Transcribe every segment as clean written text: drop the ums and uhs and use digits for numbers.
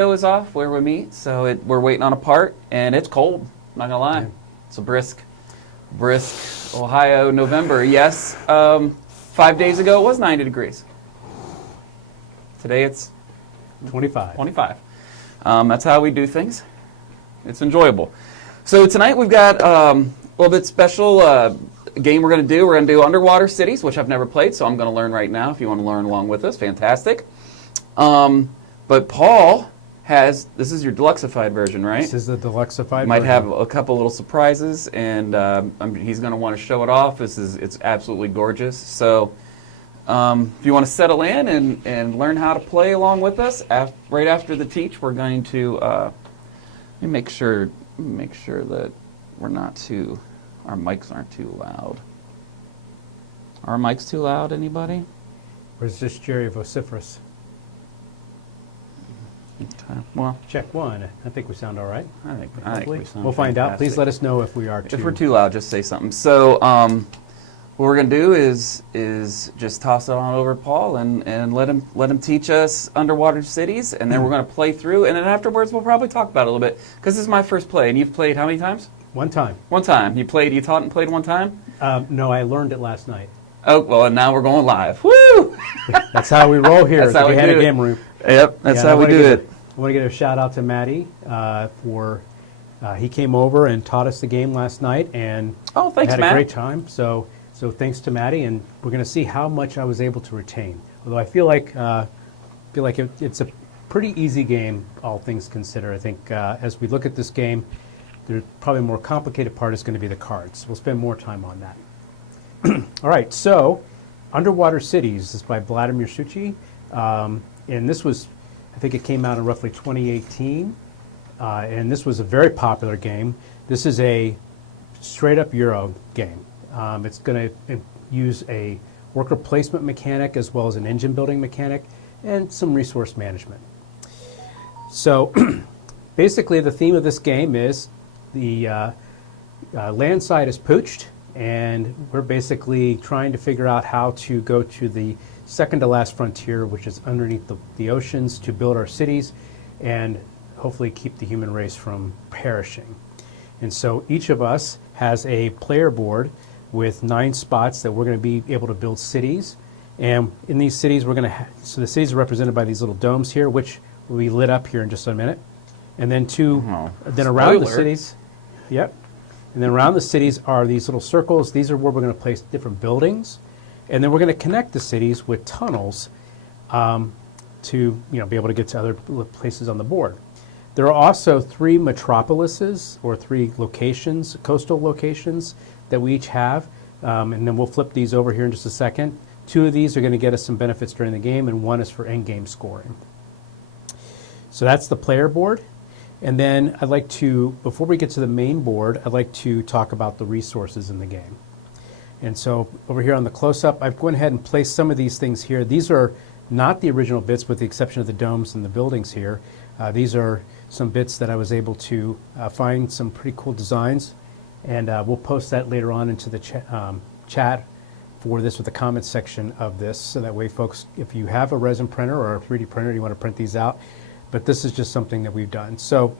is off where we meet, so we're waiting on a part, and it's cold. Not gonna lie, it's a brisk Ohio November. Yes, 5 days ago it was 90 degrees. Today it's 25. 25. That's how we do things. It's enjoyable. So tonight we've got a little bit special game we're going to do. We're going to do Underwater Cities, which I've never played, so I'm going to learn right now. If you want to learn along with us, fantastic. But Paul has, this is your deluxified version, right? This is the deluxified Might version. have a couple little surprises, and he's going to want to show it off. It's absolutely gorgeous. So if you want to settle in and learn how to play along with us, right after the teach, we're going to let me make sure that we're not too, our mics aren't too loud. Are our mics too loud, anybody? Or is this Jerry vociferous? Okay. Well, Check one. I think we sound all right. I think we sound We'll find out. Please fantastic. let us know if we are too. If we're too loud, just say something. So what we're going to do is just toss it on over to Paul and let him teach us Underwater Cities, and then we're going to play through, and then afterwards we'll probably talk about it a little bit, because this is my first play, and you've played how many times? One time. One time. You taught and played one time? No, I learned it last night. Oh, well, and now we're going live. Woo! That's how we roll here at the Gahanna Gaming Group. Yep, that's how we do it. I want to give a shout out to Maddie for he came over and taught us the game last night, and Oh, thanks, had Matt. a great time. So thanks to Maddie, and we're going to see how much I was able to retain. Although I feel like it's a pretty easy game, all things considered. I think as we look at this game, the probably more complicated part is going to be the cards. We'll spend more time on that. All right, so Underwater Cities is by Vladimir Suchi, and this was, I think it came out in roughly 2018, and this was a very popular game. This is a straight-up Euro game. It's going to use a worker placement mechanic as well as an engine building mechanic and some resource management. So basically the theme of this game is the land side is pooched, and we're basically trying to figure out how to go to the second to last frontier, which is underneath the oceans, to build our cities and hopefully keep the human race from perishing. And so each of us has a player board with 9 spots that we're going to be able to build cities. And in these cities, we're going to so the cities are represented by these little domes here, which will be lit up here in just a minute. And then around the cities, yep. And then around the cities are these little circles. These are where we're going to place different buildings. And then we're going to connect the cities with tunnels to be able to get to other places on the board. There are also 3 metropolises, or 3 locations, coastal locations, that we each have. And then we'll flip these over here in just a second. 2 of these are going to get us some benefits during the game, and 1 is for end-game scoring. So that's the player board. And then I'd like to, before we get to the main board, I'd like to talk about the resources in the game. And so over here on the close-up, I've gone ahead and placed some of these things here. These are not the original bits, with the exception of the domes and the buildings here. These are some bits that I was able to find some pretty cool designs, and we'll post that later on into the chat for this, with the comments section of this, so that way folks, if you have a resin printer or a 3D printer, you want to print these out. But this is just something that we've done. So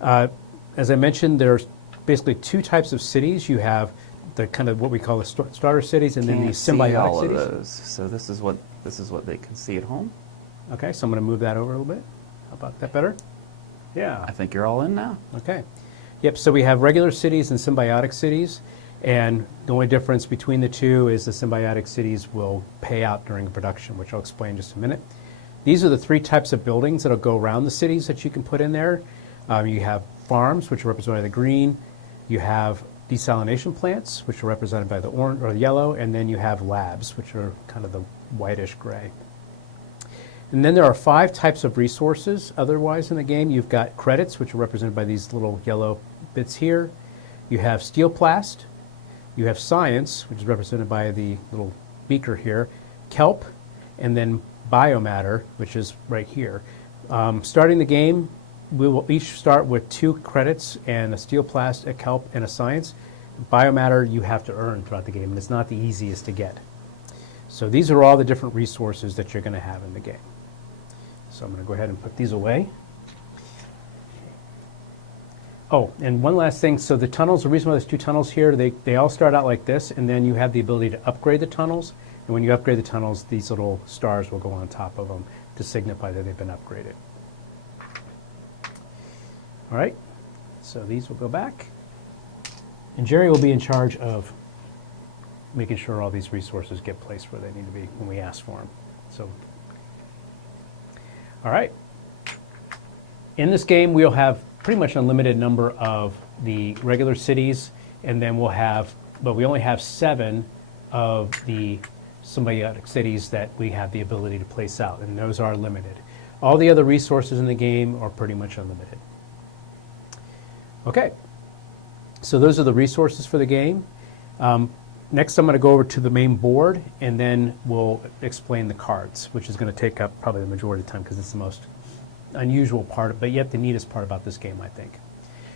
as I mentioned, there's basically 2 types of cities. You have the kind of what we call the starter cities, and then these symbiotic cities. Of those. So this is what they can see at home. Okay, so I'm going to move that over a little bit. How about that better? Yeah. I think you're all in now. Okay. Yep, so we have regular cities and symbiotic cities, and the only difference between the 2 is the symbiotic cities will pay out during production, which I'll explain in just a minute. These are the 3 types of buildings that will go around the cities that you can put in there. You have farms, which are represented by the green. You have desalination plants, which are represented by the orange or the yellow, and then you have labs, which are kind of the whitish gray. And then there are 5 types of resources otherwise in the game. You've got credits, which are represented by these little yellow bits here. You have steel plast. You have science, which is represented by the little beaker here. Kelp, and then biomatter, which is right here. Starting the game, we will each start with 2 credits and a steel plast, a kelp, and a science. Biomatter you have to earn throughout the game, and it's not the easiest to get. So these are all the different resources that you're going to have in the game. So I'm going to go ahead and put these away. Oh, and one last thing. So the tunnels, the reason why there's 2 tunnels here, they all start out like this, and then you have the ability to upgrade the tunnels. And when you upgrade the tunnels, these little stars will go on top of them to signify that they've been upgraded. All right, so these will go back. And Jerry will be in charge of making sure all these resources get placed where they need to be when we ask for them. So, all right. In this game, we'll have pretty much unlimited number of the regular cities, and then we'll have, but we only have 7 of the symbiotic cities that we have the ability to place out, and those are limited. All the other resources in the game are pretty much unlimited. Okay, so those are the resources for the game. Next, I'm going to go over to the main board, and then we'll explain the cards, which is going to take up probably the majority of the time because it's the most unusual part, but yet the neatest part about this game, I think.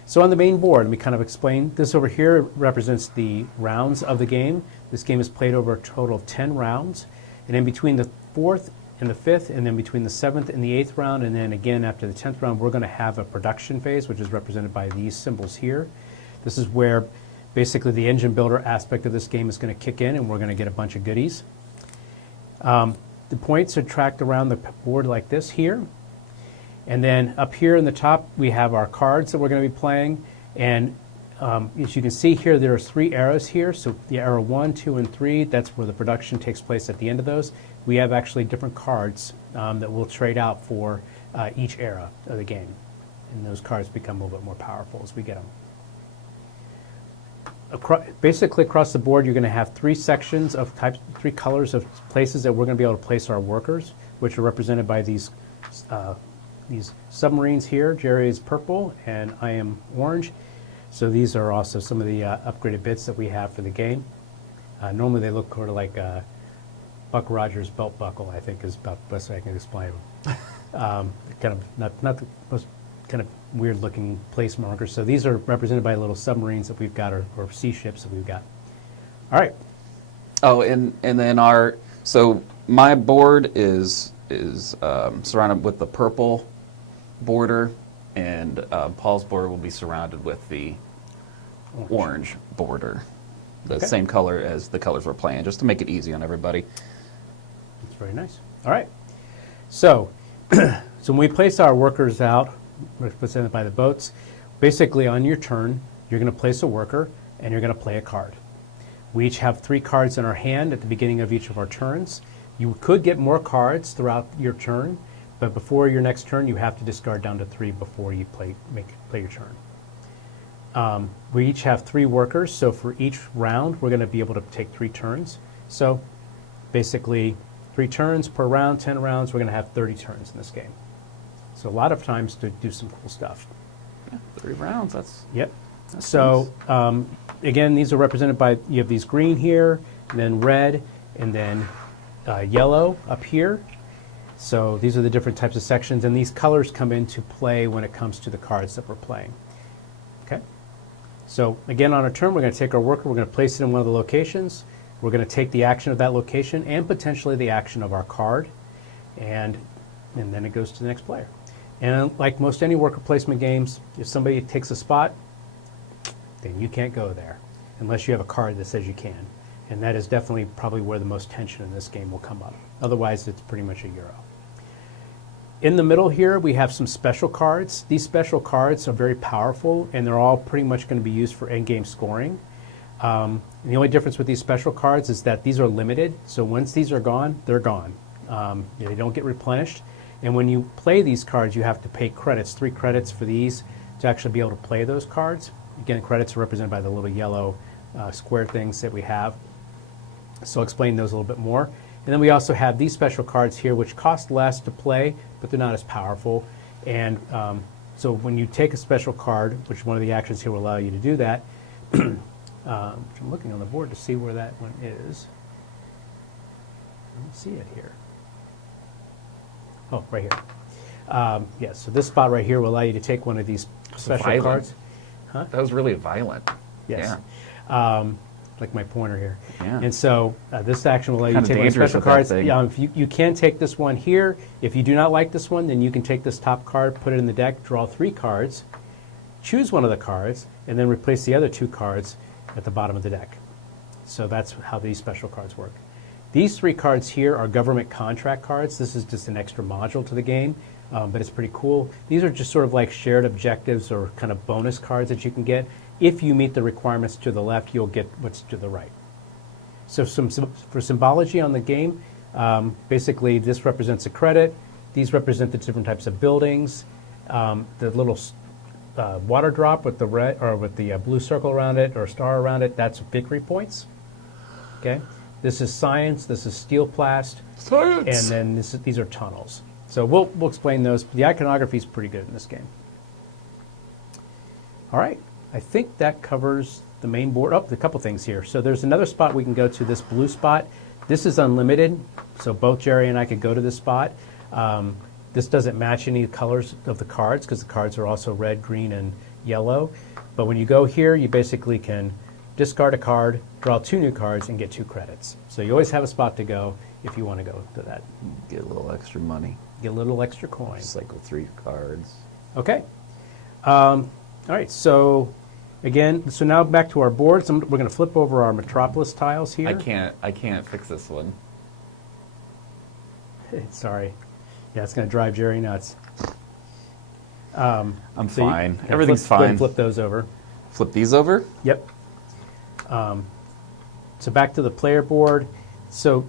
So on the main board, let me kind of explain. This over here represents the rounds of the game. This game is played over a total of 10 rounds, and in between the 4th and the 5th, and then between the 7th and the 8th round, and then again after the 10th round, we're going to have a production phase, which is represented by these symbols here. This is where basically the engine builder aspect of this game is going to kick in, and we're going to get a bunch of goodies. The points are tracked around the board like this here. And then up here in the top, we have our cards that we're going to be playing. And as you can see here, there are 3 arrows here. So the arrow 1, 2, and 3, that's where the production takes place at the end of those. We have actually different cards that we'll trade out for each era of the game. And those cards become a little bit more powerful as we get them. Basically across the board, you're going to have 3 sections of types, 3 colors of places that we're going to be able to place our workers, which are represented by these submarines here. Jerry is purple and I am orange. So these are also some of the upgraded bits that we have for the game. Normally they look sort of like Buck Rogers' belt buckle, I think is about the best way I can explain them. Kind of not the most kind of weird looking place markers. So these are represented by little submarines that we've got, or sea ships that we've got. All right. Oh, and then so my board is surrounded with the purple border, and Paul's board will be surrounded with the orange border, the same color as the colors we're playing, just to make it easy on everybody. That's very nice. All right. So, so when we place our workers out, represented by the boats, basically on your turn, you're going to place a worker and you're going to play a card. We each have 3 cards in our hand at the beginning of each of our turns. You could get more cards throughout your turn, but before your next turn, you have to discard down to 3 before you play your turn. We each have 3 workers, so for each round, we're going to be able to take 3 turns. So basically, 3 turns per round, 10 rounds, we're going to have 30 turns in this game. So a lot of times to do some cool stuff. Yeah, 3 rounds, that's So nice. Again, these are represented by, you have these green here, and then red, and then yellow up here. So these are the different types of sections, and these colors come into play when it comes to the cards that we're playing. Okay. So again, on our turn, we're going to take our worker, we're going to place it in one of the locations. We're going to take the action of that location and potentially the action of our card, and then it goes to the next player. And like most any worker placement games, if somebody takes a spot, then you can't go there unless you have a card that says you can. And that is definitely probably where the most tension in this game will come up. Otherwise, it's pretty much a Euro. In the middle here, we have some special cards. These special cards are very powerful, and they're all pretty much going to be used for endgame scoring. The only difference with these special cards is that these are limited. So once these are gone, they're gone. They don't get replenished. And when you play these cards, you have to pay credits, 3 credits for these to actually be able to play those cards. Again, credits are represented by the little yellow square things that we have. So I'll explain those a little bit more. And then we also have these special cards here, which cost less to play, but they're not as powerful. And so when you take a special card, which one of the actions here will allow you to do that, I'm looking on the board to see where that one is. I don't see it here. Oh, right here. Yes, so this spot right here will allow you to take one of these special cards. Huh? That was really violent. Yes. Yeah. like my pointer here. Yeah. And so this action will allow you Kinda to take one dangerous special with that cards. thing. Yeah, if you can take this one here. If you do not like this one, then you can take this top card, put it in the deck, draw 3 cards, choose one of the cards, and then replace the other 2 cards at the bottom of the deck. So that's how these special cards work. These 3 cards here are government contract cards. This is just an extra module to the game, but it's pretty cool. These are just sort of like shared objectives or kind of bonus cards that you can get. If you meet the requirements to the left, you'll get what's to the right. So for symbology on the game, basically this represents a credit. These represent the different types of buildings. The little water drop with the red or with the blue circle around it or star around it, that's victory points. Okay. This is science. This is steel plast. Science. And then these are tunnels. So we'll explain those. The iconography is pretty good in this game. All right. I think that covers the main board. Oh, a couple things here. So there's another spot we can go to, this blue spot. This is unlimited, so both Jerry and I could go to this spot. This doesn't match any colors of the cards because the cards are also red, green, and yellow. But when you go here, you basically can discard a card, draw 2 new cards, and get 2 credits. So you always have a spot to go if you want to go to that. Get a little extra money. Get a little extra coin. Cycle 3 cards. Okay. All right, so again, so now back to our boards. We're going to flip over our Metropolis tiles here. I can't fix this one. Sorry. Yeah, it's going to drive Jerry nuts. I'm So fine. you- Everything's flip, fine. Flip those over. Flip these over? Yep. So back to the player board. So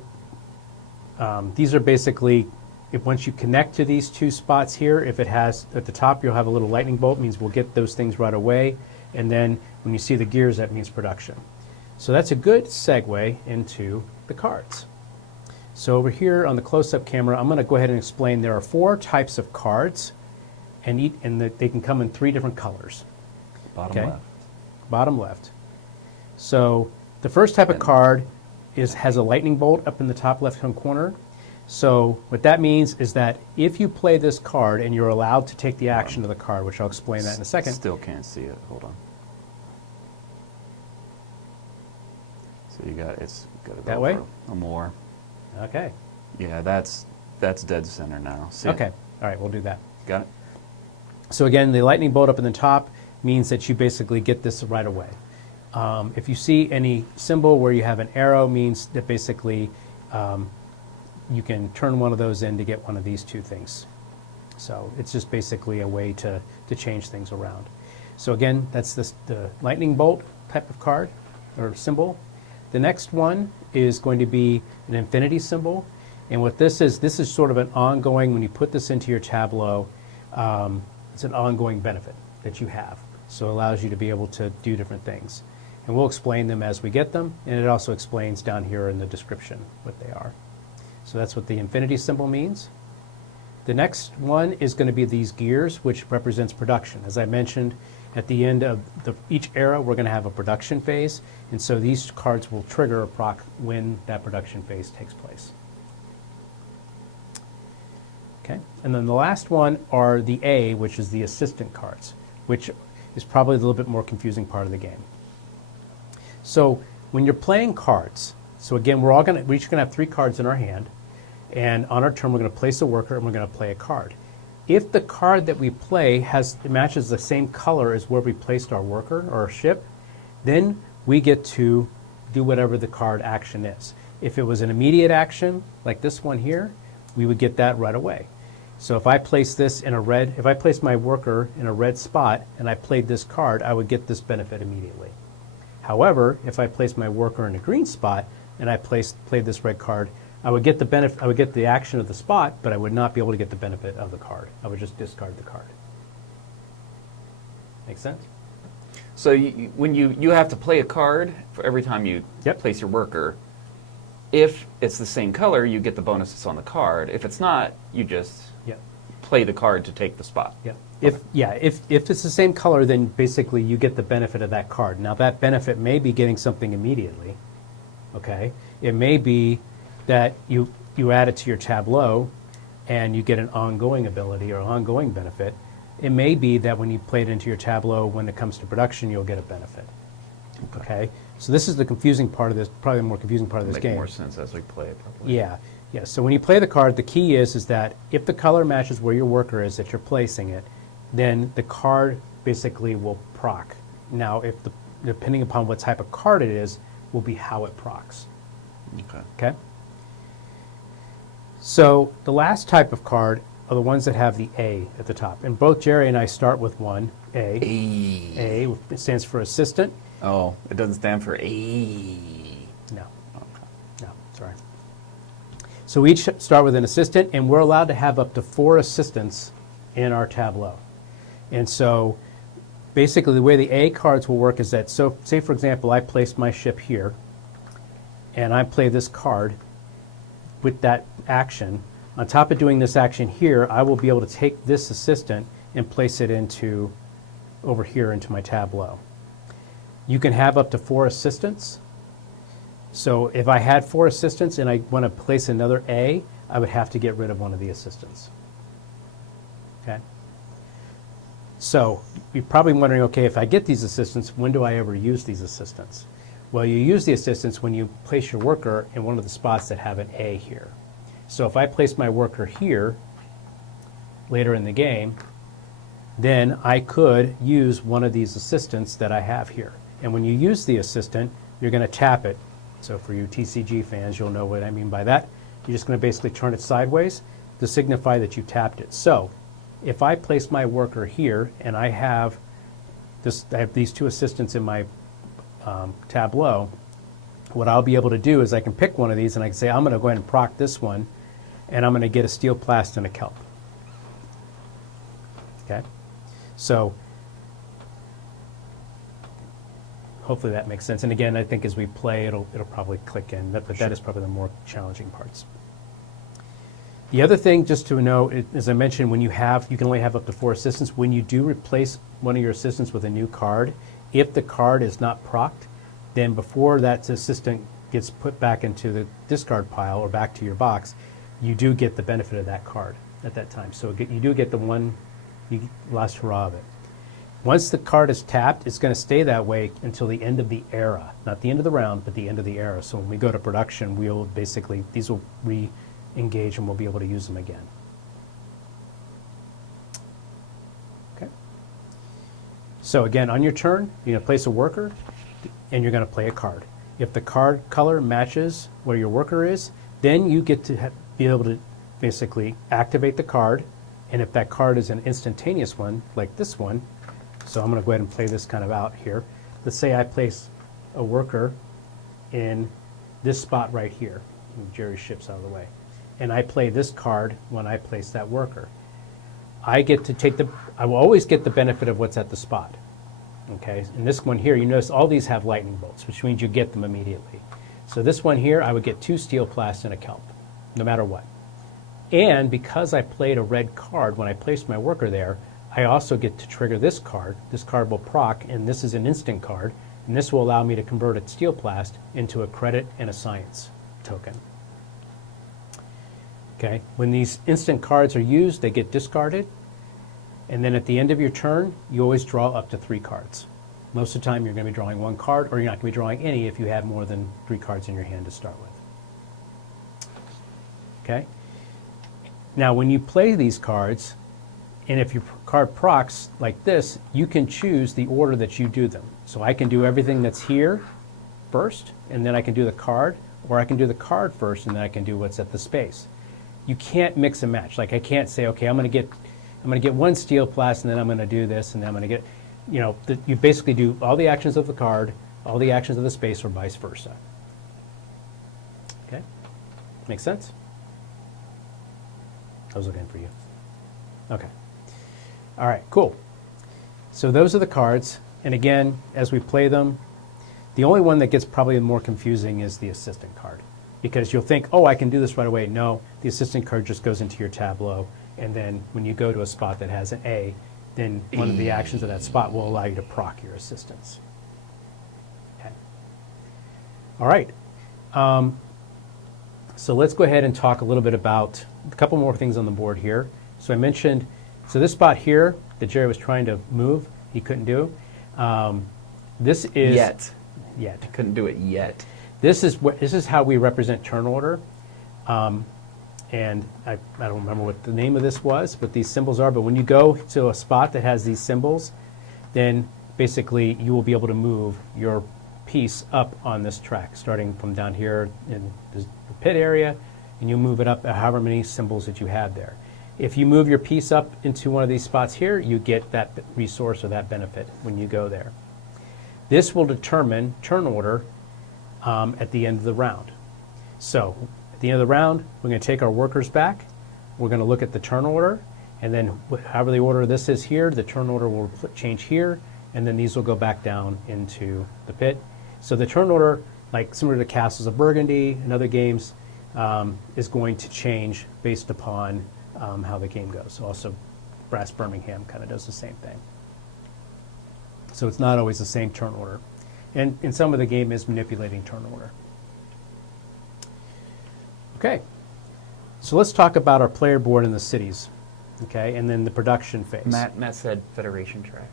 these are basically, if once you connect to these 2 spots here, if it has, at the top you'll have a little lightning bolt, means we'll get those things right away. And then when you see the gears, that means production. So that's a good segue into the cards. So over here on the close-up camera, I'm going to go ahead and explain there are 4 types of cards, and they can come in 3 different colors. Bottom Okay. left. Bottom left. So the first type of card has a lightning bolt up in the top left-hand corner. So what that means is that if you play this card and you're allowed to take the action of the card, which I'll explain that in a second. Still can't see it. Hold on. So it's got to go That way? or more. Okay. Yeah, that's dead center now. See? Okay. All right, we'll do that. Got it? So again, the lightning bolt up in the top means that you basically get this right away. If you see any symbol where you have an arrow, means that basically you can turn one of those in to get one of these 2 things. So it's just basically a way to change things around. So again, that's the lightning bolt type of card or symbol. The next one is going to be an infinity symbol. And what this is sort of an ongoing, when you put this into your tableau, it's an ongoing benefit that you have. So it allows you to be able to do different things. And we'll explain them as we get them, and it also explains down here in the description what they are. So that's what the infinity symbol means. The next one is going to be these gears, which represents production. As I mentioned, at the end of each era, we're going to have a production phase, and so these cards will trigger a proc when that production phase takes place. Okay, and then the last one are the A, which is the assistant cards, which is probably a little bit more confusing part of the game. So when you're playing cards, so again, we're each going to have 3 cards in our hand, and on our turn, we're going to place a worker and we're going to play a card. If the card that we play matches the same color as where we placed our worker or our ship, then we get to do whatever the card action is. If it was an immediate action, like this one here, we would get that right away. So if I place this in if I place my worker in a red spot and I played this card, I would get this benefit immediately. However, if I place my worker in a green spot and I played this red card, I would get the benefit. I would get the action of the spot, but I would not be able to get the benefit of the card. I would just discard the card. Make sense? So when you have to play a card for every time you place your worker. If it's the same color, you get the bonus that's on the card. If it's not, you just play the card to take the spot. Yeah. If it's the same color, then basically you get the benefit of that card. Now that benefit may be getting something immediately. Okay. It may be that you add it to your tableau and you get an ongoing ability or ongoing benefit. It may be that when you play it into your tableau, when it comes to production, you'll get a benefit. Okay. So this is the confusing part of this, probably the more confusing part of this Make game. more sense as we play it probably. Yeah, yeah. So when you play the card, the key is that if the color matches where your worker is that you're placing it, then the card basically will proc. Now, depending upon what type of card it is, will be how it procs. Okay. Okay. So the last type of card are the ones that have the A at the top, and both Jerry and I start with one A. A stands for assistant. Oh, it doesn't stand for A. No. Okay. No, sorry. So we each start with an assistant, and we're allowed to have up to 4 assistants in our tableau. And so basically the way the A cards will work is that, so say for example, I placed my ship here, and I play this card with that action. On top of doing this action here, I will be able to take this assistant and place it into over here into my tableau. You can have up to 4 assistants. So if I had 4 assistants and I want to place another A, I would have to get rid of one of the assistants. Okay? So you're probably wondering, okay, if I get these assistants, when do I ever use these assistants? Well, you use the assistants when you place your worker in one of the spots that have an A here. So if I place my worker here later in the game, then I could use one of these assistants that I have here. And when you use the assistant, you're going to tap it. So for you TCG fans, you'll know what I mean by that. You're just going to basically turn it sideways to signify that you tapped it. So if I place my worker here and I have these 2 assistants in my tableau, what I'll be able to do is I can pick one of these and I can say, I'm going to go ahead and proc this one, and I'm going to get a steel plast and a kelp. Okay? So hopefully that makes sense. And again, I think as we play, it'll probably click in. But that is probably the more challenging parts. The other thing, just to know, as I mentioned, when you can only have up to 4 assistants. When you do replace one of your assistants with a new card, if the card is not procced, then before that assistant gets put back into the discard pile or back to your box, you do get the benefit of that card at that time. So you do get the one last hurrah of it. Once the card is tapped, it's going to stay that way until the end of the era. Not the end of the round, but the end of the era. So when we go to production, we'll basically, these will re-engage and we'll be able to use them again. Okay. So again, on your turn, you're going to place a worker and you're going to play a card. If the card color matches where your worker is, then you get to be able to basically activate the card. And if that card is an instantaneous one, like this one, so I'm going to go ahead and play this kind of out here. Let's say I place a worker in this spot right here. Move Jerry's ship's out of the way. And I play this card when I place that worker. I will always get the benefit of what's at the spot. Okay, and this one here, you notice all these have lightning bolts, which means you get them immediately. So this one here, I would get 2 steel plasts and a kelp, no matter what. And because I played a red card when I placed my worker there, I also get to trigger this card. This card will proc, and this is an instant card, and this will allow me to convert a steel plast into a credit and a science token. Okay, when these instant cards are used, they get discarded, and then at the end of your turn, you always draw up to 3 cards. Most of the time, you're going to be drawing 1 card, or you're not going to be drawing any if you have more than 3 cards in your hand to start with. Okay? Now, when you play these cards, and if your card procs like this, you can choose the order that you do them. So I can do everything that's here first, and then I can do the card, or I can do the card first, and then I can do what's at the space. You can't mix and match. Like I can't say, okay, I'm going to get 1 steel plast, and then I'm going to do this, and then I'm going to get, you basically do all the actions of the card, all the actions of the space, or vice versa. Okay, make sense? I was looking for you. Okay. All right, cool. So those are the cards. And again, as we play them, the only one that gets probably more confusing is the assistant card. Because you'll think, oh, I can do this right away. No, the assistant card just goes into your tableau. And then when you go to a spot that has an A, then one of the actions of that spot will allow you to proc your assistants. Okay. All right. So let's go ahead and talk a little bit about a couple more things on the board here. So I mentioned, so this spot here that Jerry was trying to move, he couldn't do. This is yet. Couldn't do it yet. This is how we represent turn order. And I don't remember what the name of this was, what these symbols are, but when you go to a spot that has these symbols, then basically you will be able to move your piece up on this track, starting from down here in the pit area, and you move it up however many symbols that you have there. If you move your piece up into one of these spots here, you get that resource or that benefit when you go there. This will determine turn order at the end of the round. So at the end of the round, we're going to take our workers back. We're going to look at the turn order, and then however the order this is here, the turn order will change here, and then these will go back down into the pit. So the turn order, like similar to Castles of Burgundy and other games, is going to change based upon how the game goes. Also, Brass Birmingham kind of does the same thing. So it's not always the same turn order. And in some of the game is manipulating turn order. Okay, so let's talk about our player board in the cities, okay, and then the production phase. Matt said Federation track.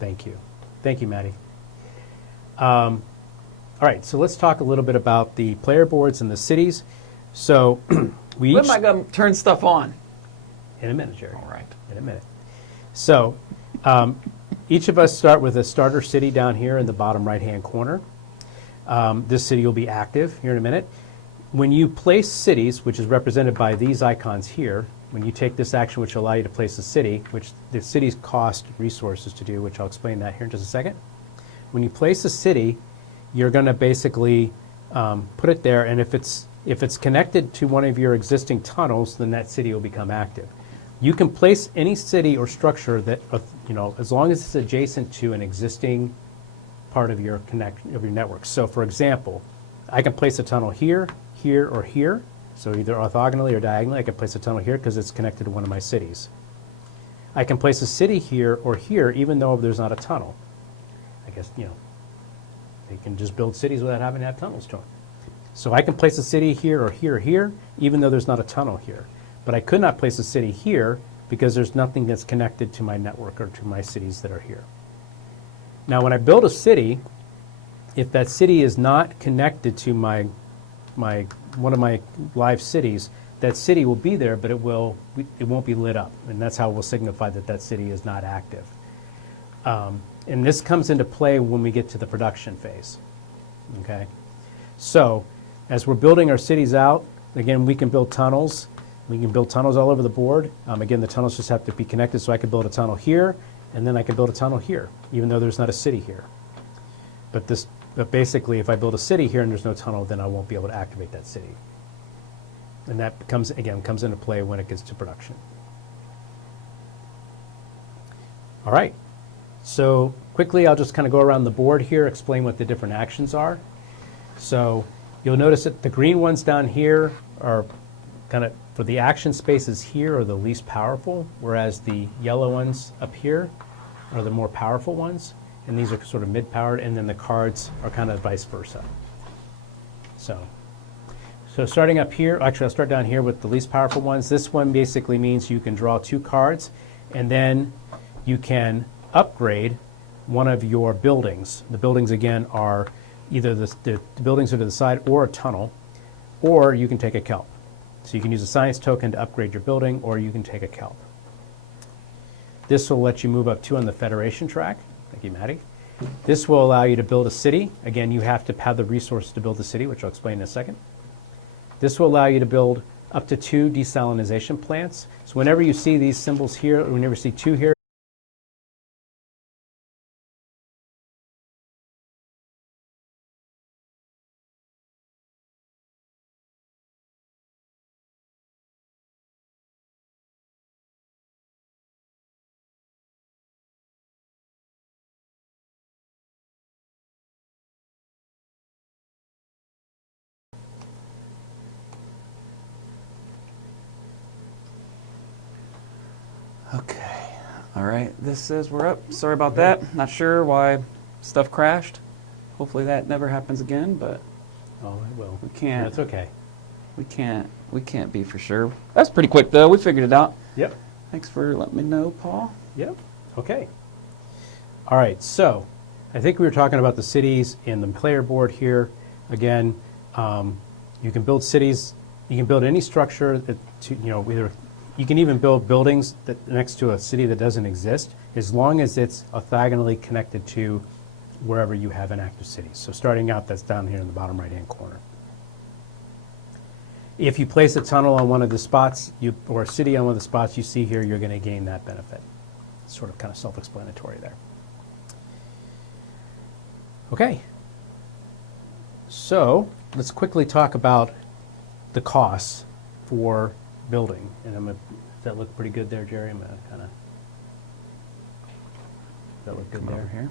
Thank you. Thank you, Maddie. All right, so let's talk a little bit about the player boards in the cities. So we When am I going to turn stuff on? in a minute, Jerry. All right. In a minute. So each of us start with a starter city down here in the bottom right-hand corner. This city will be active here in a minute. When you place cities, which is represented by these icons here, when you take this action which will allow you to place a city, which the cities cost resources to do, which I'll explain that here in just a second. When you place a city, you're going to basically put it there, and if it's connected to one of your existing tunnels, then that city will become active. You can place any city or structure that, as long as it's adjacent to an existing part of your network. So, for example, I can place a tunnel here, here, or here. So either orthogonally or diagonally, I can place a tunnel here because it's connected to one of my cities. I can place a city here or here, even though there's not a tunnel. I guess, they can just build cities without having to have tunnels to them. So I can place a city here or here or here, even though there's not a tunnel here. But I could not place a city here because there's nothing that's connected to my network or to my cities that are here. Now, when I build a city, if that city is not connected to one of my live cities, that city will be there, but it won't be lit up, and that's how we'll signify that that city is not active. And this comes into play when we get to the production phase. Okay, so as we're building our cities out, again, we can build tunnels. We can build tunnels all over the board. Again, the tunnels just have to be connected, so I can build a tunnel here, and then I can build a tunnel here, even though there's not a city here. But basically, if I build a city here and there's no tunnel, then I won't be able to activate that city. And that comes into play when it gets to production. All right. So quickly, I'll just kind of go around the board here, explain what the different actions are. So you'll notice that the green ones down here are kind of, for the action spaces here, are the least powerful, whereas the yellow ones up here are the more powerful ones. And these are sort of mid-powered, and then the cards are kind of vice versa. So starting up here, actually I'll start down here with the least powerful ones. This one basically means you can draw 2 cards, and then you can upgrade one of your buildings. The buildings, again, are either the buildings are to the side or a tunnel, or you can take a kelp. So you can use a science token to upgrade your building, or you can take a kelp. This will let you move up 2 on the Federation track. Thank you, Maddie. This will allow you to build a city. Again, you have to have the resources to build the city, which I'll explain in a second. This will allow you to build up to 2 desalinization plants. So whenever you see these symbols here, or whenever you see 2 here, Okay. All right. This says we're up. Sorry about that. Not sure why stuff crashed. Hopefully that never happens again, but oh, it will. we can't. That's okay. We can't be for sure. That's pretty quick though. We figured it out. Yep. Thanks for letting me know, Paul. Yep. Okay. All right. So I think we were talking about the cities in the player board here. Again, you can build cities. You can build any structure that either you can even build buildings that next to a city that doesn't exist, as long as it's orthogonally connected to wherever you have an active city. So starting out, that's down here in the bottom right-hand corner. If you place a tunnel on one of the spots, or a city on one of the spots you see here, you're going to gain that benefit. It's sort of kind of self-explanatory there. Okay. So let's quickly talk about the costs for building. And does that look pretty good there, Jerry? I'm going to kind of. Does that look good there? Over here.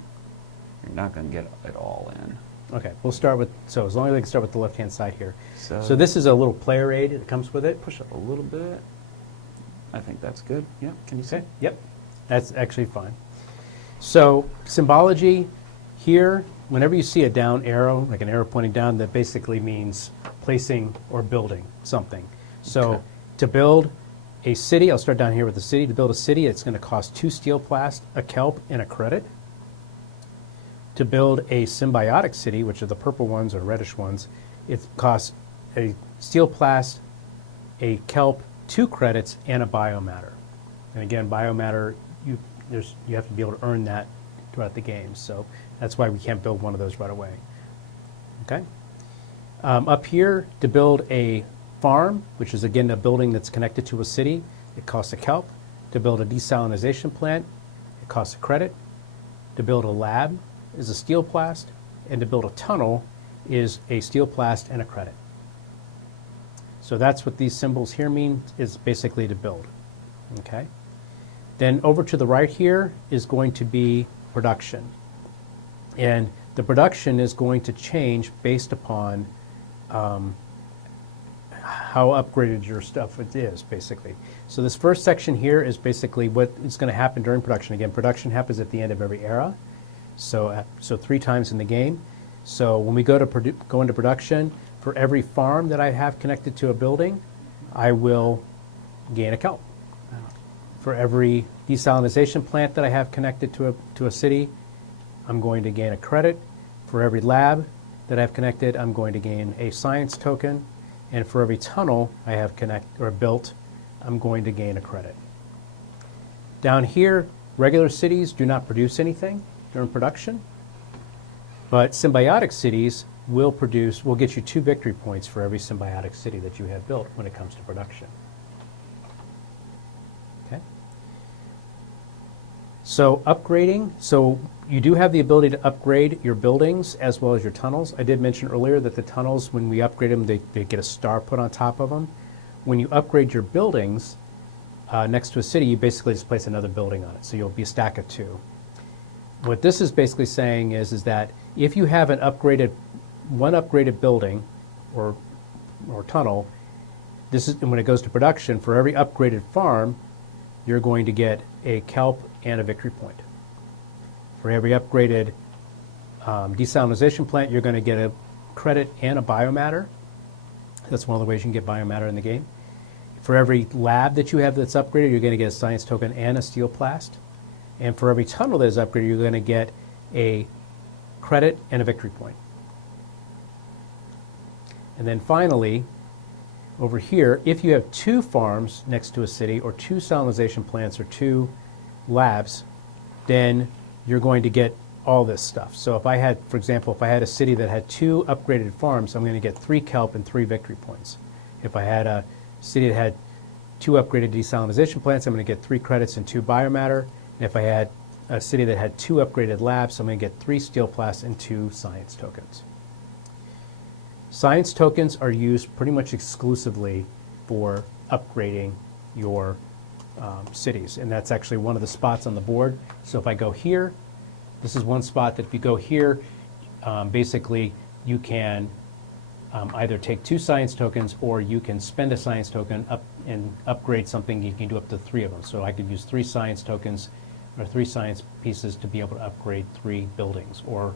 You're not going to get it all in. Okay, we'll start with, so as long as I can start with the left-hand side here. So this is a little player aid that comes with it. Push up a little bit. I think that's good. Yeah, can you see? Okay, yep, that's actually fine. So symbology here, whenever you see a down arrow, like an arrow pointing down, that basically means placing or building something. So Okay. to build a city, I'll start down here with the city. To build a city, it's going to cost 2 steel plast, a kelp, and a credit. To build a symbiotic city, which are the purple ones or reddish ones, it costs a steel plast, a kelp, 2 credits, and a biomatter. And again, biomatter, you have to be able to earn that throughout the game. So that's why we can't build one of those right away. Okay. Up here, to build a farm, which is again a building that's connected to a city, it costs a kelp. To build a desalinization plant, it costs a credit. To build a lab is a steel plast, and to build a tunnel is a steel plast and a credit. So that's what these symbols here mean, is basically to build. Okay. Then over to the right here is going to be production. And the production is going to change based upon how upgraded your stuff is, basically. So this first section here is basically what is going to happen during production. Again, production happens at the end of every era. So 3 times in the game. So when we go into production, for every farm that I have connected to a building, I will gain a kelp. For every desalinization plant that I have connected to a city, I'm going to gain a credit. For every lab that I have connected, I'm going to gain a science token. And for every tunnel I have built, I'm going to gain a credit. Down here, regular cities do not produce anything during production, but symbiotic cities will get you 2 victory points for every symbiotic city that you have built when it comes to production. Okay. So upgrading, so you do have the ability to upgrade your buildings as well as your tunnels. I did mention earlier that the tunnels, when we upgrade them, they get a star put on top of them. When you upgrade your buildings next to a city, you basically just place another building on it, so you'll be a stack of 2. What this is basically saying is that if you have one upgraded building or tunnel, and when it goes to production, for every upgraded farm, you're going to get a kelp and a victory point. For every upgraded desalinization plant, you're going to get a credit and a biomatter. That's one of the ways you can get biomatter in the game. For every lab that you have that's upgraded, you're going to get a science token and a steel plast. And for every tunnel that is upgraded, you're going to get a credit and a victory point. And then finally, over here, if you have 2 farms next to a city, or 2 salinization plants, or 2 labs, then you're going to get all this stuff. So if I had, for example, if I had a city that had 2 upgraded farms, I'm going to get 3 kelp and 3 victory points. If I had a city that had 2 upgraded desalinization plants, I'm going to get 3 credits and 2 biomatter. And if I had a city that had 2 upgraded labs, I'm going to get 3 steel plast and 2 science tokens. Science tokens are used pretty much exclusively for upgrading your cities, and that's actually one of the spots on the board. So if I go here, this is one spot that if you go here, basically you can either take 2 science tokens, or you can spend a science token up and upgrade something. You can do up to 3 of them. So I could use 3 science tokens or 3 science pieces to be able to upgrade 3 buildings, or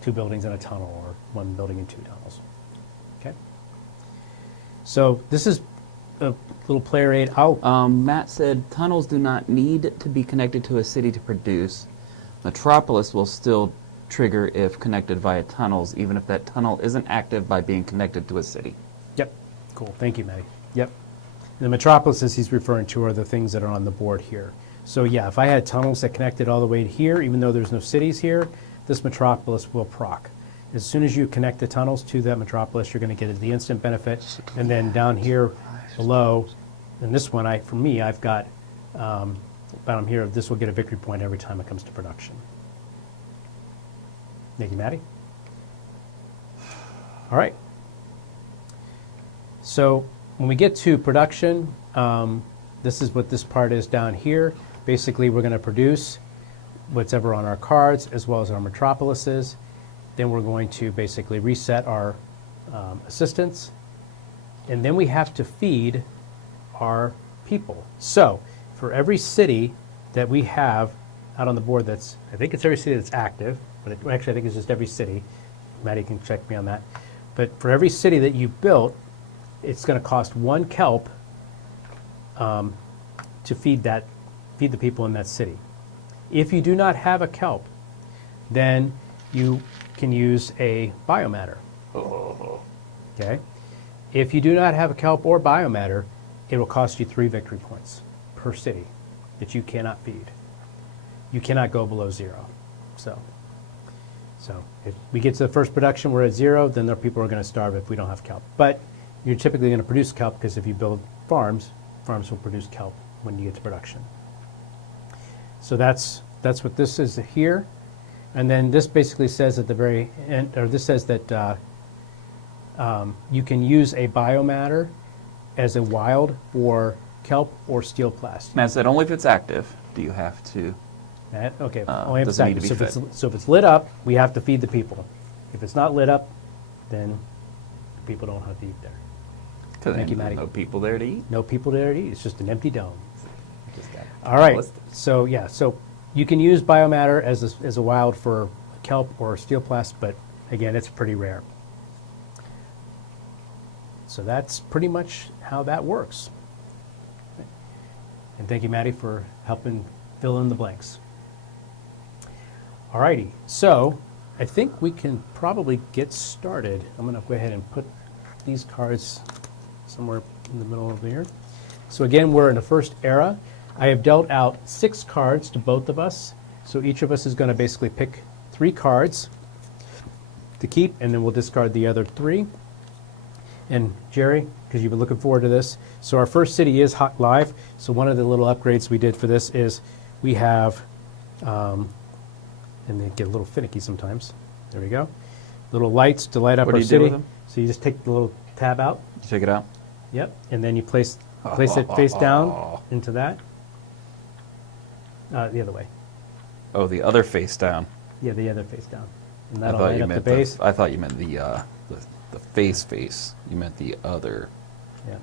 2 buildings and a tunnel, or 1 building and 2 tunnels. Okay. So this is a little player aid. Matt said tunnels do not need to be connected to a city to produce. Metropolis will still trigger if connected via tunnels, even if that tunnel isn't active by being connected to a city. Yep. Cool. Thank you, Matty. Yep. The metropolises he's referring to are the things that are on the board here. So yeah, if I had tunnels that connected all the way to here, even though there's no cities here, this metropolis will proc. As soon as you connect the tunnels to that metropolis, you're going to get the instant benefit. And then down here below, in this one, for me, I've got, bottom here, this will get a victory point every time it comes to production. Thank you, Matty. All right. So when we get to production, this is what this part is down here. Basically, we're going to produce whatever on our cards as well as our metropolises. Then we're going to basically reset our assistants. And then we have to feed our people. So for every city that we have out on the board that's, I think it's every city that's active, but actually I think it's just every city. Maddie can check me on that. But for every city that you built, it's going to cost 1 kelp to feed the people in that city. If you do not have a kelp, then you can use a biomatter. Okay? If you do not have a kelp or biomatter, it will cost you 3 victory points per city that you cannot feed. You cannot go below 0. So if we get to the first production, we're at 0, then there are people who are going to starve if we don't have kelp. But you're typically going to produce kelp because if you build farms, farms will produce kelp when you get to production. So that's what this is here. And then this basically says at the very end, or this says that you can use a biomatter as a wild for kelp or steel plast. Matt said only if it's active do you have to. Okay, only if it's doesn't need active. to be So if it's lit up, we have to feed the people. If it's not lit up, then the people don't have to eat there. Thank you, Maddie. No people there to eat. No people there to eat. It's just an empty dome. All right. So yeah, so you can use biomatter as a wild for kelp or steel plast, but again, it's pretty rare. So that's pretty much how that works. And thank you, Maddie, for helping fill in the blanks. All righty. So I think we can probably get started. I'm going to go ahead and put these cards somewhere in the middle of here. So again, we're in the first era. I have dealt out 6 cards to both of us. So each of us is going to basically pick 3 cards to keep, and then we'll discard the other 3. And Jerry, because you've been looking forward to this, so our first city is hot live. So one of the little upgrades we did for this is we have, and they get a little finicky sometimes. There we go. Little lights to light up What our do you city. do with them? So you just take the little tab out. You take it out. Yep, and then you place it face down into that. The other way. Oh, the other face down. Yeah, the other face down. And I that'll thought light you up the meant base. I thought you meant the face. You meant the other Yeah.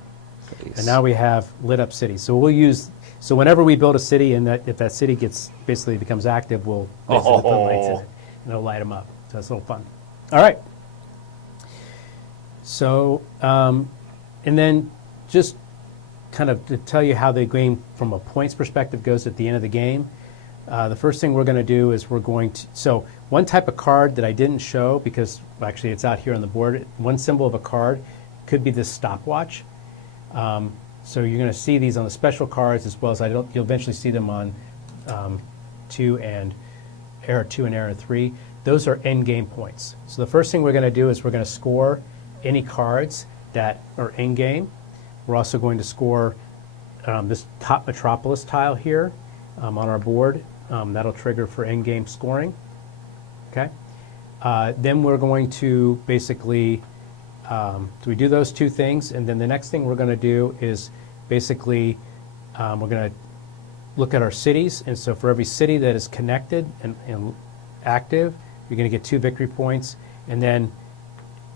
face. And now we have lit up cities. So we'll use, so whenever we build a city and if that city basically becomes active, we'll basically put lights in it and it'll light them up. So it's a little fun. All right. So, and then just kind of to tell you how the game from a points perspective goes at the end of the game. The first thing we're going to do is we're going to, so one type of card that I didn't show because actually it's out here on the board, one symbol of a card could be this stopwatch. So you're going to see these on the special cards as well as you'll eventually see them on 2 and Era 2 and Era 3. Those are end game points. So the first thing we're going to do is we're going to score any cards that are end game. We're also going to score this top metropolis tile here on our board. That'll trigger for end game scoring. Okay. Then we're going to basically, so we do those 2 things, and then the next thing we're going to do is basically we're going to look at our cities. And so for every city that is connected and active, you're going to get 2 victory points, and then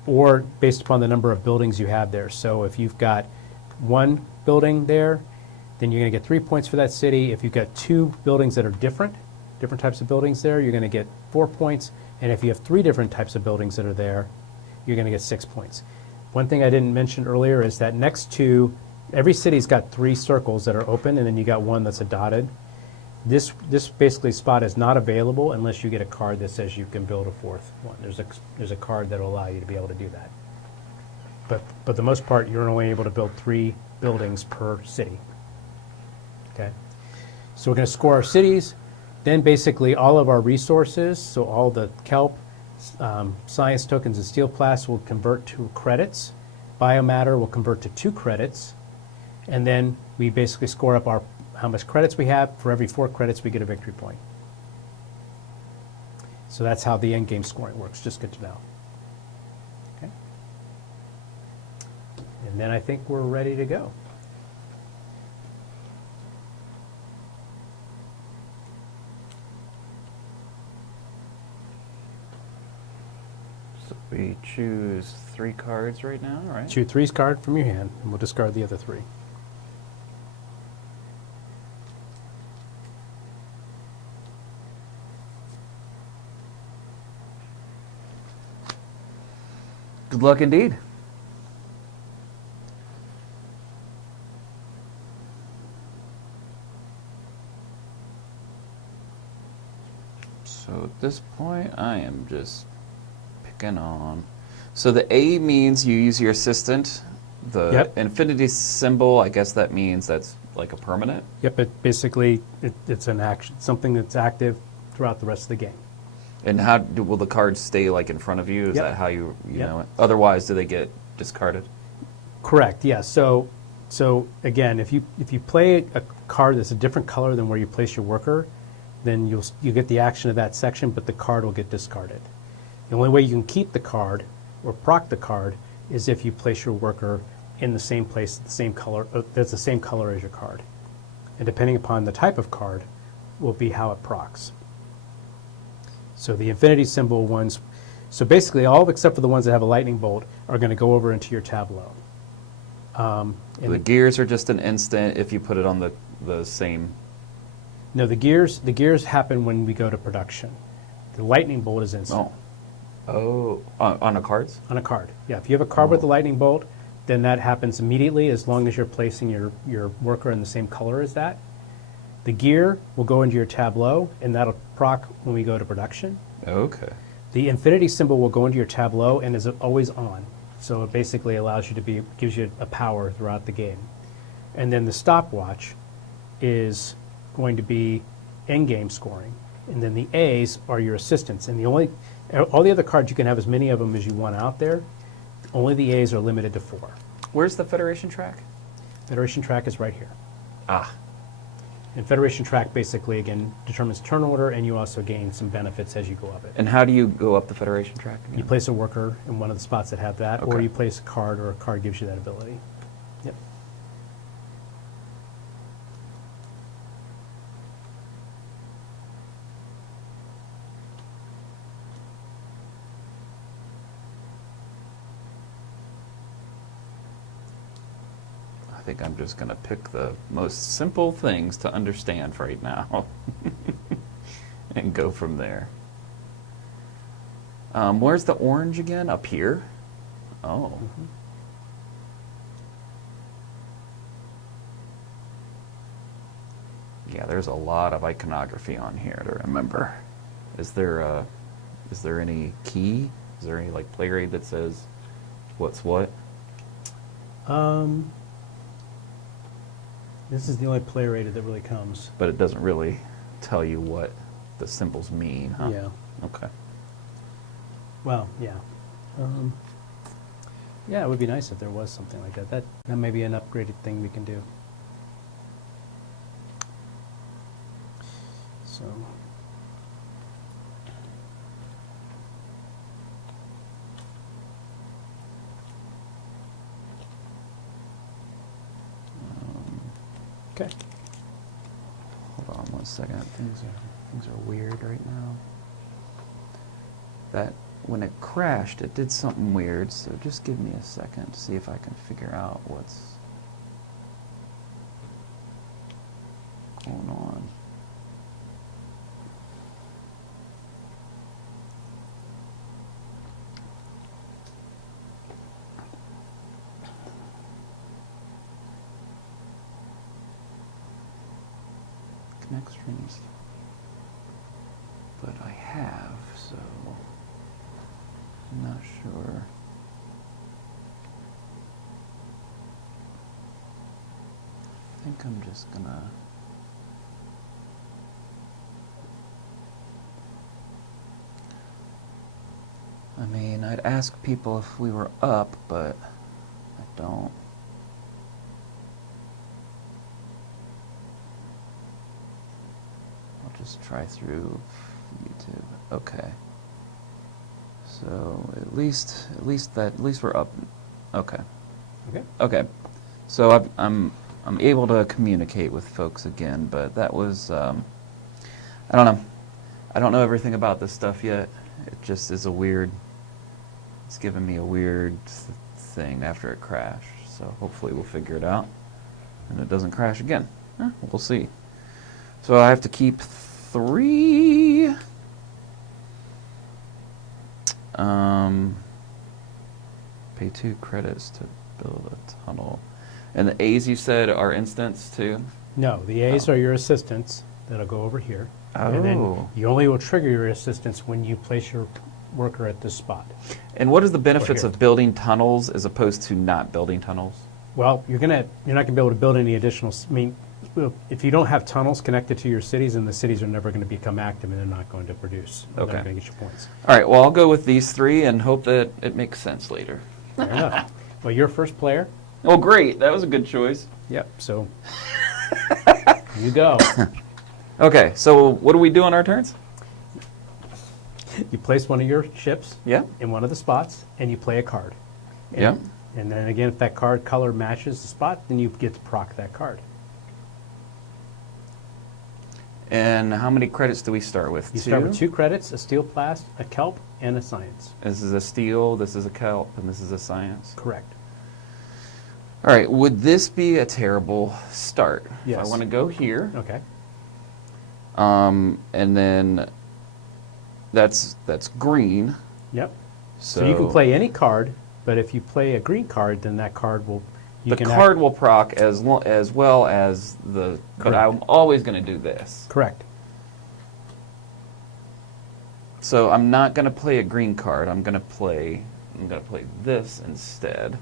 or based upon the number of buildings you have there. So if you've got 1 building there, then you're going to get 3 points for that city. If you've got 2 buildings that are different types of buildings there, you're going to get 4 points. And if you have 3 different types of buildings that are there, you're going to get 6 points. One thing I didn't mention earlier is that next to every city's got 3 circles that are open, and then you got 1 that's a dotted. This basically spot is not available unless you get a card that says you can build a fourth one. There's a card that will allow you to be able to do that. But the most part, you're only able to build 3 buildings per city. Okay. So we're going to score our cities. Then basically all of our resources, so all the kelp, science tokens, and steel plasts will convert to credits. Biomatter will convert to 2 credits. And then we basically score up how much credits we have. For every 4 credits, we get a victory point. So that's how the end game scoring works. Just good to know. Okay. And then I think we're ready to go. So we choose 3 cards right now, right? Choose 3 card from your hand, and we'll discard the other 3. Good luck indeed. So at this point, I am just picking on. So the A means you use your assistant. The Yep. infinity symbol, I guess that means that's like a permanent. Yep, it's an action, something that's active throughout the rest of the game. And will the cards stay like in front of you? Is Yep. that how you Yep. know it? Otherwise, do they get discarded? Correct. Yeah. So again, if you play a card that's a different color than where you place your worker, then you get the action of that section, but the card will get discarded. The only way you can keep the card or proc the card is if you place your worker in the same place, the same color that's the same color as your card, and depending upon the type of card, will be how it procs. So the infinity symbol ones, so basically all except for the ones that have a lightning bolt are going to go over into your tableau. And The gears are just an instant if you put it on the same. no, the gears happen when we go to production. The lightning bolt is instant On the cards? on a card. Yeah, if you have a card with the lightning bolt, then that happens immediately as long as you're placing your worker in the same color as that. The gear will go into your tableau, and that'll proc when we go to production. Okay. The infinity symbol will go into your tableau and is always on. So it basically allows you to gives you a power throughout the game. And then the stopwatch is going to be end-game scoring. And then the A's are your assistants. And all the other cards, you can have as many of them as you want out there. Only the A's are limited to 4. Where's the Federation track? Federation track is right here. Ah. And Federation track basically, again, determines turn order, and you also gain some benefits as you go up it. And how do you go up the Federation track again? You place a worker in one of the spots that have that, or Okay. you place a card, or a card gives you that ability. Yep. I think I'm just going to pick the most simple things to understand right now and go from there. Where's the orange again? Up here? Oh. Mm-hmm. Yeah, there's a lot of iconography on here to remember. Is there any key? Is there any like play rate that says what's what? This is the only play rated that really comes. But it doesn't really tell you what the symbols mean, huh? Yeah. Okay. Well, yeah. Yeah, it would be nice if there was something like that. That may be an upgraded thing we can do. So. Okay. Hold on 1 second. Things are weird right now. That when it crashed, it did something weird. So just give me a second to see if I can figure out what's going on. connect streams. But I have, so I'm not sure. I think I'm just gonna. I mean, I'd ask people if we were up, but I don't. I'll just try through YouTube. Okay. So at least we're up. Okay. Okay. Okay. So I'm able to communicate with folks again, but that was I don't know. I don't know everything about this stuff yet. It just is a weird. It's giving me a weird thing after it crashed. So hopefully we'll figure it out, and it doesn't crash again. We'll see. So I have to keep 3. Pay 2 credits to build a tunnel. And the A's you said are instants too? No, the A's are your assistants that'll go over here. And then Oh. you only will trigger your assistants when you place your worker at this spot. And what is the benefits here. of building tunnels as opposed to not building tunnels? Well, you're not going to be able to build any additional. I mean, if you don't have tunnels connected to your cities, then the cities are never going to become active, and they're not going to produce. They're Okay. not going to get your points. All right, well, I'll go with these 3 and hope that it makes sense later. Fair enough. Well, you're first player. Oh, great. That was a good choice. Yep. So you go. Okay, so what do we do on our turns? You place one of your ships Yeah? in one of the spots, and you play a card. And, Yeah. And then again, if that card color matches the spot, then you get to proc that card. And how many credits do we start with? You start with 2 credits, a steel plast, a kelp, and a science. This is a steel, this is a kelp, and this is a science. Correct. All right, would this be a terrible start? Yes. If I want to go here, Okay. and then that's green. Yep. So you can play any card, but if you play a green card, then that card will. You The can card will proc as well as the. But Correct. I'm always going to do this. Correct. So I'm not going to play a green card. I'm going to play this instead.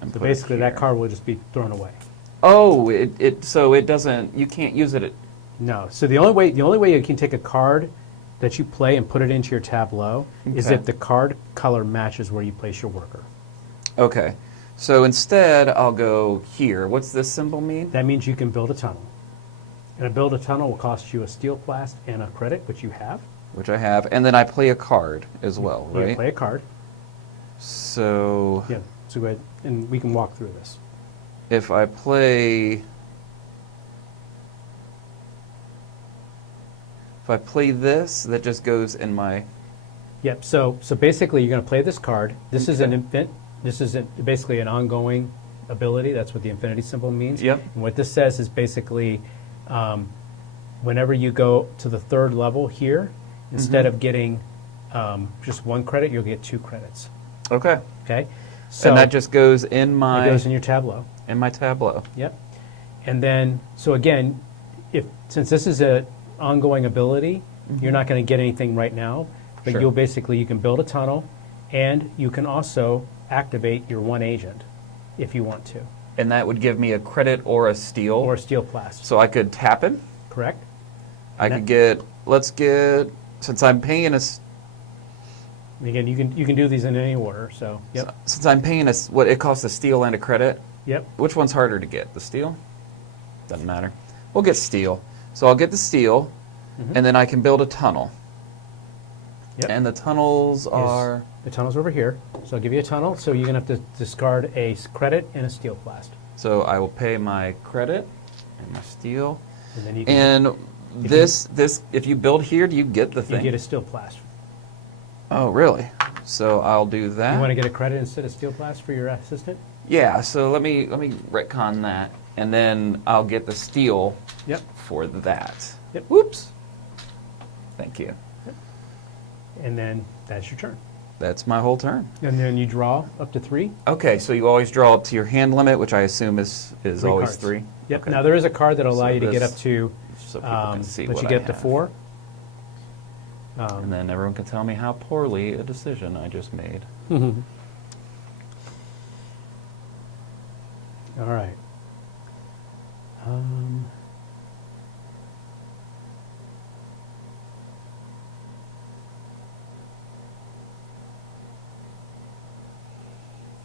And So put it basically, that here. card will just be thrown away. Oh, so it doesn't. You can't use it. No. So the only way you can take a card that you play and put it into your tableau is Okay. if the card color matches where you place your worker. Okay. So instead, I'll go here. What's this symbol mean? That means you can build a tunnel. And a build a tunnel will cost you a steel plast and a credit, which you have. Which I have, and then I play a card as well, You right? play a card. So Yeah. So go ahead, and we can walk through this. if I play this, that just goes in my. Yep. So basically, you're going to play this card. This is Okay. basically an ongoing ability. That's what the infinity symbol means. Yep. And what this says is basically, whenever you go to the 3rd level here, instead of getting just 1 credit, you'll get 2 credits. Okay. Okay. So And that just goes in my it goes in your tableau. tableau. Yep. And then, so again, since this is an ongoing ability, you're not going to get anything right now, but Sure. you can build a tunnel, and you can also activate your 1 agent if you want to, And that would give me a credit or a steal. or a steel plast. So I could tap it. Correct? I could get. Let's get. Since I'm paying And again, you can do these in any order. So yep, Since I'm paying what it costs a steal and a credit. yep. Which one's harder to get? The steel? Doesn't matter. We'll get steel. So I'll get the steel, and then I can build a tunnel. Yep. And the tunnels are. The tunnel's over here. So I'll give you a tunnel. So you're going to have to discard a credit and a steel plast. So I will pay my credit and my steel. And then you can And this, if you build here, do you get the you thing? get a steel plast. Oh, really? So I'll do that. You want to get a credit instead of steel plast for your assistant? Yeah. So let me retcon that, and then I'll get the steel Yep. for that. Yep. Whoops. Thank you. And then that's your turn. That's my whole turn. And then you draw up to 3. Okay, so you always draw up to your hand limit, which I assume is 3 always cards. 3. Yep. Okay. Now there is a card that'll allow So you to get this- up to so people can see but what you I get the have. 4. And then everyone can tell me how poorly a decision I just made. All right.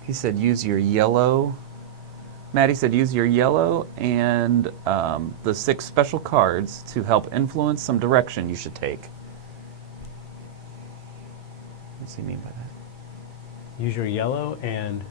He said use your yellow. Maddie said use your yellow and the 6 special cards to help influence some direction you should take. What does he mean by that? Use your yellow and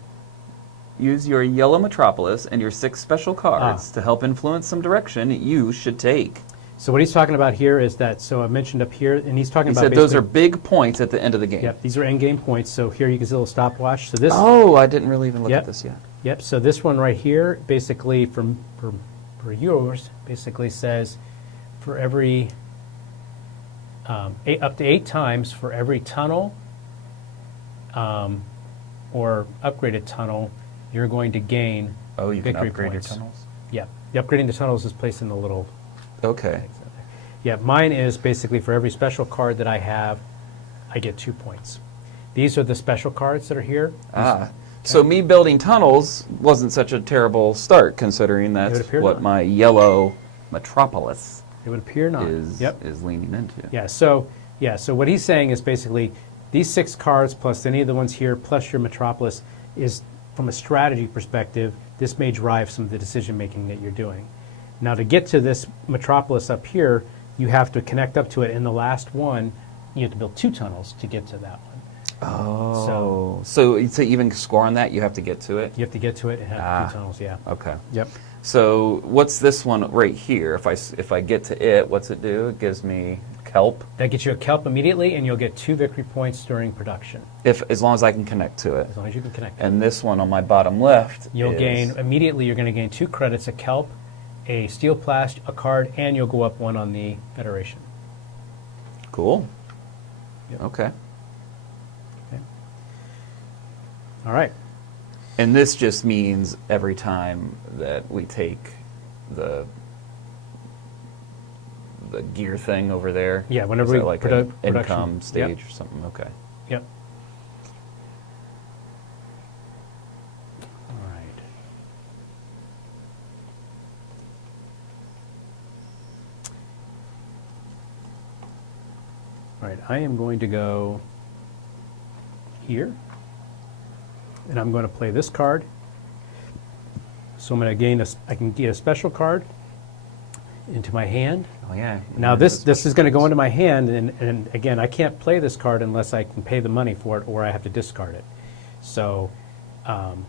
Use your yellow Metropolis and your 6 special cards to help influence some direction you should take. so what he's talking about here is that, so I mentioned up here, and he's talking He about said those are basically- big points at the end of the game. Yep, these are end-game points. So here you can see a little stopwatch. So this, Oh, I didn't really even look Yep. at this yet. yep. So this one right here, basically for yours, basically says for every up to 8 times for every tunnel or upgraded tunnel, you're going to gain Oh, you can victory upgrade points. your tunnels? Yeah, the upgrading the tunnels is placed in the little. Okay. Yeah, mine is basically for every special card that I have, I get 2 points. These are the special cards that are here. So me building tunnels wasn't such a terrible start, considering that's appear what not. my yellow Metropolis It would appear not. is Yep. leaning into. Yeah. So what he's saying is basically these 6 cards plus any of the ones here plus your Metropolis is, from a strategy perspective, this may drive some of the decision making that you're doing. Now to get to this Metropolis up here, you have to connect up to it. In the last one, you have to build 2 tunnels to get to that one. Oh. So to even score on that, you have to get to it? You have to get to it and have 2 tunnels. Yeah. Okay. Yep. So what's this one right here? If I get to it, what's it do? It gives me kelp. That gets you a kelp immediately, and you'll get 2 victory points during production, As long as I can connect to it. as long as you can connect. And this one on my bottom left, You'll is- gain immediately. You're going to gain 2 credits, a kelp, a steel plast, a card, and you'll go up 1 on the Federation. Cool. Yep. Okay. All right. And this just means every time that we take the gear thing over there. Yeah, whenever is we that like produ- an production. income stage or something. Okay. Yep. All right. All right. I am going to go here, and I'm going to play this card. So I'm going to gain I can get a special card into my hand. Oh yeah. Now this is going to go into my hand, and again, I can't play this card unless I can pay the money for it, or I have to discard it. So, I'm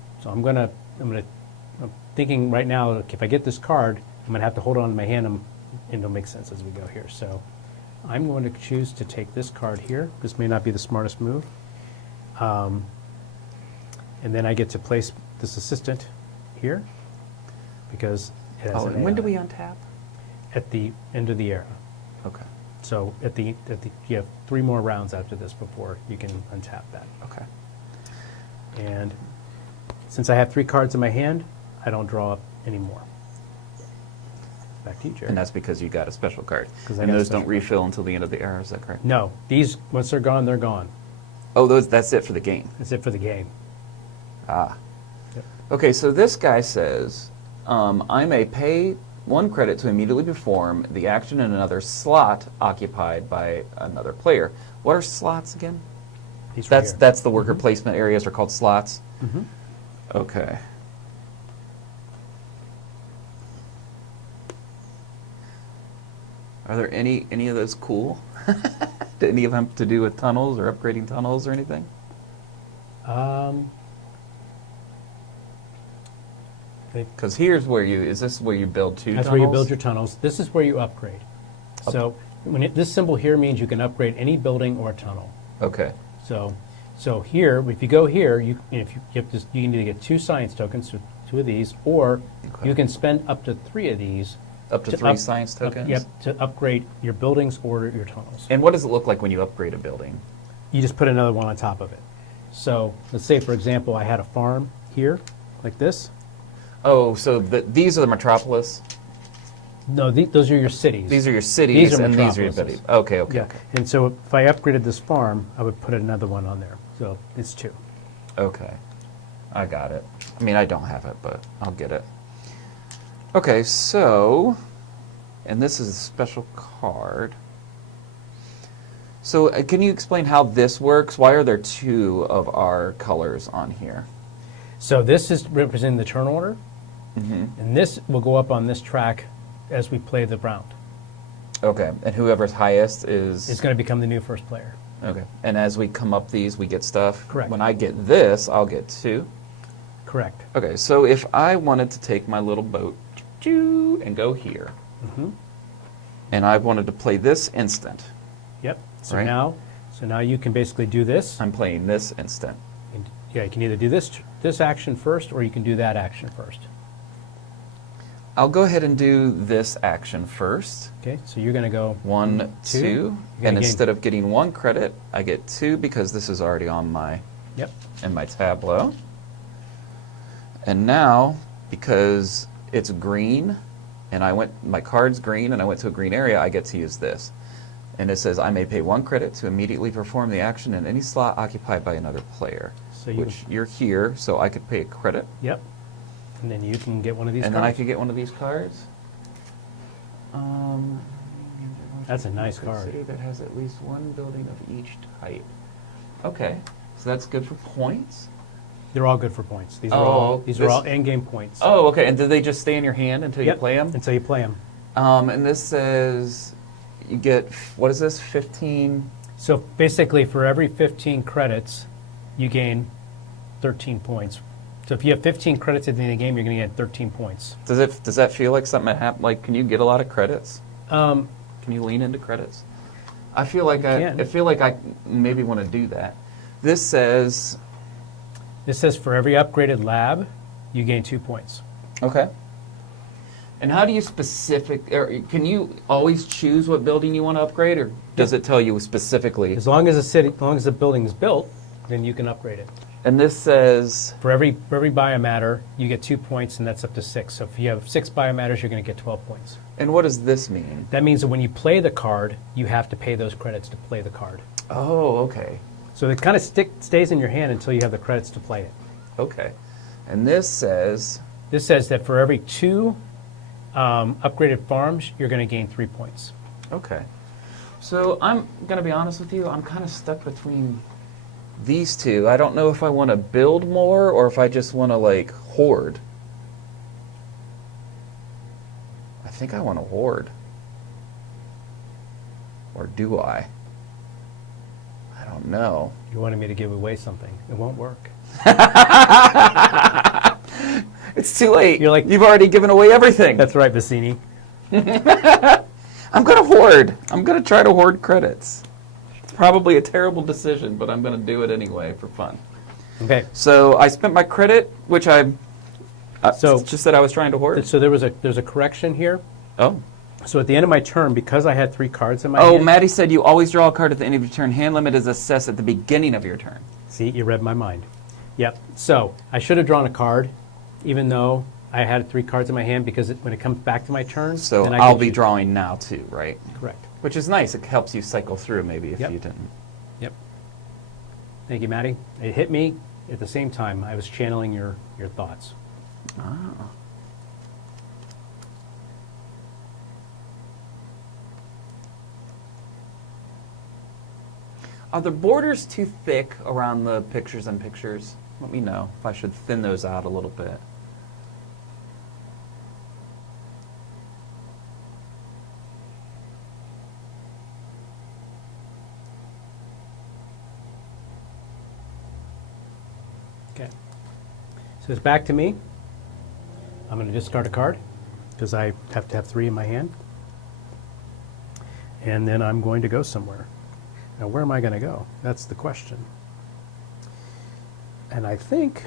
thinking right now, if I get this card, I'm going to have to hold on to my hand, and it'll make sense as we go here. So, I'm going to choose to take this card here. This may not be the smartest move, and then I get to place this assistant here because it has Oh, an and when do AI. we untap? At the end of the era. Okay. So you have 3 more rounds after this before you can untap that. Okay. And since I have 3 cards in my hand, I don't draw up any more. Back to you, Jerry. And that's because you got a special card. 'Cause I And got a those don't special refill until the end of the era. Is that correct? No, these once they're gone, they're gone. Oh, that's it for the game. That's it for the game. Ah. Yep. Okay, so this guy says, I may pay 1 credit to immediately perform the action in another slot occupied by another player. What are slots again? These right here. That's the worker placement areas are called slots? Mhm. Okay. Are there any of those cool? Do any of them have to do with tunnels or upgrading tunnels or anything? Because here's where is this where you build 2 That's tunnels? where you build your tunnels. This is where you upgrade. So this symbol here means you can upgrade any building or tunnel. Okay. So here, if you go here, you can either get 2 science tokens, so 2 of these, or Okay. you can spend up to 3 of these. Up to 3 science tokens? Yep, to upgrade your buildings or your tunnels. And what does it look like when you upgrade a building? You just put another one on top of it. So let's say, for example, I had a farm here, like this. Oh, so these are the Metropolis? No, those are your cities. These are your cities, These are and these are your metropolises. cities. Okay, okay, Yeah, okay. and so if I upgraded this farm, I would put another one on there. So it's 2. Okay, I got it. I mean, I don't have it, but I'll get it. Okay, so, and this is a special card. So can you explain how this works? Why are there 2 of our colors on here? So this is representing the turn order, and this will go up on this track as we play the round. Okay, and whoever's highest is... It's going to become the new first player. Okay, and as we come up these, we get stuff? Correct. When I get this, I'll get 2? Correct. Okay, so if I wanted to take my little boat and go here, and I wanted to play this instant, Yep. So Right. now you can basically do this. I'm playing this instant. Yeah, you can either do this action first, or you can do that action first. I'll go ahead and do this action first. Okay, so you're going to go 1, 2, You're gonna and gain- instead of getting 1 credit, I get 2 because this is already on my Yep. in my tableau. And now, because it's green, and my card's green, and I went to a green area, I get to use this. And it says I may pay 1 credit to immediately perform the action in any slot occupied by another player. So you- which you're here, so I could pay a credit, Yep. And then you can get one of these and cards. then I could get one of these cards. That's a nice card. City that has at least 1 building of each type. Okay, so that's good for points. They're all good for points. These Oh, are all end-game points. Oh, okay, and do they just stay in your hand until you Yep, play them? until you play them. And this says you get, what is this, 15? So basically, for every 15 credits, you gain 13 points. So if you have 15 credits at the end of the game, you're going to get 13 points. Does that feel like something that happened? Like, can you get a lot of credits? Um, Can you lean into credits? I feel like can. I feel like I maybe want to do that. This says, for every upgraded lab, you gain 2 points. okay. And how do you or can you always choose what building you want to upgrade, or does it tell you specifically? As long as the building is built, then you can upgrade it. And this says, For every biomatter, you get 2 points, and that's up to 6. So if you have 6 biomatters, you're going to get 12 points. and what does this mean? That means that when you play the card, you have to pay those credits to play the card. Oh, okay. So it kind of stays in your hand until you have the credits to play it. Okay. And this says, This says that for every 2 upgraded farms, you're going to gain 3 points. okay. So I'm going to be honest with you, I'm kind of stuck between these 2. I don't know if I want to build more or if I just want to, like, hoard. I think I want to hoard. Or do I? I don't know. You wanted me to give away something. It won't work. It's too late. You're like- You've already given away everything. That's right, Bassini. I'm going to hoard. I'm going to try to hoard credits. It's probably a terrible decision, but I'm going to do it anyway for fun. Okay. So I spent my credit, which I So- just said I was trying to hoard. So there's a correction here. Oh. So at the end of my turn, because I had 3 cards in my Oh, hand. Maddie said you always draw a card at the end of your turn. Hand limit is assessed at the beginning of your turn. See, you read my mind. Yep. So I should have drawn a card, even though I had 3 cards in my hand, because when it comes back to my turn, So then I I'll can be choose. drawing now too, right? Correct. Which is nice. It helps you cycle through maybe if Yep. you didn't. Yep. Thank you, Maddie. It hit me at the same time. I was channeling your thoughts. Ah. Are the borders too thick around the pictures and pictures? Let me know if I should thin those out a little bit. Okay. So it's back to me. I'm going to discard a card because I have to have 3 in my hand. And then I'm going to go somewhere. Now, where am I going to go? That's the question. And I think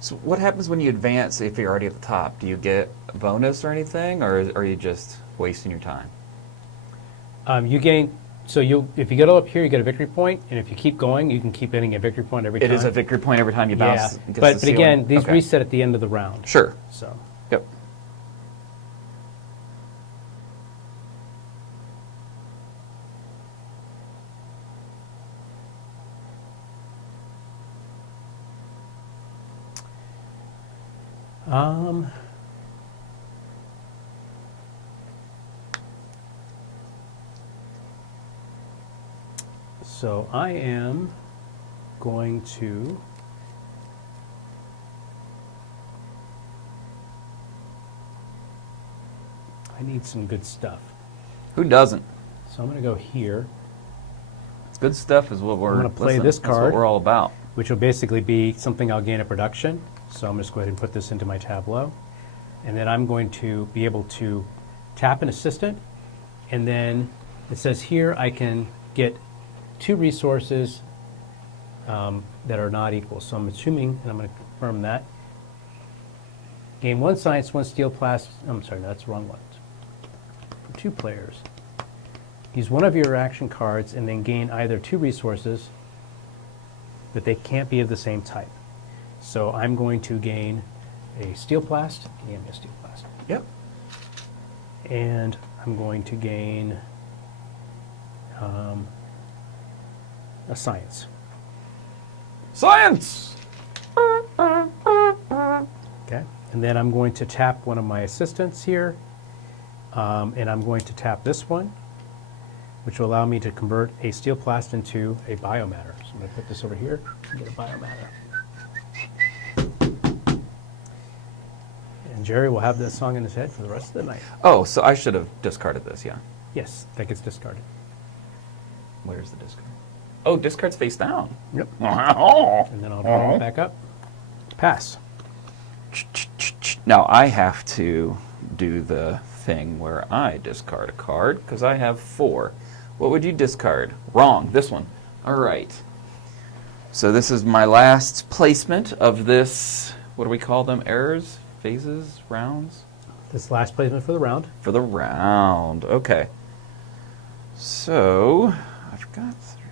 So what happens when you advance if you're already at the top? Do you get a bonus or anything, or are you just wasting your time? you gain So if you get up here, you get a victory point, and if you keep going, you can keep getting a victory point every time. It is a victory point every time you bounce. Yeah, against but the ceiling. again, these Okay. reset at the end of the round. Sure. So. Yep. So I am going to I need some good stuff. Who doesn't? So I'm going to go here, It's good stuff is what we're I'm gonna play listen, this That's what card. we're all about. which will basically be something I'll gain at production. So I'm just going to go ahead and put this into my Tableau. And then I'm going to be able to tap an assistant. And then it says here I can get 2 resources that are not equal. So I'm assuming, and I'm going to confirm that. Gain 1 science, 1 steel plast. I'm sorry, no, that's the wrong one. 2 players. Use one of your action cards and then gain either 2 resources, but they can't be of the same type. So I'm going to gain a steel plast. Can you give me a steel plast? Yep. And I'm going to gain a science. Science! Okay. And then I'm going to tap one of my assistants here, and I'm going to tap this one, which will allow me to convert a steel plast into a biomatter. So I'm going to put this over here and get a biomatter. And Jerry will have this song in his head for the rest of the night. Oh, so I should have discarded this, yeah. Yes, that gets discarded. Where's the discard? Oh, discard's face down. Yep. Oh. And then I'll draw it back up. Pass. Now I have to do the thing where I discard a card because I have 4. What would you discard? Wrong. This one. All right. So this is my last placement of this. What do we call them? Errors? Phases? Rounds? This last placement for the round. For the round. Okay. So I've got 3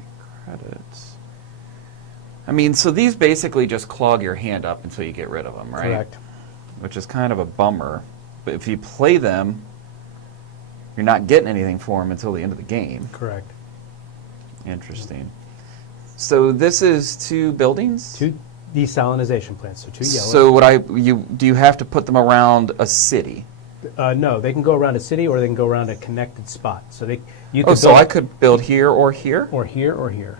credits. I mean, so these basically just clog your hand up until you get rid of them, right? Correct. Which is kind of a bummer. But if you play them, you're not getting anything for them until the end of the game. Correct. Interesting. So this is 2 buildings? 2 desalinization plants, so 2 yellow. So do you have to put them around a city? No, they can go around a city or they can go around a connected spot. So you Oh, can so build I could build here or here? or here or here.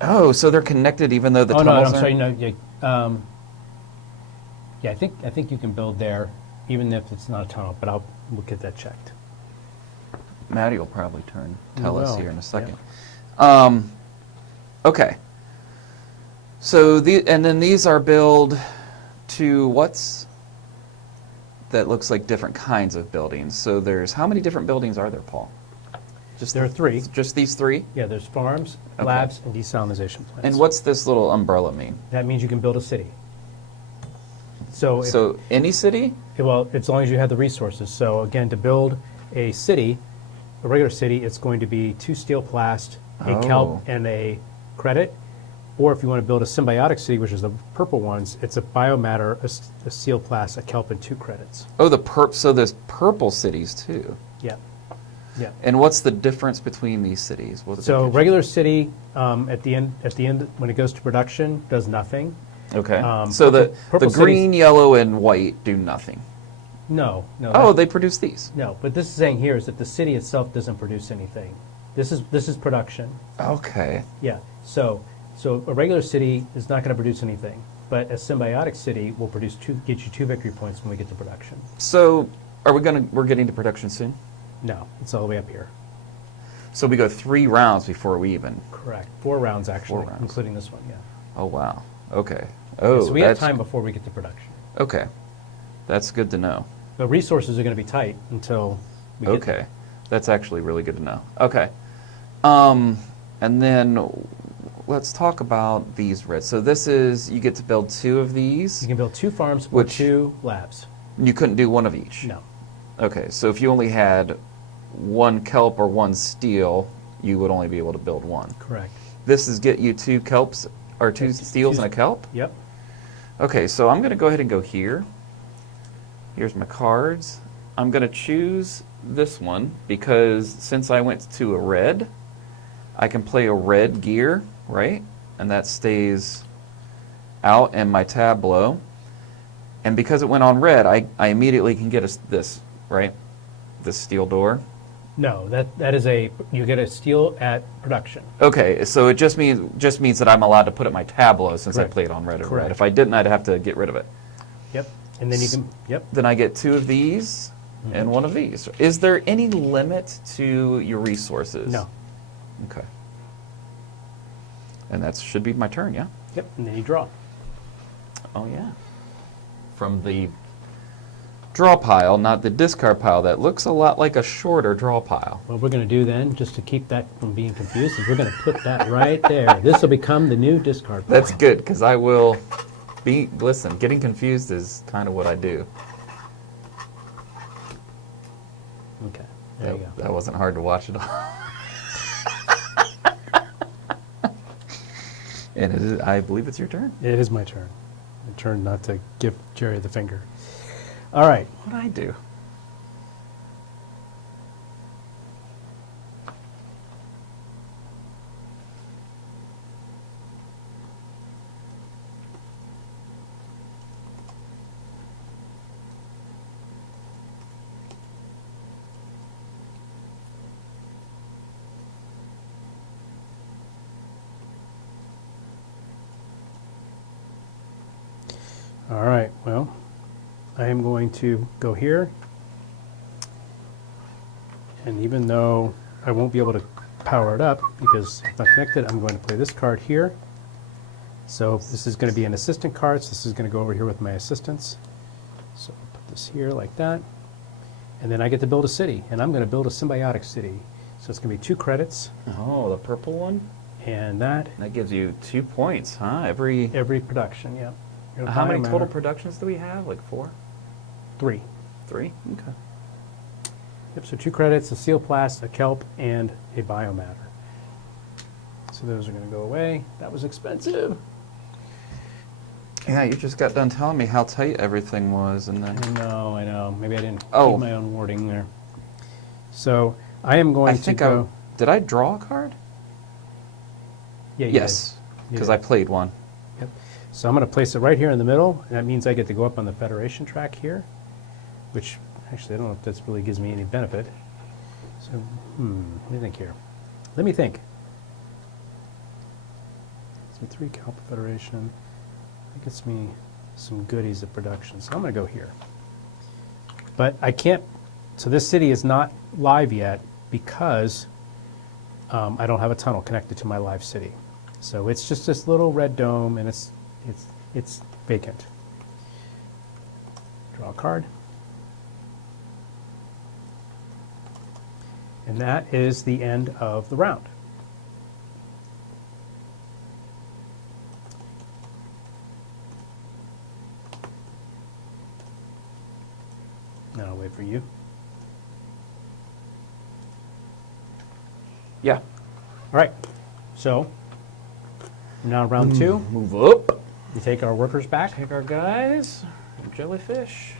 Oh, so they're connected even though the Oh no, tunnels I'm are... sorry. No, yeah, I think you can build there even if it's not a tunnel. But we'll get that checked. Maddie will probably tell us will, here in a second. yeah. Okay. So and then these are build to what's that looks like different kinds of buildings. So there's how many different buildings are there, Paul? There are 3. Just these 3? Yeah, there's farms, Okay. labs, and desalinization plants. And what's this little umbrella mean? That means you can build a city. So, So any city? well, as long as you have the resources. So again, to build a city, a regular city, it's going to be 2 steel plast, a Oh. kelp, and a credit. Or if you want to build a symbiotic city, which is the purple ones, it's a biomatter, a steel plast, a kelp, and 2 credits. Oh, so there's purple cities too. Yeah. Yeah. And what's the difference between these cities? What's the So difference? regular city, at the end, when it goes to production, does nothing. Okay. um, So the purple green, yellow, and white do nothing. No. Oh, that's- they produce these. no. But this is saying here is that the city itself doesn't produce anything. This is production. Okay. Yeah. So a regular city is not going to produce anything, but a symbiotic city will get you 2 victory points when we get to production. So we're getting to production soon? No, it's all the way up here. So we go 3 rounds before we even. Correct. 4 rounds actually, 4 rounds. including this one. Yeah. Oh wow. Okay. Oh, So we have that's time before we get to production. okay. That's good to know. The resources are going to be tight until we get Okay, that's actually really good to know. Okay, and then let's talk about these reds. So this is you get to build 2 of these. You can build 2 farms or Which- 2 labs. You couldn't do 1 of each. No. Okay, so if you only had 1 kelp or 1 steel, you would only be able to build one. Correct. This is get you 2 kelps, or 2 steels and a kelp? Yep. Okay, so I'm going to go ahead and go here. Here's my cards. I'm going to choose this one because since I went to a red, I can play a red gear, right? And that stays out in my tableau. And because it went on red, I immediately can get this, right? This steel door. No, that is you get a steel at production. Okay, so it just means that I'm allowed to put it in my tableau since Correct. I played on red or Correct. red. If I didn't, I'd have to get rid of it. Yep. And then you can, yep. Then I get 2 of these and 1 of these. Is there any limit to your resources? No. Okay. And that should be my turn, yeah? Yep. And then you draw. Oh, yeah. From the draw pile, not the discard pile. That looks a lot like a shorter draw pile. What we're going to do then, just to keep that from being confused, is we're going to put that right there. This will become the new discard pile. That's good, because I will be, listen, getting confused is kind of what I do. Okay. There you go. That wasn't hard to watch at all. And I believe it's your turn. It is my turn. My turn not to give Jerry the finger. All right. What did I do? All right. Well, I am going to go here. And even though I won't be able to power it up because it's not connected, I'm going to play this card here. So this is going to be an assistant card, so this is going to go over here with my assistants. So I'll put this here like that. And then I get to build a city, and I'm going to build a symbiotic city. So it's going to be 2 credits. Oh, the purple one? And that, That gives you 2 points, huh? Every production, yeah. How many total productions do we have? Like 4? 3. 3? Okay. Yep, so 2 credits, a seal plast, a kelp, and a biomatter. So those are going to go away. That was expensive. Yeah, you just got done telling me how tight everything was, and then I know. Maybe I didn't keep Oh. my own wording there. So I am going I to think go. did I draw a card? Yeah, you Yes, did. You because did. I played one. Yep. So I'm going to place it right here in the middle, and that means I get to go up on the Federation track here, which actually I don't know if that really gives me any benefit. So, what do you think here? Let me think. So 3 Calp Federation. That gets me some goodies of production. So I'm going to go here. But I can't, so this city is not live yet because I don't have a tunnel connected to my live city. So it's just this little red dome, and it's vacant. Draw a card. And that is the end of the round. Now I'll wait for you. Yeah. All right. So now round 2. Move up. We take our workers back. Take our guys. Jellyfish.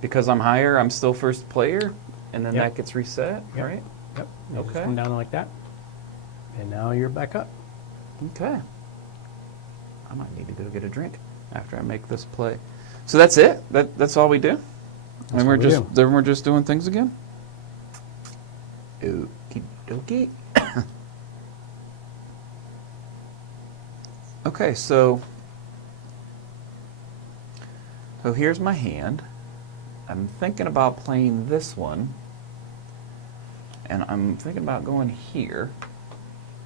Because I'm higher, I'm still first player, and then Yep. that gets reset, Yep. right? Yep. You just Okay. come down like that. And now you're back up. Okay. I might need to go get a drink after I make this play. So that's it? That's all we do? And what we do. then we're just doing things again? Okie dokie. Okay, so here's my hand. I'm thinking about playing this one, and I'm thinking about going here,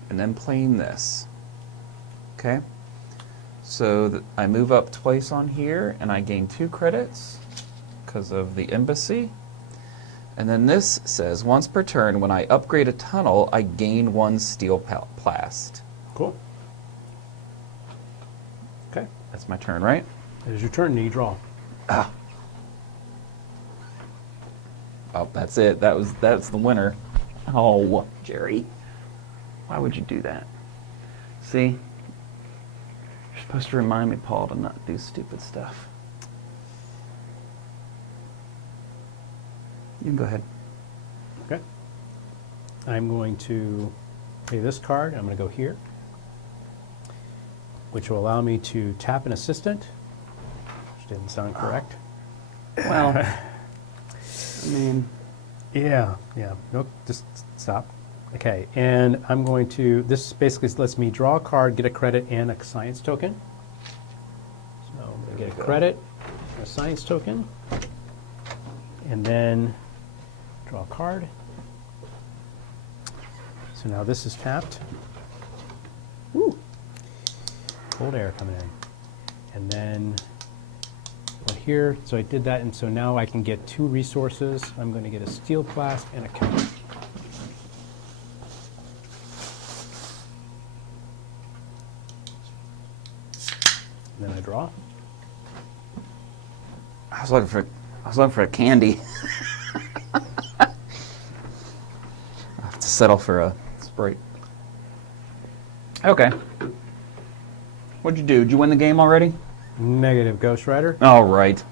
and then playing this. Okay? So I move up twice on here, and I gain 2 credits because of the embassy. And then this says, once per turn, when I upgrade a tunnel, I gain 1 steel plast. Cool. Okay. That's my turn, right? It is your turn. Now you draw. Oh, that's it. That's the winner. Oh, Jerry. Why would you do that? See? You're supposed to remind me, Paul, to not do stupid stuff. You can go ahead. Okay. I'm going to play this card. I'm going to go here, which will allow me to tap an assistant, which didn't sound correct. Well, I mean... Yeah. Nope, just stop. Okay, and I'm going to, this basically lets me draw a card, get a credit, and a science token. So I'm going to get a credit, a science token, and then draw a card. So now this is tapped. Woo! Cold air coming in. And then here, so I did that, and so now I can get 2 resources. I'm going to get a steel flask and a kelp. And then I draw. I was looking for a candy. I have to settle for a Sprite. Okay. What'd you do? Did you win the game already? Negative, Ghost Rider. All right.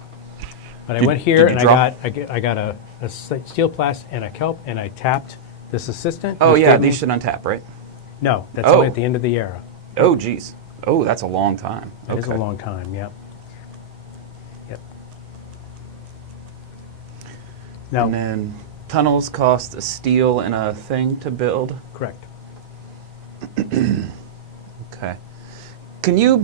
But I went here did and you draw? I got a steel flask and a kelp, and I tapped this assistant. Oh which yeah, gave me- these should untap, right? No, that's Oh. only at the end of the era. Oh geez. Oh, that's a long time. It is a long time. Yep. Now, And then tunnels cost a steel and a thing to build. correct. Okay. Can you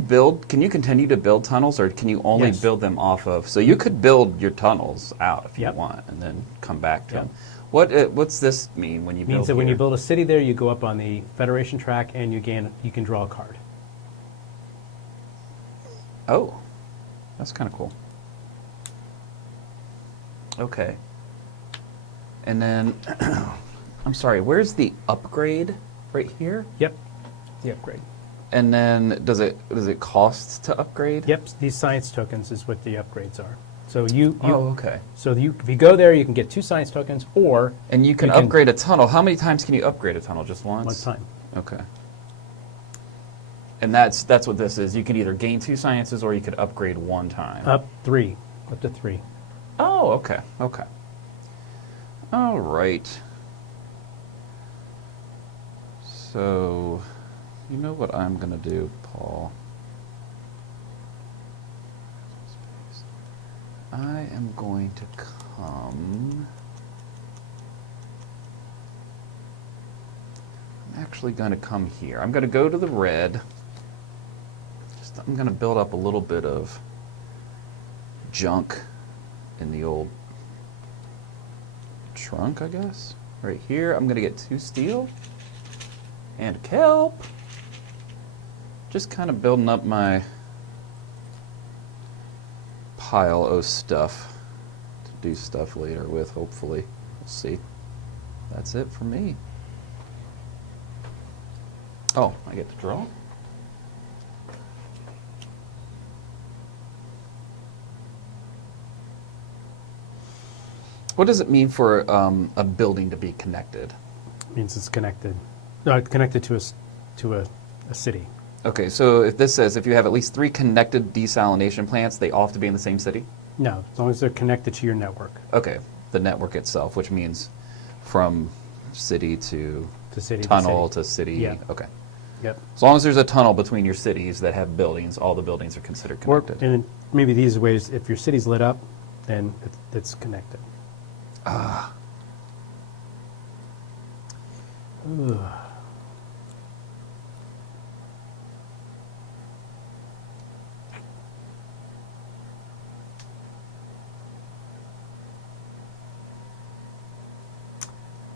continue to build tunnels, or can you only Yes. build them off of? So you could build your tunnels out if you Yep. want, and then come back to Yep. them. What's this mean when you build? Means that when here? you build a city there, you go up on the Federation track and you can draw a card. Oh, that's kind of cool. Okay. And then, I'm sorry, where's the upgrade? Right here? Yep. The upgrade. And then, does it cost to upgrade? Yep. These science tokens is what the upgrades are. So you Oh, okay. so if you go there, you can get 2 science tokens, or And you can upgrade a tunnel. How many times can you upgrade a tunnel? Just once? one time. Okay. And that's what this is. You can either gain 2 sciences or you could upgrade 1 time. Up to 3. Oh, okay. Okay. All right. So, you know what I'm going to do, Paul? I am going to come... I'm actually going to come here. I'm going to go to the red. I'm going to build up a little bit of junk in the old trunk, I guess. Right here, I'm going to get 2 steel and kelp. Just kind of building up my pile of stuff to do stuff later with, hopefully. We'll see. That's it for me. Oh, I get to draw? What does it mean for a building to be connected? Means it's connected. No, connected to a city. Okay, so if this says if you have at least 3 connected desalination plants, they all have to be in the same city? No, as long as they're connected to your network. Okay, the network itself, which means from city to To tunnel city. to city. Yeah. Okay. Yep. As long as there's a tunnel between your cities that have buildings, all the buildings are considered Or connected. and maybe these ways, if your city's lit up, then it's connected. Ah. Ugh.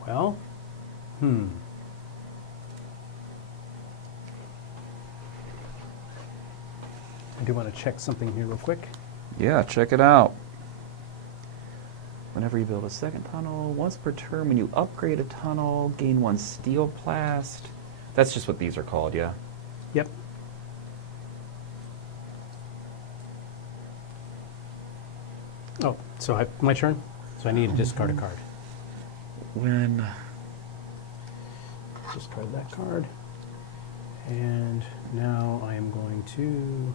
Well, I do want to check something here real quick. Yeah, check it out. Whenever you build a second tunnel, once per turn, when you upgrade a tunnel, gain 1 steel plast. That's just what these are called, yeah? Yep. Oh, so my turn? So I need to discard a card. when Discard that card. And now I am going to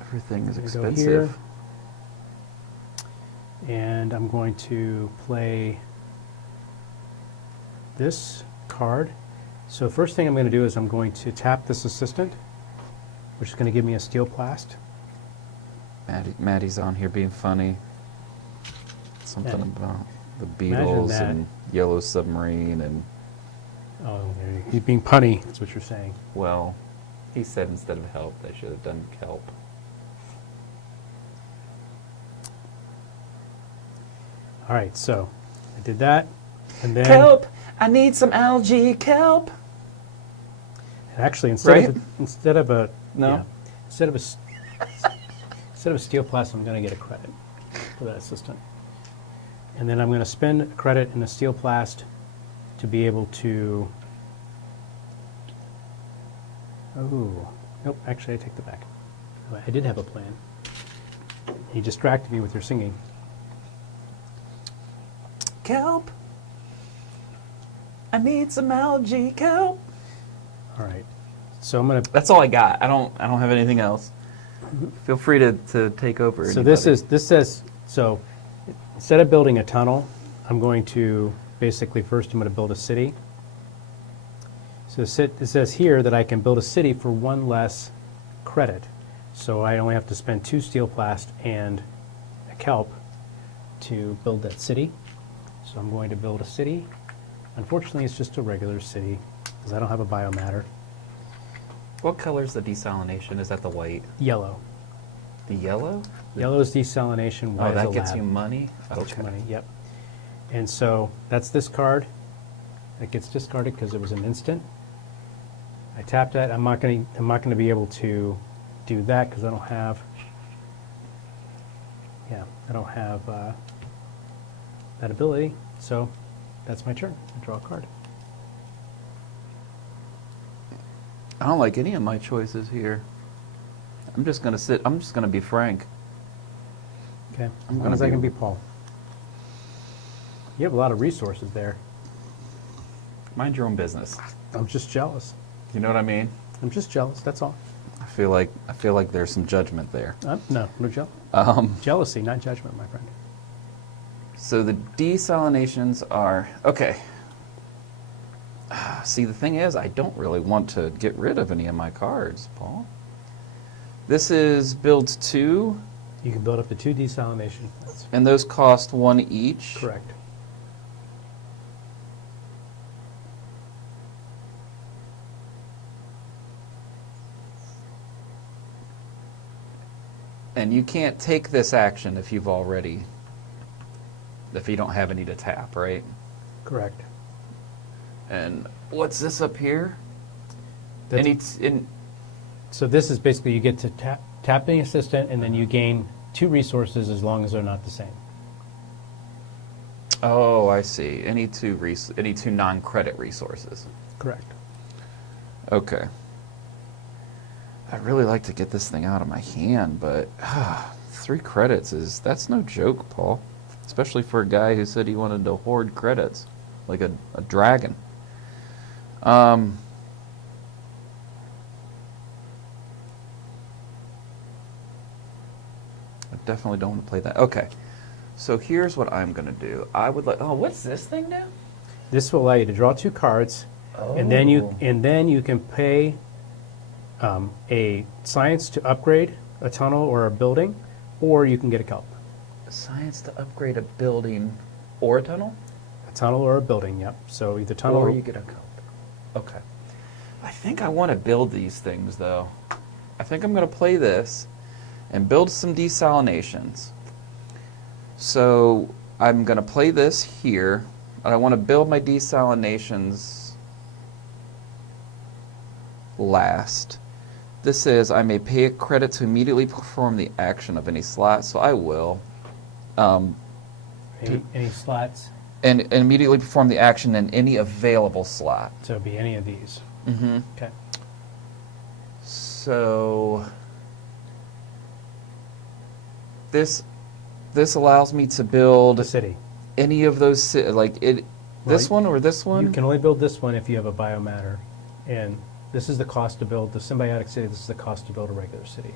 everything is I'm gonna go expensive. here, and I'm going to play this card. So first thing I'm going to do is I'm going to tap this assistant, which is going to give me a steel plast. Maddie's on here being funny. Something Yeah. about the Imagine Beatles that. and Yellow Submarine and, Oh, there you go. He's being punny. That's what you're saying. well, he said instead of help, they should have done kelp. All right, so I did that, and then Kelp! I need some algae kelp! actually Right? instead of a No? yeah, instead of a steel plast, I'm going to get a credit for that assistant, and then I'm going to spend a credit in a steel plast to be able to. Oh, nope. Actually, I take that back. I did have a plan. You distracted me with your singing. Kelp! I need some algae kelp! All right, so I'm going to. That's all I got. I don't have anything else. Feel free to take over. So anybody. this says, so instead of building a tunnel, I'm going to basically first I'm going to build a city. So it says here that I can build a city for one less credit. So I only have to spend 2 steel plast and a kelp to build that city. So I'm going to build a city. Unfortunately, it's just a regular city because I don't have a biomatter. What color is the desalination? Is that the white? Yellow. The yellow? Yellow is desalination, white Oh, is that a gets lab. you money? Gets Okay. you money, yep. And so that's this card. That gets discarded because it was an instant. I tapped that. I'm not going to be able to do that because I don't have. Yeah, I don't have that ability. So that's my turn. I draw a card. I don't like any of my choices here. I'm just gonna sit. I'm just gonna be frank. Okay. I'm As long gonna as I be- can be Paul. You have a lot of resources there. Mind your own business. I'm just jealous. You know what I mean? I'm just jealous. That's all. I feel like there's some judgment there. No jealousy. Jealousy, not judgment, my friend. So the desalinations are okay. See, the thing is, I don't really want to get rid of any of my cards, Paul. This is build 2, You can build up to 2 desalination. That's and those cost 1 each. correct. And you can't take this action if you don't have any to tap, right? Correct. And what's this up here? That's- in So this is basically you get to tap the assistant, and then you gain 2 resources as long as they're not the same. Oh, I see. Any two non-credit resources. Correct. Okay. I'd really like to get this thing out of my hand, but 3 credits that's no joke, Paul. Especially for a guy who said he wanted to hoard credits, like a dragon. I definitely don't want to play that. Okay. So here's what I'm going to do. I would like. Oh, what's this thing now? This will allow you to draw 2 cards, and then you can pay a science to upgrade a tunnel or a building, or you can get a kelp. Science to upgrade a building or a tunnel? A tunnel or a building, yep. So either tunnel Or you get a kelp. Okay. I think I want to build these things, though. I think I'm going to play this and build some desalinations. So I'm going to play this here, and I want to build my desalinations last. This is, I may pay a credit to immediately perform the action of any slot, so I will. any slots. And immediately perform the action in any available slot. So it'd be any of these. Mm-hmm. Okay. So this allows me to build The city. any of those, this one or this one? You can only build this one if you have a biomatter. And this is the cost to build the symbiotic city. This is the cost to build a regular city.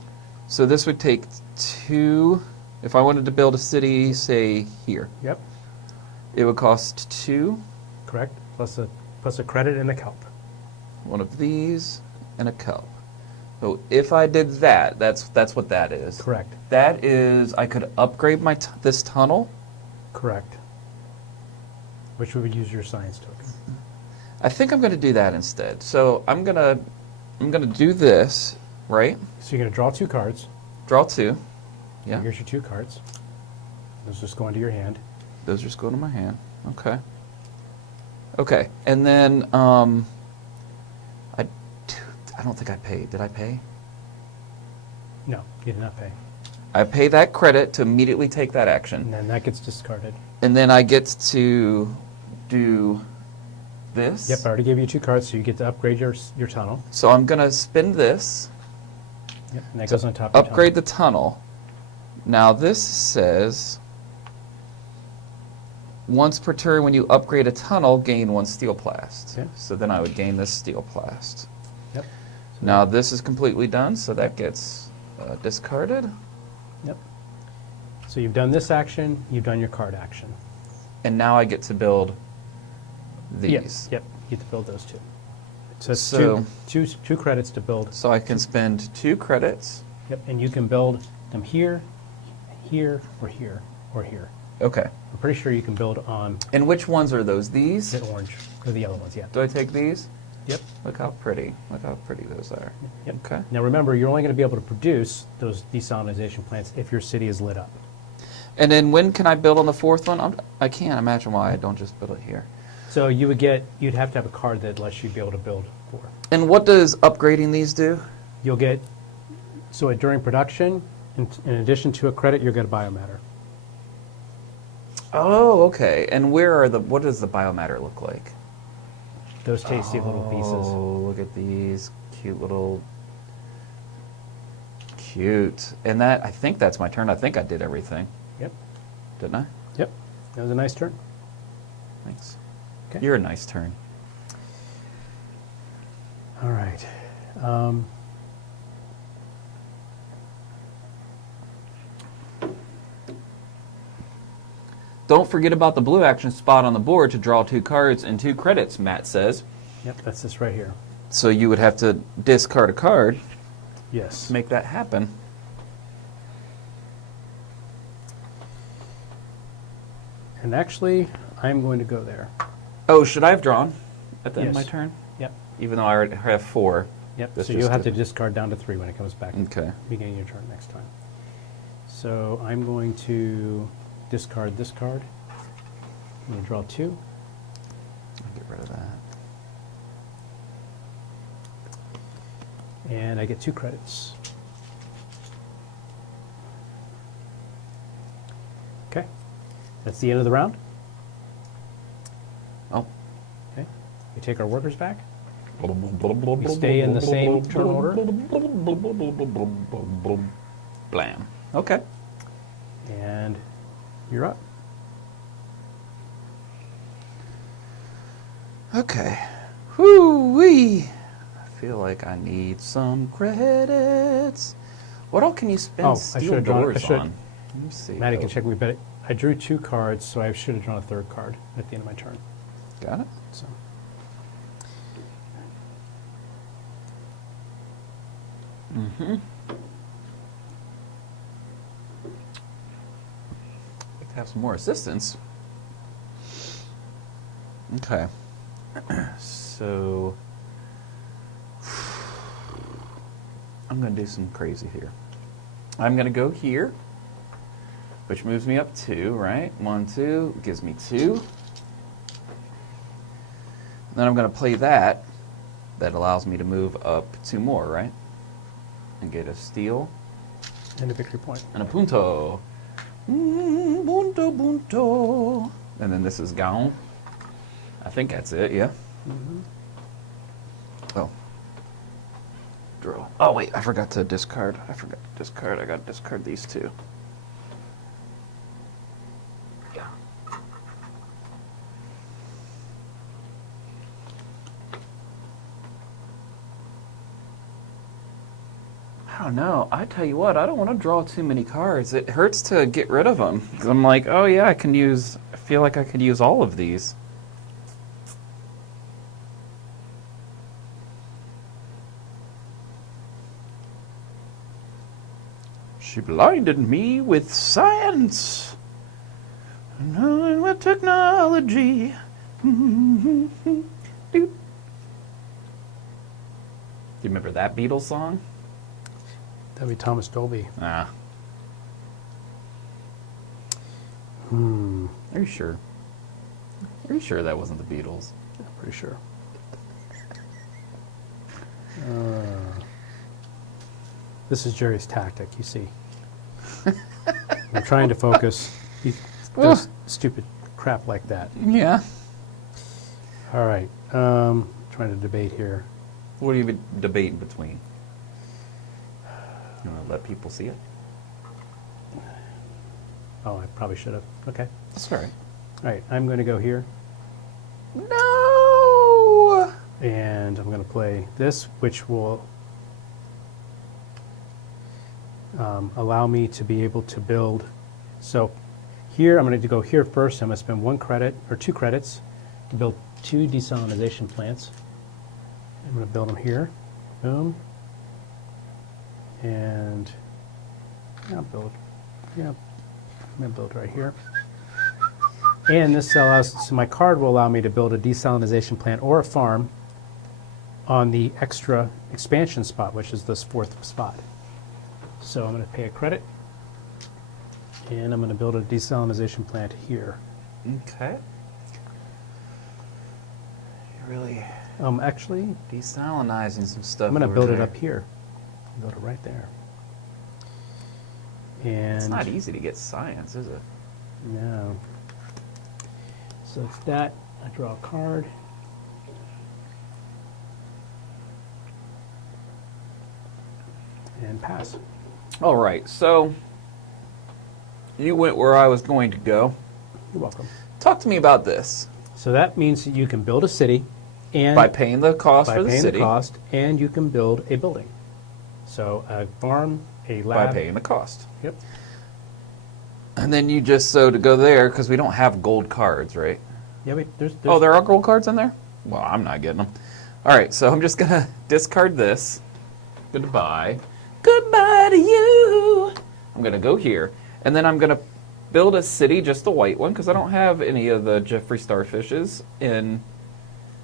So this would take 2, if I wanted to build a city, say here, Yep, it would cost 2, correct. Plus a credit and a kelp. one of these, and a kelp. So if I did that, that's what that is. Correct. That is, I could upgrade this tunnel. Correct. Which we would use your science token. I think I'm going to do that instead. So I'm gonna do this, right? So you're going to draw 2 cards. Draw 2. Yeah. Here's your 2 cards. Those just go into your hand. Those just go to my hand. Okay. Okay. And then I don't think I paid. Did I pay? No, you did not pay. I pay that credit to immediately take that And action. then that gets discarded. And then I get to do this. Yep, I already gave you 2 cards, so you get to upgrade your tunnel. So I'm going to spin this. Yep, and that goes on top of your Upgrade the tunnel. Now this says, once per turn when you upgrade a tunnel, gain 1 steel plast. Okay. So then I would gain this steel plast. Yep. Now this is completely done, so that gets discarded. Yep. So you've done this action, you've done your card action. And now I get to build these. Yep, you get to build those 2. So it's So- two credits to build. So I can spend 2 credits. Yep, and you can build them here, here, or here, or here. Okay. I'm pretty sure you can build on And which ones are those? These? the orange, or the yellow ones, yeah. Do I take these? Yep. Look how pretty. Look how pretty those are. Yep. Okay. Now remember, you're only going to be able to produce those desalinization plants if your city is lit up. And then when can I build on the 4th one? I can't imagine why I don't just build it here. So you'd have to have a card that lets you be able to build 4. And what does upgrading these do? You'll get, so during production, in addition to a credit, you'll get a biomatter. Oh, okay. And what does the biomatter look like? Those tasty little pieces. Oh, look at these cute. And I think that's my turn. I think I did everything, Yep, didn't I? yep. That was a nice turn. Thanks. Okay. You're a nice turn. All right. Don't forget about the blue action spot on the board to draw 2 cards and 2 credits, Matt says. Yep, that's this right here. So you would have to discard a card Yes. to make that happen. And actually, I'm going to go there. Oh, should I have drawn at the end of Yes. my turn? Yep. Even though I already have 4. Yep. That's So you'll just have a- to discard down to 3 when it comes back. Okay. Beginning your turn next time. So I'm going to discard this card. I'm going to draw 2. I'll get rid of that. And I get 2 credits. Okay. That's the end of the round. Oh. Okay. We take our workers back. We stay in the same turn order. Blam. Okay. And you're up. Okay. Whoo-wee. I feel like I need some credits. What all can you spend Oh, I steel should've drawn- I doors should- on? Let me see. Maddie can check. I drew 2 cards, so I should have drawn a 3rd card at the end of my turn. Got it. So. Mm-hmm. Like to have some more assistance. Okay. So I'm going to do some crazy here. I'm going to go here, which moves me up 2, right? 1, 2, gives me 2. Then I'm going to play that. That allows me to move up 2 more, right? And get a steal And a victory point. and a punto. Punto, punto. And then this is gone. I think that's it, yeah? Oh. Draw. Oh wait, I forgot to discard. I got to discard these two. Yeah. I don't know. I tell you what, I don't want to draw too many cards. It hurts to get rid of them. 'Cause I'm like, oh yeah, I feel like I could use all of these. She blinded me with science, knowing with technology. Do you remember that Beatles song? That'd be Thomas Dolby. Ah. Are you sure? Are you sure that wasn't the Beatles? I'm pretty sure. This is Jerry's tactic, you see. I'm trying to focus. He does stupid crap like that. Yeah. All right. Trying to debate here. What are you debating between? You want to let people see it? Oh, I probably should have. Okay. That's all right. All right. I'm going to go here. No! And I'm going to play this, which will allow me to be able to build. So here, I'm going to go here first. I'm going to spend 1 credit or 2 credits to build 2 desalinization plants. I'm going to build them here. Boom. And I'm going to build right here. And this allows, so my card will allow me to build a desalinization plant or a farm on the extra expansion spot, which is this 4th spot. So I'm going to pay a credit, and I'm going to build a desalinization plant here. Okay. You're really Actually, desalinizing some stuff. I'm going to over build it there. up here. Build it right there. And It's not easy to get science, is it? No. So it's that. I draw a card. And pass. All right, so you went where I was going to go. You're welcome. Talk to me about this. So that means that you can build a city and By paying the cost by for the paying city. the cost, and you can build a building. So a farm, a lab. By paying the cost. Yep. And then you just, so to go there, because we don't have gold cards, right? Yeah, wait, there's Oh, there are gold cards in there? Well, I'm not getting them. All right, so I'm just going to discard this. Goodbye. Goodbye to you. I'm going to go here. And then I'm going to build a city, just the white one, because I don't have any of the Jeffrey starfishes in,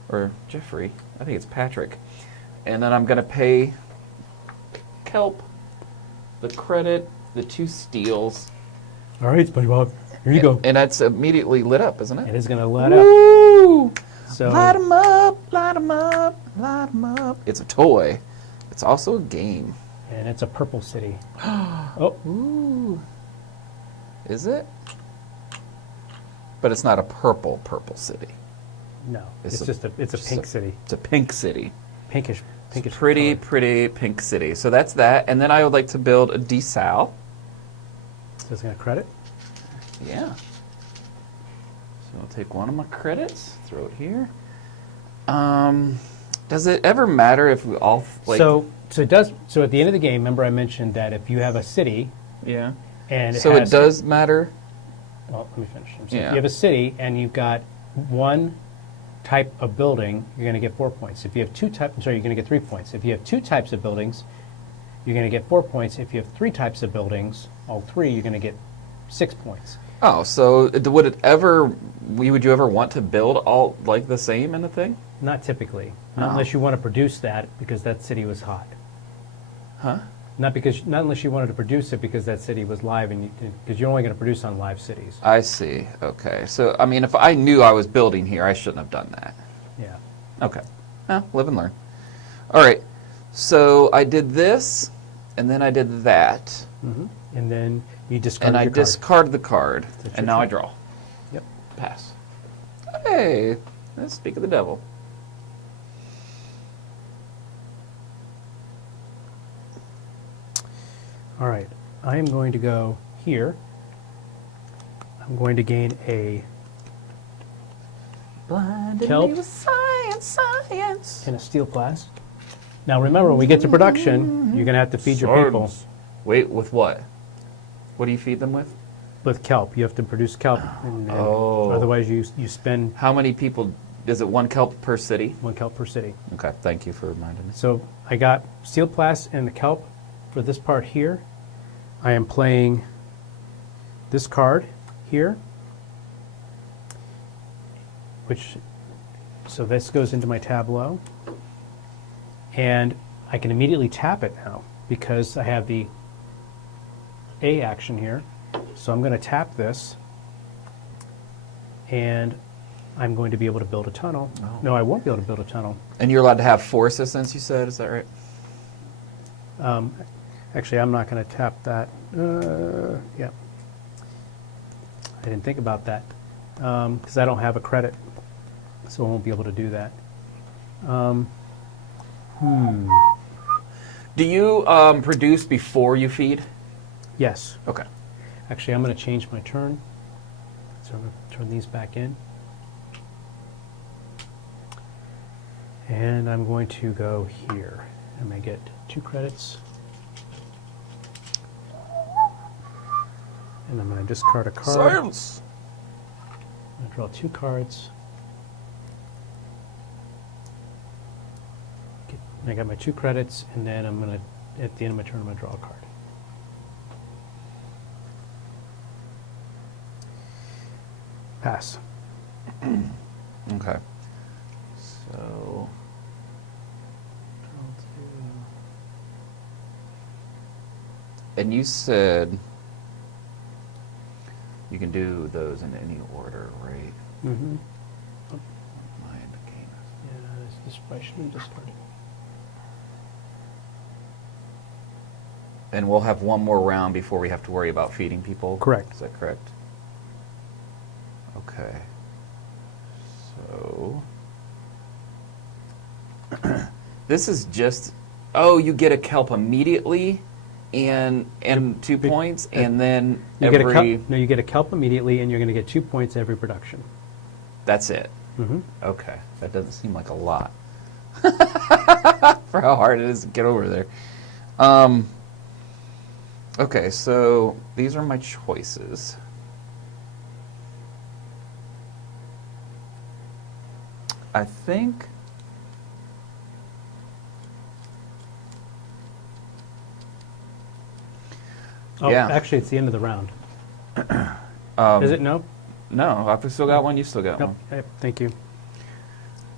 or Jeffrey, I think it's Patrick. And then I'm going to pay kelp, the credit, the 2 steals. All right, SpongeBob. Here you go. And that's immediately lit up, isn't it? It is going to let up. Woo! So Light 'em up, light 'em up, light 'em up. It's a toy. It's also a game. and it's a purple city. Oh, Ooh. Is it? But it's not a purple city. no. It's It's a- it's a just pink a- city. It's a pink city. Pinkish Pretty, color. pretty pink city. So that's that. And then I would like to build a desal. So it's going to credit. Yeah. So I'll take one of my credits, throw it here. Does it ever matter if we all like? So it does. So at the end of the game, remember I mentioned that if you have a city yeah. and So it does matter. Well, let me finish. So Yeah. if you have a city and you've got one type of building, you're going to get 4 points. If you have two types, you're going to get 3 points. If you have 2 types of buildings, you're going to get 4 points. If you have 3 types of buildings, all 3, you're going to get 6 points. Oh, so would it ever? Would you ever want to build all like the same in a thing? Not typically, not Oh. unless you want to produce that because that city was hot. Huh? Not unless you wanted to produce it because that city was live, and because you're only going to produce on live cities. I see. Okay. So I mean, if I knew I was building here, I shouldn't have done that. Yeah. Okay. Well, live and learn. All right. So I did this, and then I did that, And then you discard and I your card. discard the card, That's and your now I turn. draw. Yep. Pass. Hey, let's speak of the devil. All right, I am going to go here. I'm going to gain a Blinded kelp me with science. and a steel blast. Now remember, when we get to production, you're going to have to feed your people Wait, with what? What do you feed them with? with kelp. You have to produce kelp, and Oh. otherwise you spend How many people? Is it 1 kelp per city? 1 kelp per city. Okay, thank you for reminding me. So I got steel blast and the kelp for this part here. I am playing this card here, so this goes into my tableau, and I can immediately tap it now because I have the A action here. So I'm going to tap this, and I'm going to be able to build a tunnel. Oh. No, I won't be able to build a tunnel. And you're allowed to have 4 assistants, you said, is that right? Actually, I'm not going to tap that. Yeah. I didn't think about that because I don't have a credit, so I won't be able to do that. Do you produce before you feed? Yes. Okay. Actually, I'm going to change my turn. So I'm going to turn these back in. And I'm going to go here. I'm going to get 2 credits. And I'm going to discard a card. Science! I'm going to draw 2 cards. I got my 2 credits, and then I'm going to, at the end of my turn, I'm going to draw a card. Pass. Okay. So. And you said you can do those in any order, right? Mm-hmm. Mind game. Yeah, this probably should be discarded. And we'll have one more round before we have to worry about feeding people? Correct. Is that correct? Okay. So. This is just. Oh, you get a kelp immediately and 2 points, and then You every. get a kelp, no, you get a kelp immediately, and you're going to get 2 points every production. That's it. Mm-hmm. Okay. That doesn't seem like a lot for how hard it is to get over there. Okay, so these are my choices. I think Oh, Yeah. actually, it's the end of the round. Is it? No? No, I've still got one, you still got Nope. Thank you.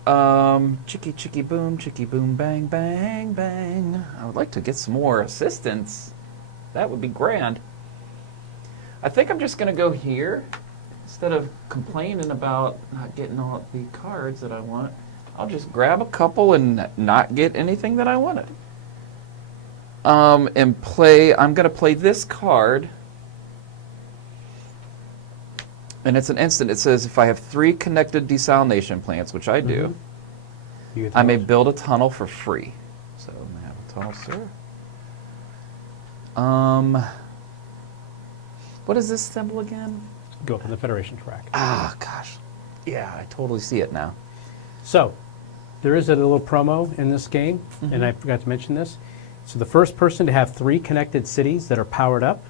one. Chicky boom, bang, bang, bang. I would like to get some more assistance. That would be grand. I think I'm just going to go here. Instead of complaining about not getting all the cards that I want, I'll just grab a couple and not get anything that I wanted. And play, I'm going to play this card. And it's an instant. It says if I have 3 connected desalination plants, which I do, You get I may those. build a tunnel for free. So I'm going to have a tunnel, sir. What is this symbol again? Go up on the Federation track. Ah, gosh. Yeah, I totally see it now. So, there is a little promo in this game, and I forgot to mention this. So the first person to have 3 connected cities that are powered up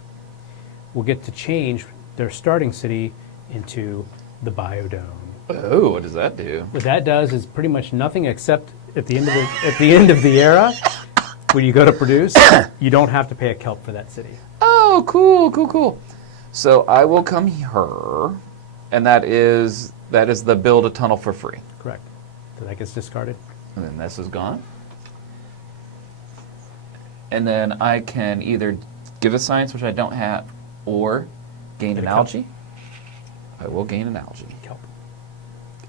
will get to change their starting city into the biodome. Oh, what does that do? What that does is pretty much nothing except at the end of the era, when you go to produce, you don't have to pay a kelp for that city. Oh, cool. So I will come here, and that is the build a tunnel for free. Correct. So that gets discarded. And then this is gone. And then I can either give a science, which I don't have, or gain Get an a kelp. algae. I will gain an algae. Kelp.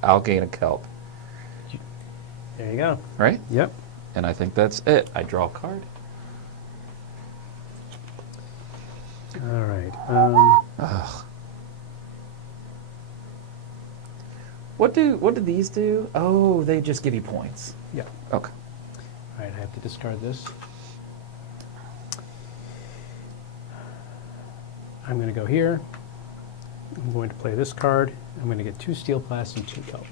I'll gain a kelp. There you go. Right? Yep. And I think that's it. I draw a card. All right. What do these do? Oh, they just give you points. Yeah. Okay. All right, I have to discard this. I'm going to go here. I'm going to play this card. I'm going to get 2 steel plasts and 2 kelp.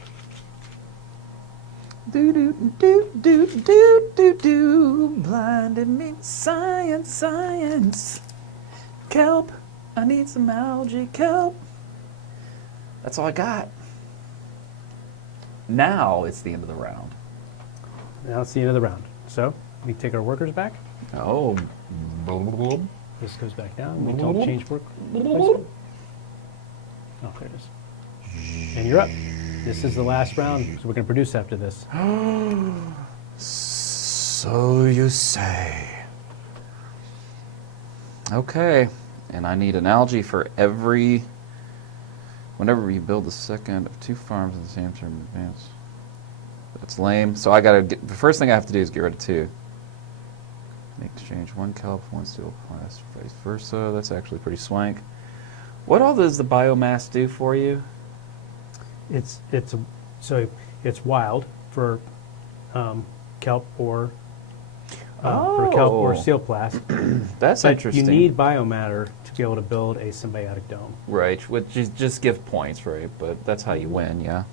Do do do do do do do. Blinded me, science, science. Kelp, I need some algae kelp. That's all I got. Now it's the end of the round. Now it's the end of the round. So we take our workers back. Oh. This goes back down. We don't change work placement. Oh, there it is. And you're up. This is the last round, so we're going to produce after this. So you say. Okay. And I need an algae for every... Whenever you build the second of 2 farms at the same term in advance. That's lame. So I gotta get... The first thing I have to do is get rid of 2. Make exchange 1 kelp, 1 steel plast, vice versa. That's actually pretty swank. What all does the biomass do for you? It's wild for kelp or steel plast. That's but interesting. You need biomatter to be able to build a symbiotic dome. Right, which is just give points, right? But that's how you win, yeah.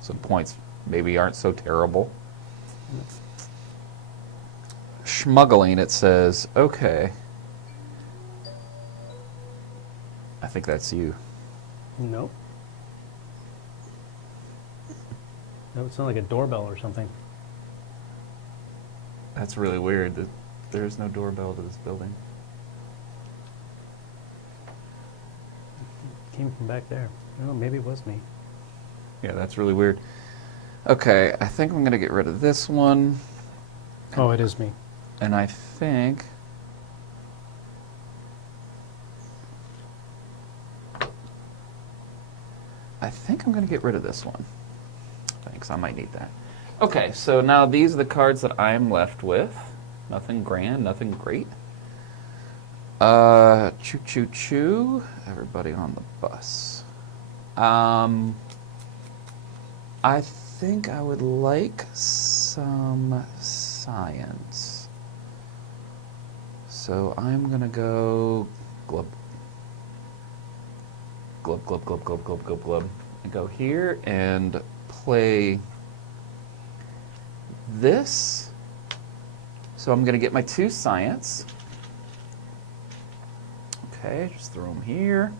So points maybe aren't so terrible. Schmuggling, it says. Okay. I think that's you. Nope. That would sound like a doorbell or something. That's really weird that there's no doorbell to this building. It came from back there. Oh, maybe it was me. Yeah, that's really weird. Okay, I think I'm going to get rid of this one. Oh, it is me. And I think... I'm going to get rid of this one. Thanks, I might need that. Okay, so now these are the cards that I'm left with. Nothing grand, nothing great. Choo choo choo. Everybody on the bus. I think I would like some science. So I'm gonna go glub. Glub, glub, glub, glub, glub, glub, glub. And go here and play this. So I'm gonna get my 2 science. Okay, just throw them here.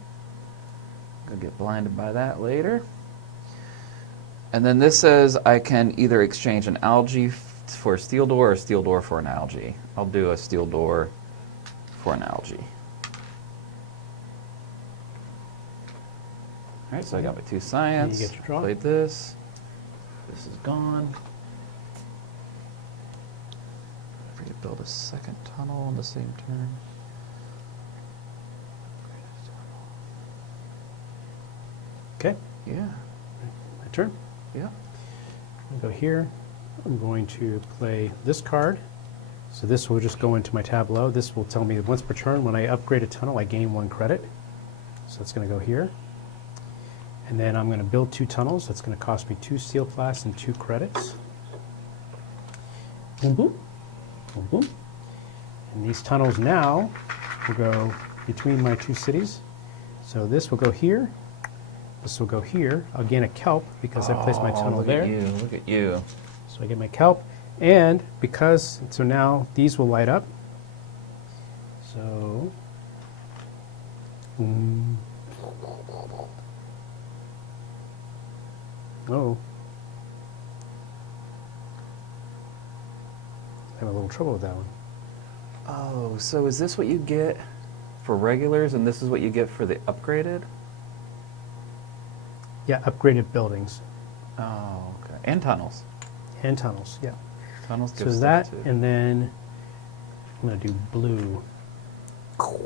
Gonna get blinded by that later. And then this says I can either exchange an algae for a steel door or a steel door for an algae. I'll do a steel door for an algae. All right, so I got my 2 science. You get your draw. Played this. This is gone. If we could build a second tunnel on the same turn. Okay, Yeah. my turn. Yeah. I'll go here. I'm going to play this card. So this will just go into my tableau. This will tell me that once per turn, when I upgrade a tunnel, I gain 1 credit. So it's going to go here. And then I'm going to build 2 tunnels. That's going to cost me 2 steel plasts and 2 credits. Boom, boom. Boom, boom. And these tunnels now will go between my 2 cities. So this will go here. This will go here. I'll gain a kelp because I placed my tunnel there. Look at you. So I get my kelp. And because, so now these will light up. So, oh. I have a little trouble with that one. Oh, so is this what you get for regulars and this is what you get for the upgraded? Yeah, upgraded buildings Oh, okay. And tunnels. and tunnels, yeah. Tunnels So give that, stuff too. and then I'm going to do blue. So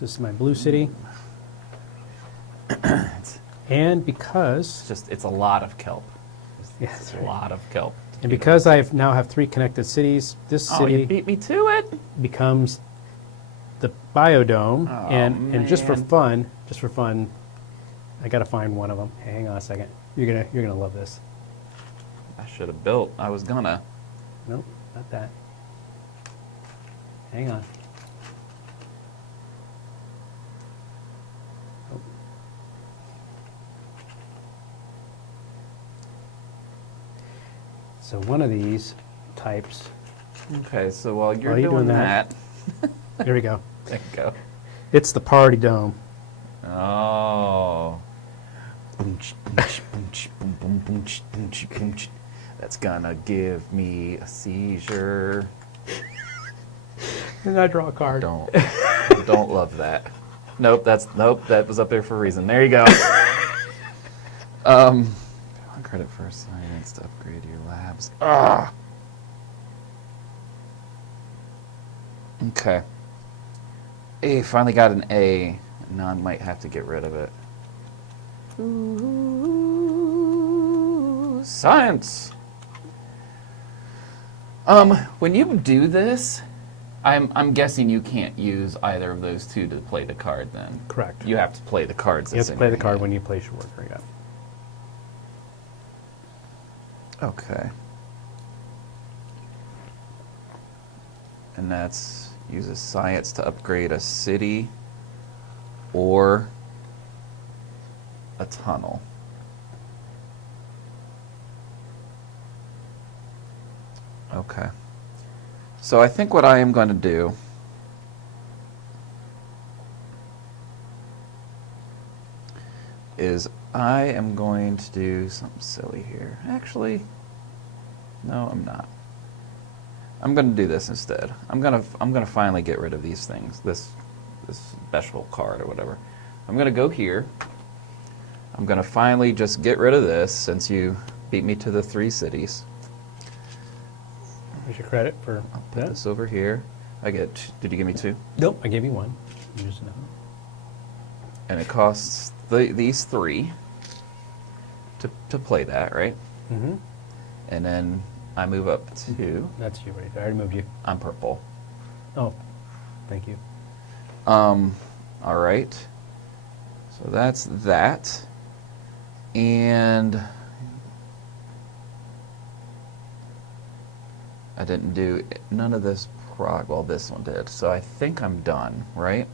this is my blue city. And because, It's a lot of kelp. yeah, It's that's a right. lot of kelp. And because I now have 3 connected cities, this Oh, you city beat me to it? becomes the biodome. Oh, and just for man. fun, I got to find one of them. Hang on a second. You're gonna love this. I should have built. I was gonna. Nope, not that. Hang on. So one of these types. Okay, so while you're While you're doing doing that, Here we go. there you go. It's the party dome. Oh. That's gonna give me a seizure. And I draw a card. Don't love that. Nope, that was up there for a reason. There you go. Credit for science to upgrade your labs. Ah. Okay. A finally got an A. Now I might have to get rid of it. Ooh, science. When you do this, I'm guessing you can't use either of those two to play the card. Then Correct. you have to play the cards. You have that's to in play your the card hand. when you place your worker. Yeah. Okay. And that's uses science to upgrade a city or a tunnel. Okay. So I think what I am going to do is I am going to do something silly here. Actually, no, I'm not. I'm going to do this instead. I'm going to finally get rid of these things. This special card or whatever. I'm going to go here. I'm going to finally just get rid of this since you beat me to the 3 cities. Here's your credit for I'll put that. this over here. I get. Did you give me 2? Nope, I gave you 1. Use another. And it costs these 3 to play that, right? Mm-hmm. And then I move up to. That's you right there. I already moved you. I'm purple. Oh, thank you. All right. So that's that. And I didn't do none of this well, this one did. So I think I'm done, right?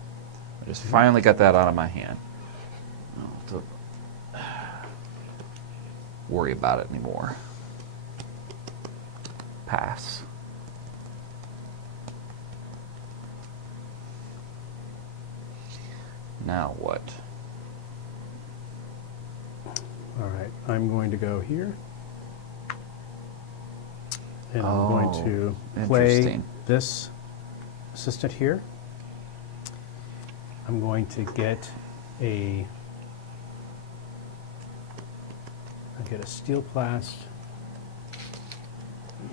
I just finally got that out of my hand. I don't have to worry about it anymore. Pass. Now what? All right, I'm going to go here. And I'm going to play interesting. this assistant here. I'm going to get a steel blast.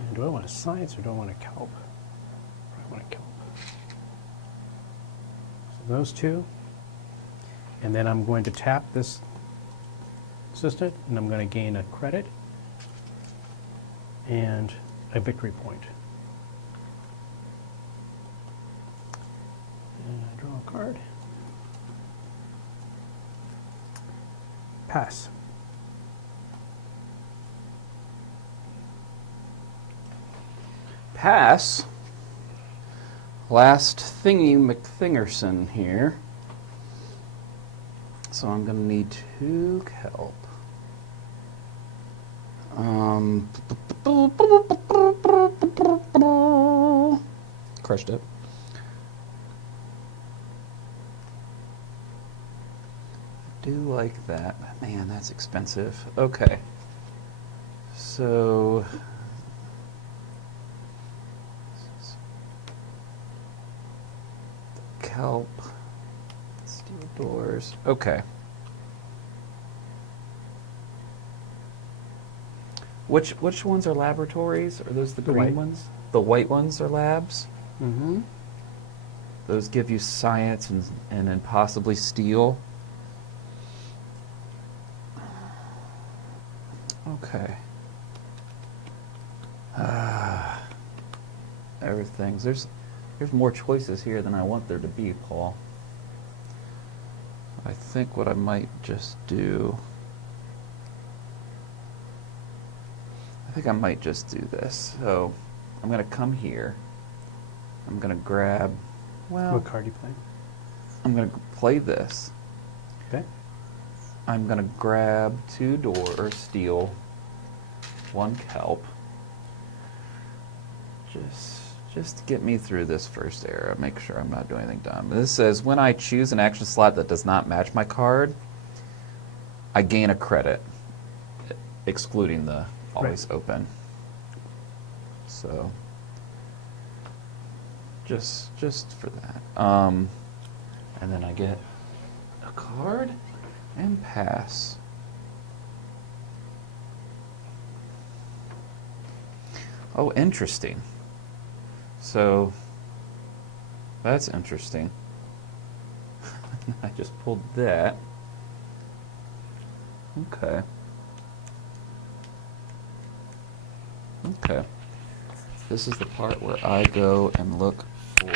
And do I want a science or do I want a kelp? I want a kelp. So those two. And then I'm going to tap this assistant and I'm going to gain a credit and a victory point. And I draw a card. Pass. Pass. Last thingy McThingerson here. So I'm going to need 2 kelp. Crushed it. Do like that. Man, that's expensive. Okay. So kelp, steel doors. Okay. Which ones are laboratories? Are those the green white. ones? The white ones are labs. Mm-hmm. Those give you science and then possibly steel. Okay. Everything's there's more choices here than I want there to be, Paul. I think what I might just do. I think I might just do this. So I'm going to come here. I'm going to grab. Well, What card do you play? I'm going to play this. Okay. I'm going to grab 2 door or steel, 1 kelp. Just to get me through this first era, make sure I'm not doing anything dumb. This says, when I choose an action slot that does not match my card, I gain a credit, excluding the always open. So, just for that. And then I get a card and pass. Oh, interesting. So, that's interesting. I just pulled that. Okay. Okay. This is the part where I go and look for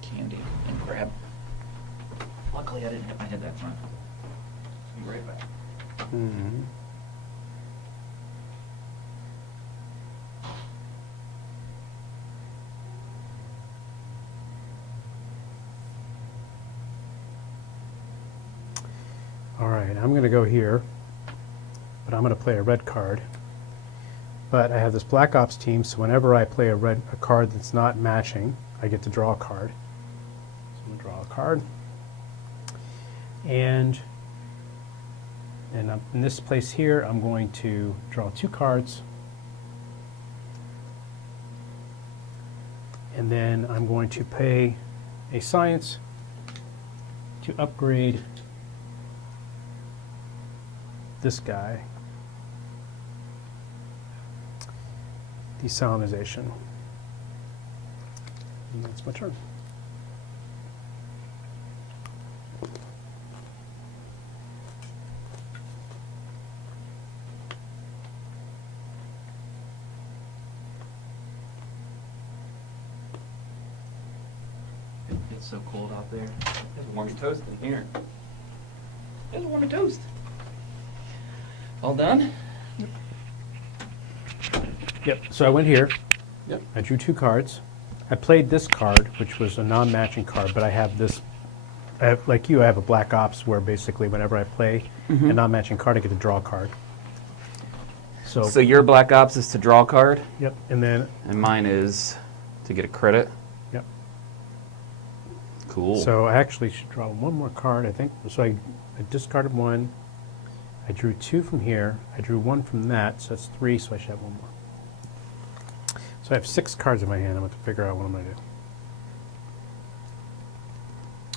candy and grab. Luckily, I didn't hit my head that time. Be right back. Mm-hmm. All right, I'm going to go here, but I'm going to play a red card. But I have this Black Ops team, so whenever I play a card that's not matching, I get to draw a card. So I'm going to draw a card. And in this place here, I'm going to draw 2 cards. And then I'm going to pay a science to upgrade this guy, desalinization. And that's my turn. It's so cold out there. It's warm toast in here. It's warm toast. All done? Yep, so I went here. Yep. I drew 2 cards. I played this card, which was a non-matching card, but I have this, like you, I have a Black Ops where basically whenever I play a non-matching card, I get to draw a card. So your Black Ops is to draw a card? Yep, and then... And mine is to get a credit? Yep. Cool. So I actually should draw one more card, I think. So I discarded 1. I drew 2 from here. I drew 1 from that, so that's 3, so I should have 1 more. So I have 6 cards in my hand. I'm going to figure out what I'm going to do.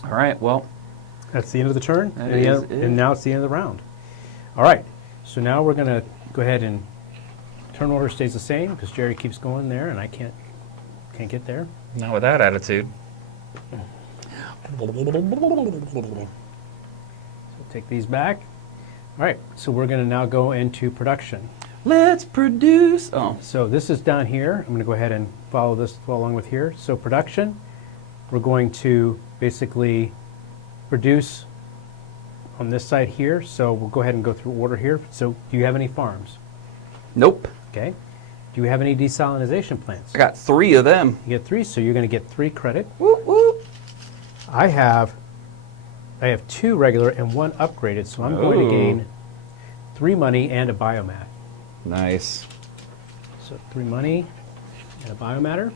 All right, well. That's the end of the turn, That and, is it. and now it's the end of the round. All right, so now we're going to go ahead and turn order stays the same because Jerry keeps going there, and I can't get there. Not with that attitude. So take these back. All right, so we're going to now go into production. Let's produce. Oh, So this is down here. I'm going to go ahead and follow along with here. So production, we're going to basically produce on this side here. So we'll go ahead and go through order here. So do you have any farms? nope. Okay. Do you have any desalinization plants? I got 3 of them. You get 3, so you're going to get 3 credit. Whoop, whoop. I have 2 regular and 1 upgraded, so I'm going to gain 3 money and a biomat. Nice. So 3 money and a biomatter.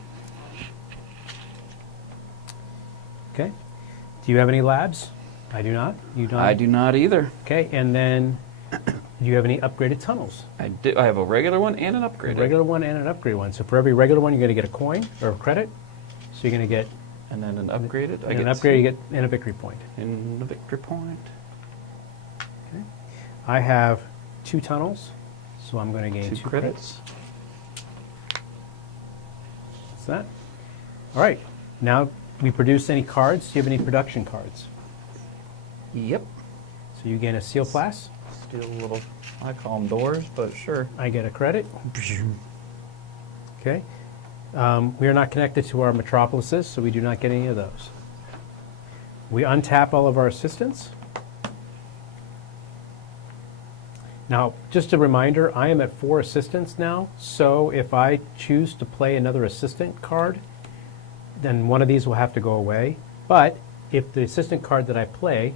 Okay. Do you have any labs? I do not. You don't? I do not either. Okay, and then do you have any upgraded tunnels? I do. I have a regular one and an A upgraded. regular one and an upgraded one. So for every regular one, you're going to get a coin or a credit. So you're going to get And then an upgraded. I an get upgrade, you get and a victory point. in the victory point. Okay. I have 2 tunnels, so I'm going to gain 2 credits. That's that. All right. Now we produce any cards. Do you have any production cards? Yep. So you gain a seal class. Steal a little. I call them doors, but sure. I get a credit. Okay. We are not connected to our metropolises, so we do not get any of those. We untap all of our assistants. Now, just a reminder, I am at 4 assistants now, so if I choose to play another assistant card, then one of these will have to go away. But if the assistant card that I play,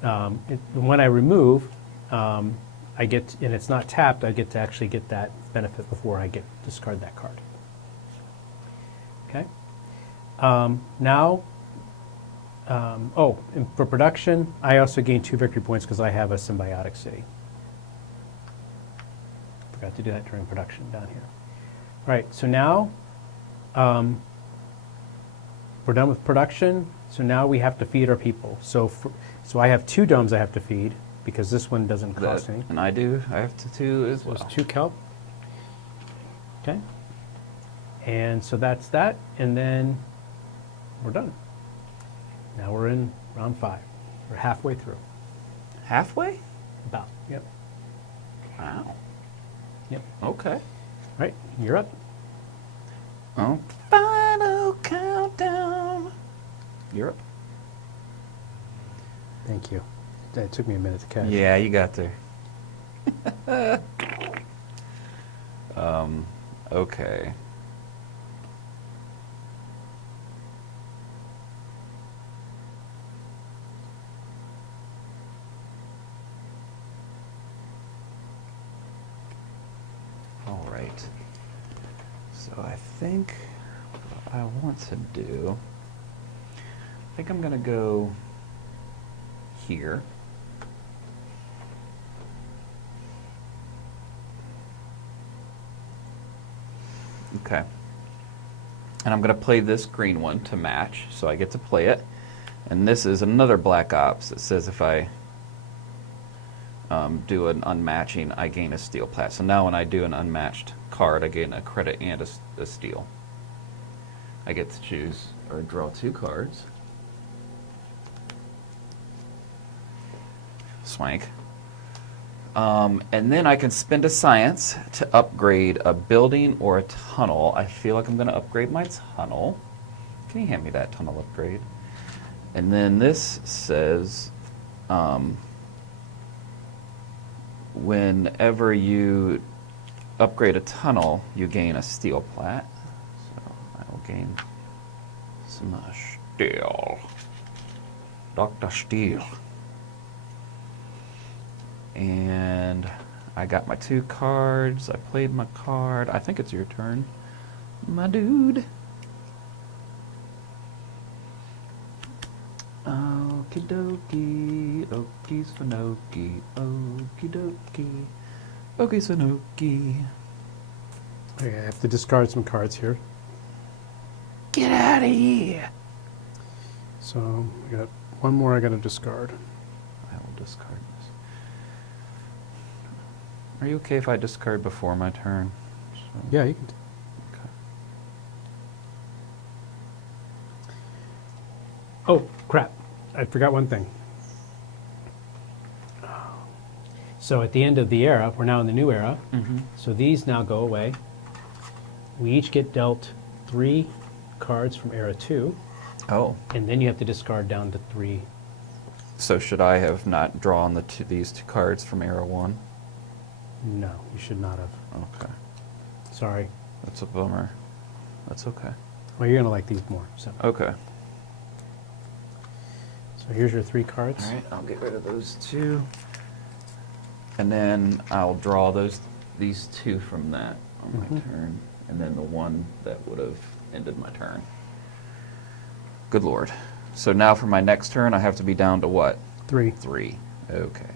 when I remove, I get, and it's not tapped, I get to actually get that benefit before I get discard that card. Okay. Now, and for production, I also gain 2 victory points because I have a symbiotic city. Forgot to do that during production down here. All right, so now we're done with production. So now we have to feed our people. So I have 2 domes I have to feed because this one doesn't cost any. And I do. I have to 2 as well. There's 2 kelp. Okay. And so that's that. And then we're done. Now we're in round 5. We're halfway through. Halfway? About. Yep. Wow. Yep. Okay. All right, you're up. Oh. Final countdown. You're up. Thank you. It took me a minute to catch. Yeah, you got there. Okay. All right. So I think what I want to do, I think I'm going to go here. Okay. And I'm going to play this green one to match, so I get to play it. And this is another Black Ops that says if I do an unmatching, I gain a steel plat. So now when I do an unmatched card, I gain a credit and a steel. I get to choose or draw 2 cards. Swank. And then I can spend a science to upgrade a building or a tunnel. I feel like I'm going to upgrade my tunnel. Can you hand me that tunnel upgrade? And then this says, whenever you upgrade a tunnel, you gain a steel plat. So I will gain some steel. Dr. Steel. And I got my 2 cards. I played my card. I think it's your turn, my dude. Okie dokie, okie snoky, okie dokie, okie snoky. Okay, I have to discard some cards here. Get out of here. So I got 1 more I got to discard. I will discard this. Are you okay if I discard before my turn? So, Yeah, you can. okay. Oh, crap. I forgot one thing. So at the end of the era, we're now in the new era. Mm-hmm. So these now go away. We each get dealt 3 cards from era 2, Oh. and then you have to discard down to 3. So should I have not drawn these 2 cards from era 1? No, you should not have. Okay. Sorry. That's a bummer. That's okay. Well, you're going to like these more. So Okay. here's your 3 cards. All right, I'll get rid of those 2. And then I'll draw these 2 from that on my turn. And then the 1 that would have ended my turn. Good Lord. So now for my next turn, I have to be down to what? 3. 3. Okay.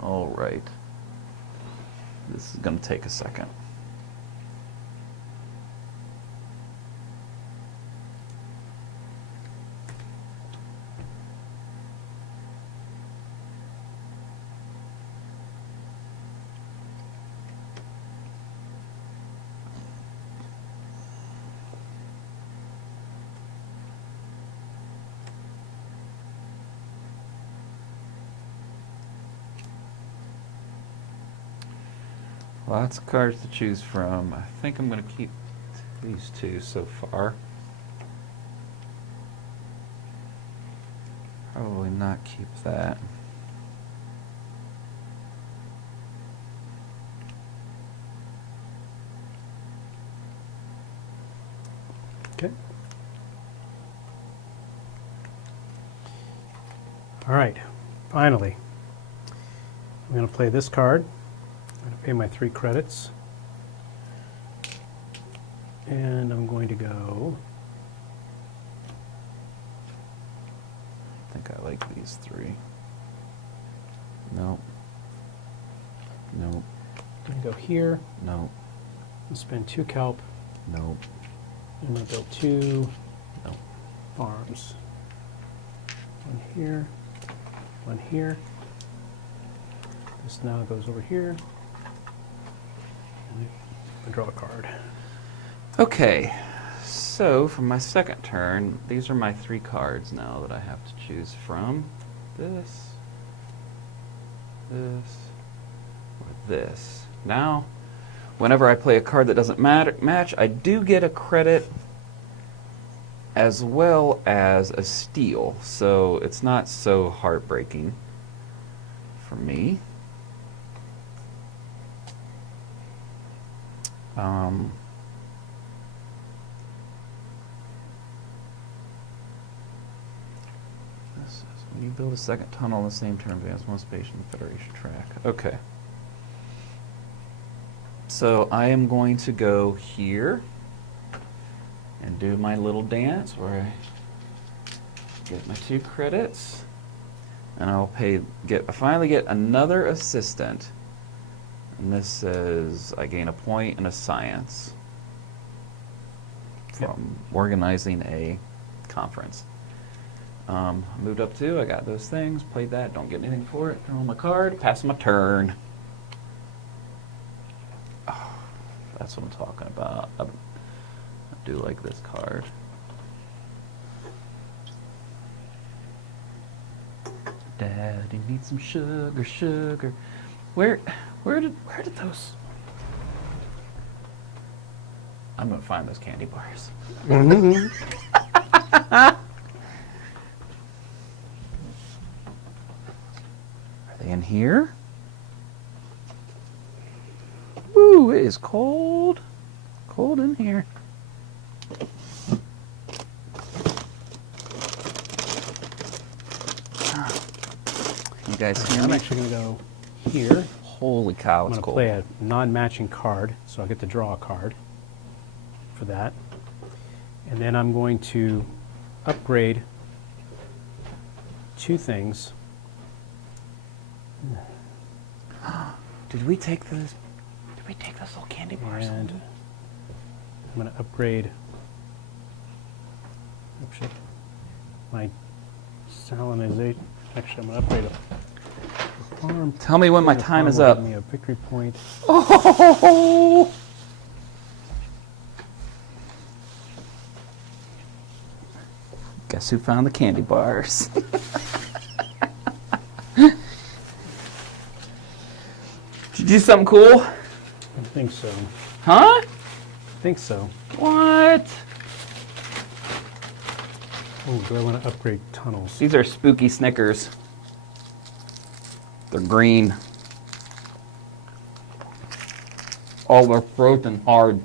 All right. This is going to take a second. Lots of cards to choose from. I think I'm going to keep these 2 so far. Probably not keep that. Okay. All right. Finally, I'm going to play this card. I'm going to pay my 3 credits. And I'm going to go... I think I like these 3. Nope. Nope. I'm going to go here. Nope. And spend 2 kelp. Nope. I'm going to build 2 Nope. farms. 1 here. 1 here. This now goes over here. And I draw a card. Okay, so for my second turn, these are my 3 cards now that I have to choose from. This, or this. Now, whenever I play a card that doesn't match, I do get a credit as well as a steal, so it's not so heartbreaking for me. This is when you build a second tunnel on the same turn, advance 1 space in the Federation track. Okay. So I am going to go here and do my little dance where I get my 2 credits, and I'll finally get another assistant. And this says I gain a point and a science from organizing a conference. I moved up 2, I got those things, played that, don't get anything for it, throw on my card, pass my turn. Oh, that's what I'm talking about. I do like this card. Daddy needs some sugar, sugar. Where did those? I'm gonna find those candy bars. Are they in here? Woo! It is cold. Cold in here. You guys hear I'm me? actually going to go here. Holy cow, I'm it's going to cold. play a non-matching card, so I get to draw a card for that. And then I'm going to upgrade 2 things. Did we take those? Did we take those little candy bars? And I'm going to upgrade my salinization. Actually, I'm going to upgrade a farm. Tell me when my The time farm is will up. give me a victory point. Oh! Guess who found the candy bars? Did you do something cool? I think so. Huh? I think so. What? Oh, do I want to upgrade tunnels? These are spooky Snickers. They're green. Oh, they're frozen hard.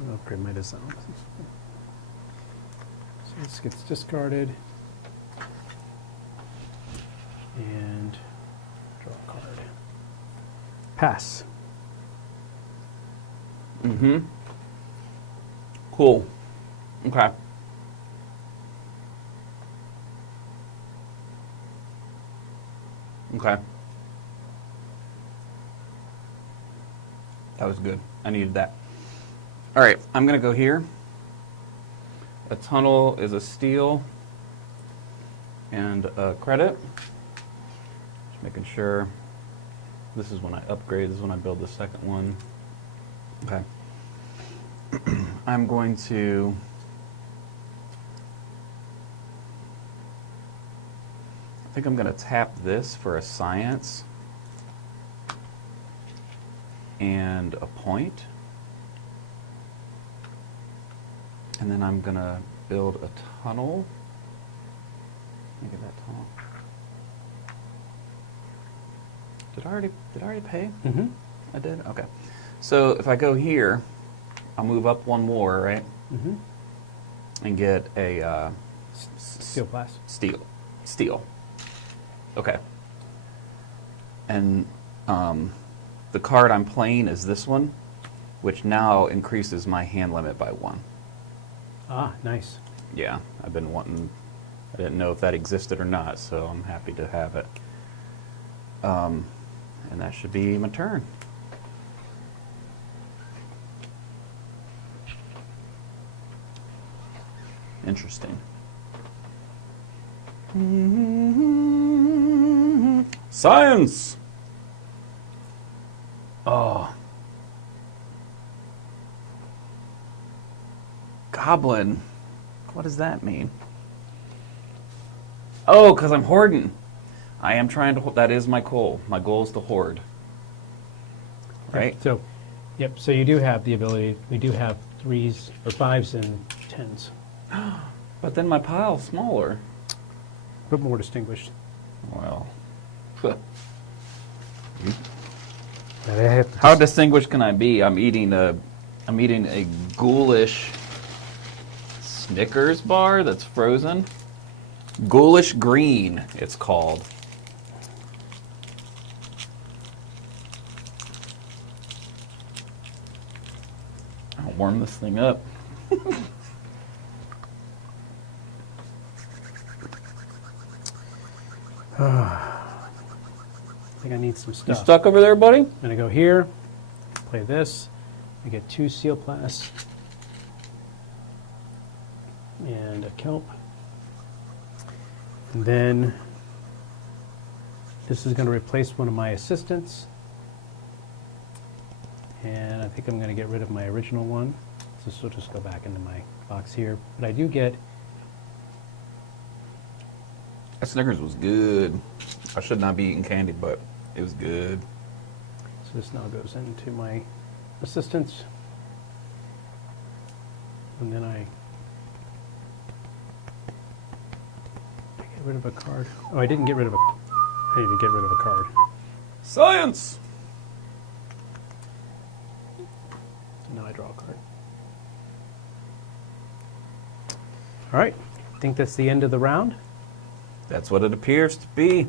I'll upgrade my design. So this gets discarded. And draw a card. Pass. Mm-hmm. Cool. Okay. Okay. That was good. I needed that. All right, I'm going to go here. A tunnel is a steal and a credit. Just making sure. This is when I upgrade. This is when I build the second one. Okay. I'm going to I think I'm going to tap this for a science and a point. And then I'm going to build a tunnel. Look at that tunnel. Did I already pay? Mm-hmm. I did? Okay. So if I go here, I'll move up one more, right? Mm-hmm. and get a Steel glass. Steel. Okay. And the card I'm playing is this one, which now increases my hand limit by 1. Ah, nice. Yeah, I've been wanting. I didn't know if that existed or not, so I'm happy to have it. And that should be my turn. Interesting. Science! Oh. Goblin. What does that mean? Oh, because I'm hoarding. I am trying to. That is my goal. My goal is to hoard. Right? So, yep. So you do have the ability. We do have 3s or 5s and 10s, But then my pile's smaller. but more distinguished. Well. And I have to How distinguished can I be? I'm eating a ghoulish Snickers bar that's frozen. Ghoulish green, it's called. I'll warm this thing up. I think I need some You stuff. stuck over there, buddy? I'm gonna go here, play this. I get 2 seal plasts and a kelp. And then this is going to replace one of my assistants. And I think I'm going to get rid of my original one. So this will just go back into my box here. But I do get, That Snickers was good. I should not be eating candy, but it was good. so this now goes into my assistants. And then I get rid of a card. Oh, I didn't get rid of a, I need to get rid of a card. Science! So now I draw a card. All right, I think that's the end of the round. That's what it appears to be.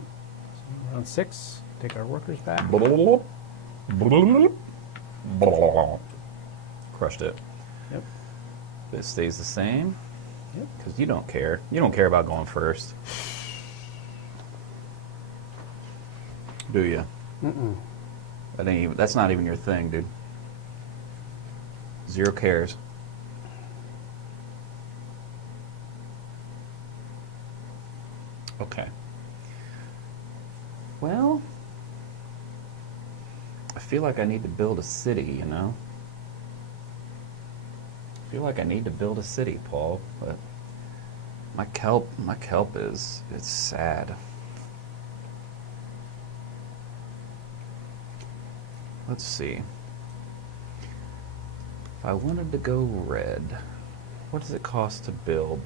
Round 6, take our workers back. Crushed it. Yep. This stays the same. Yep. Because you don't care. You don't care about going first. Do you? Mm-mm. That's not even your thing, dude. 0 cares. Okay. Well, I feel like I need to build a city, you know? I feel like I need to build a city, Paul, but my kelp it's sad. Let's see. If I wanted to go red, what does it cost to build?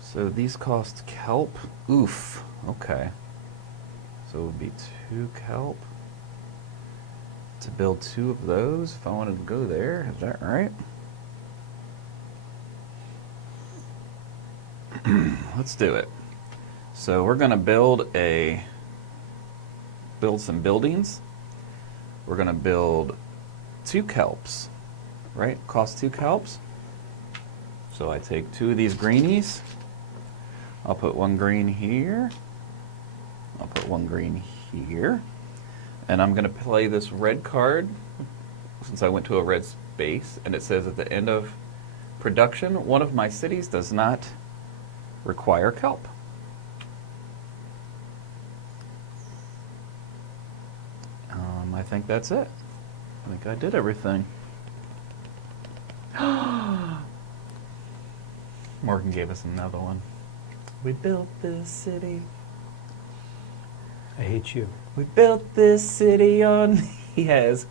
So these cost kelp. Oof. Okay. So it would be 2 kelp to build 2 of those if I wanted to go there. Is that right? Let's do it. So we're going to build some buildings. We're going to build 2 kelps, right? Cost 2 kelps. So I take 2 of these greenies. I'll put 1 green here. I'll put 1 green here. And I'm going to play this red card since I went to a red space. And it says at the end of production, one of my cities does not require kelp. I think that's it. I think I did everything. Morgan gave us another one. We built this city. I hate you. We built this city on, he has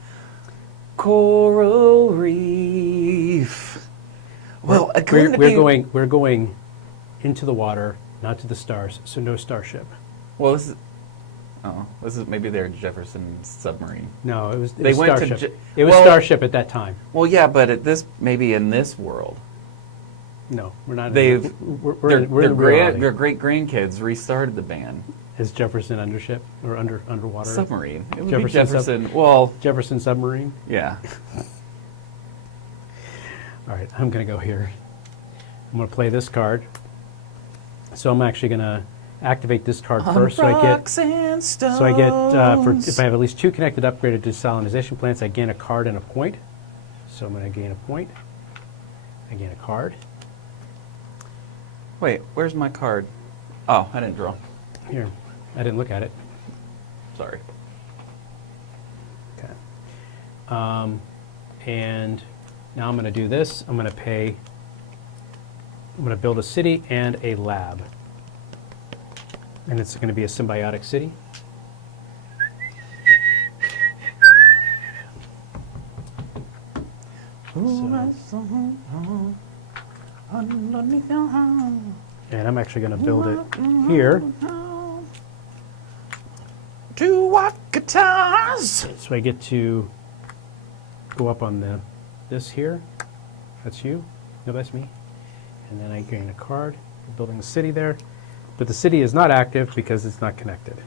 coral reef. Well, We're going into the water, not to the stars, so no starship. Well, this is, Oh, this is maybe their Jefferson submarine. No, it was They went to Starship. Je- It was well- Starship at that time. Well, yeah, but at this maybe in this world, No, we're not. they've We're in reality. their great grandkids restarted the band. Is Jefferson undership or underwater? Submarine. It would be Jefferson Jefferson. Well, Jefferson submarine. yeah. All right, I'm going to go here. I'm going to play this card. So I'm actually going to activate this card first. So I get for if I have at least 2 connected upgraded desalinization plants, I gain a card and a point. So I'm going to gain a point. I gain a card. Wait, where's my card? Oh, I didn't draw. Here, I didn't look at it. Sorry. Okay. And now I'm going to do this. I'm going to build a city and a lab. And it's going to be a symbiotic city. And I'm actually going to build it here. 2 watt guitars. So I get to go up on this here. That's you. No, that's me. And then I gain a card. We're building a city there. But the city is not active because it's not connected.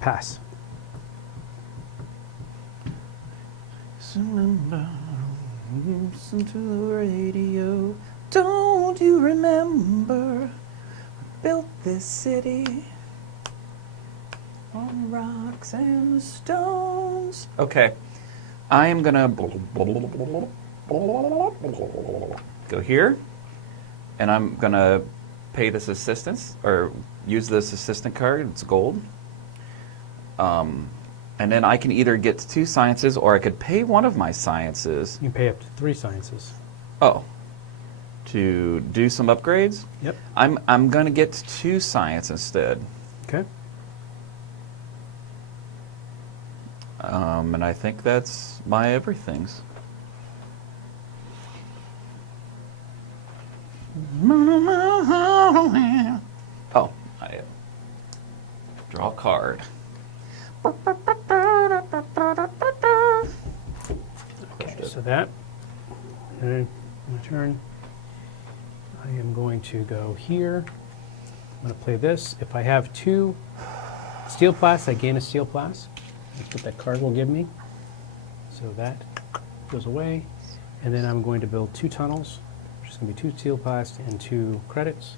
Pass. Remember, listen to the radio. Don't you remember? Built this city on rocks and stones. Okay, I am gonna go here, and I'm gonna pay this assistance or use this assistant card. It's gold. And then I can either get 2 sciences, or I could pay one of my sciences. You can pay up to 3 sciences. Oh, to do some upgrades. Yep. I'm gonna get 2 science instead. Okay. And I think that's my everythings. Oh, I draw a card. Okay, so that. And then my turn. I am going to go here. I'm going to play this. If I have 2 steel plasts, I gain a steel plast. That's what that card will give me. So that goes away. And then I'm going to build 2 tunnels, which is going to be 2 steel plasts and 2 credits.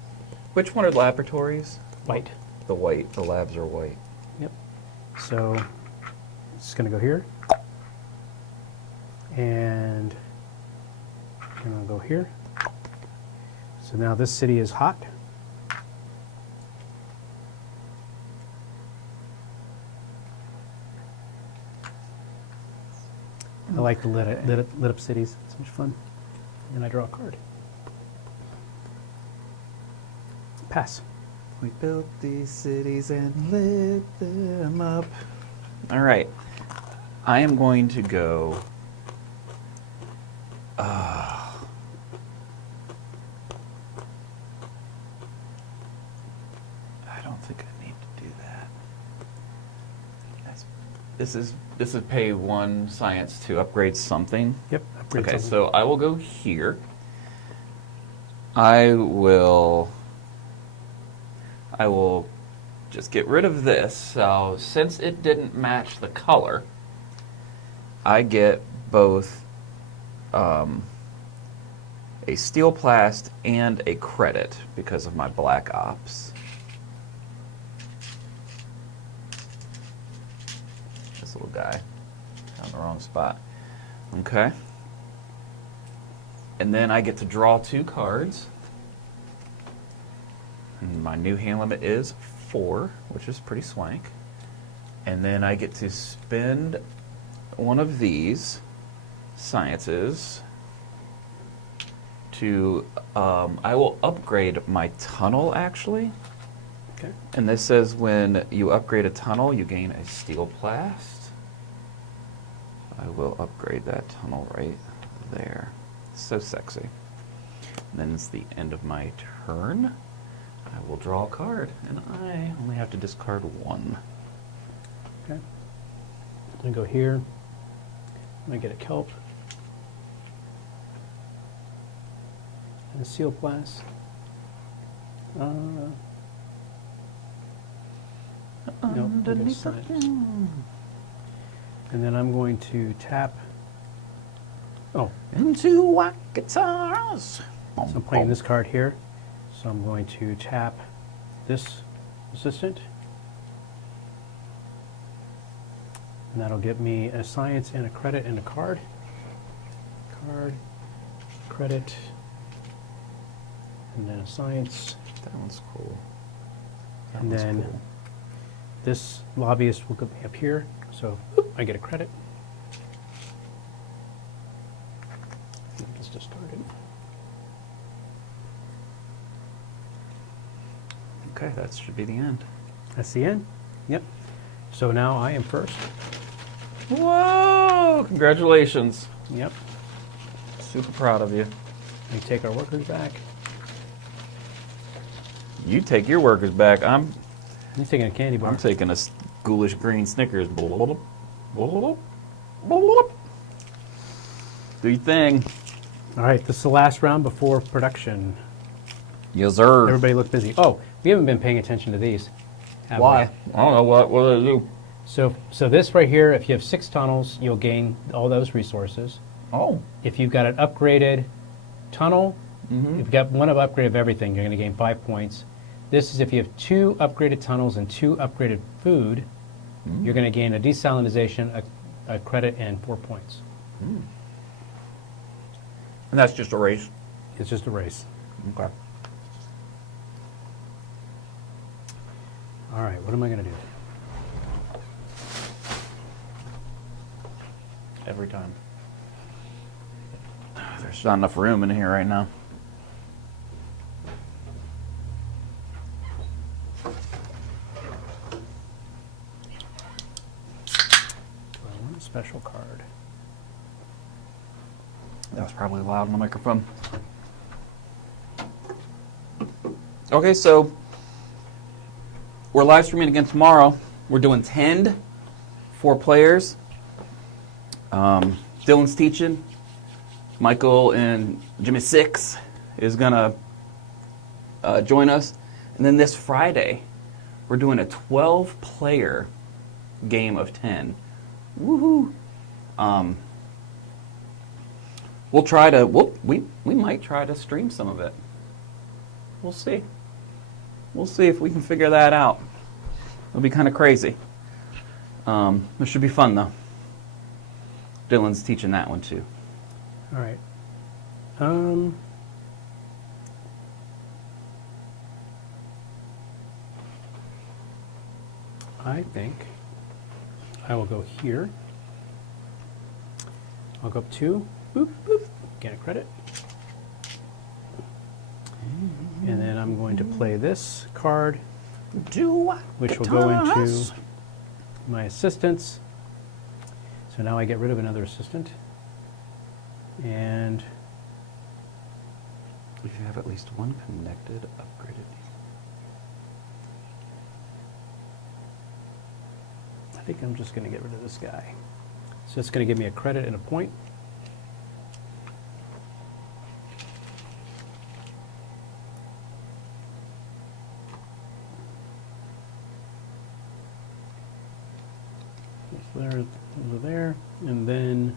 Which one are laboratories? White. The white. The labs are white. Yep. So it's just going to go here. And I'm going to go here. So now this city is hot. I like the lit up cities. It's so much fun. And I draw a card. Pass. We built these cities and lit them up. All right. I am going to go. I don't think I need to do that. This is pay 1 science to upgrade something. Yep. upgrade Okay, something. so I will go here. I will just get rid of this. So since it didn't match the color, I get both a steel plast and a credit because of my black ops. This little guy on the wrong spot. Okay. And then I get to draw 2 cards. And my new hand limit is 4, which is pretty swank. And then I get to spend one of these sciences to, I will upgrade my tunnel actually. Okay. And this says when you upgrade a tunnel, you gain a steel plast. I will upgrade that tunnel right there. So sexy. And then it's the end of my turn. I will draw a card, and I only have to discard one. Okay. I'm going to go here. I'm going to get a kelp. And a seal blast. Nope, I'll get Underneath the science. And then I'm going to tap. Oh, Into white guitars. so I'm playing this card here. So I'm going to tap this assistant. And that'll give me a science and a credit and a card. Card, credit, and then a science. That one's cool. That And one's then cool. this lobbyist will go up here. So whoop, I get a credit. Let's discard it. Okay, that should be the end. That's the end. Yep. So now I am first. Whoa! Congratulations. Yep. Super proud of you. We take our workers back. You take your workers back. I'm He's taking a candy bar. taking a ghoulish green Snickers. Do your thing. All right, this is the last round before production. Yes, sir. Everybody look busy. Oh, we haven't been paying attention to these. have Why? we? I don't know what do they do. So this right here, if you have 6 tunnels, you'll gain all those resources. Oh. If you've got an upgraded tunnel, Mm-hmm. if you've got one of upgrade of everything, you're going to gain 5 points. This is if you have 2 upgraded tunnels and 2 upgraded food, you're going to gain a desalinization, a credit, and 4 points. And that's just a race. It's just a race. Okay. All right, what am I going to do? Every time. There's not enough room in here right now. I want a special card. That was probably loud on the microphone. Okay, so we're live streaming again tomorrow. We're doing 10 4 players. Dylan's teaching. Michael and Jimmy Six is gonna join us, and then this Friday we're doing a 12-player game of 10. Woohoo! We'll try to. We might try to stream some of it. We'll see. We'll see if we can figure that out. It'll be kind of crazy. It should be fun though. Dylan's teaching that one too. All right. I think I will go here. I'll go up 2. Boop, boop. Get a credit. And then I'm going to play this card, which will go into my assistants. So now I get rid of another assistant. And If you have at least one connected, upgraded. I think I'm just going to get rid of this guy. So it's going to give me a credit and a point. There, over there, and then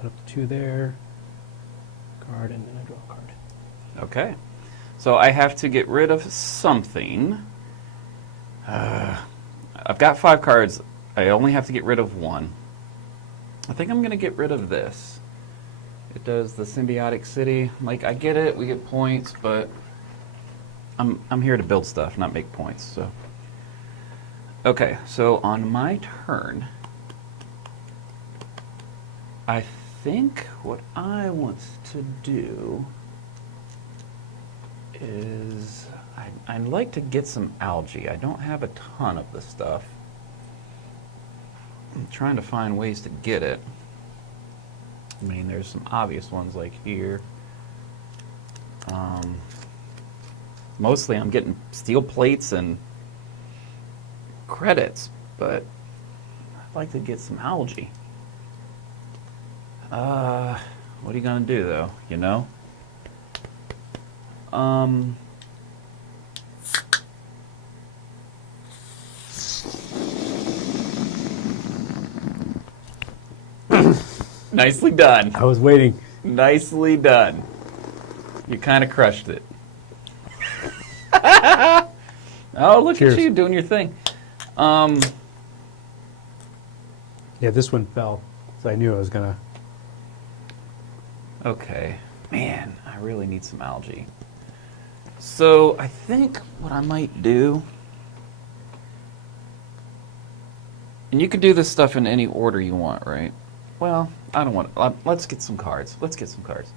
put up the 2 there, card, and then I draw a card. Okay. So I have to get rid of something. I've got 5 cards. I only have to get rid of 1. I think I'm going to get rid of this. It does the symbiotic city. Like, I get it. We get points, but I'm here to build stuff, not make points. So. Okay, so on my turn, I think what I want to do is I'd like to get some algae. I don't have a ton of this stuff. I'm trying to find ways to get it. I mean, there's some obvious ones like here. Mostly I'm getting steel plates and credits, but I'd like to get some algae. What are you gonna do though, you know? Nicely done. I was waiting. Nicely done. You kind of crushed it. Oh, look Cheers. at you doing your thing. Yeah, this one fell, so I knew I was gonna. Okay. Man, I really need some algae. So I think what I might do, and you can do this stuff in any order you want, right? Well, I don't want. Let's get some cards. Let's get some cards.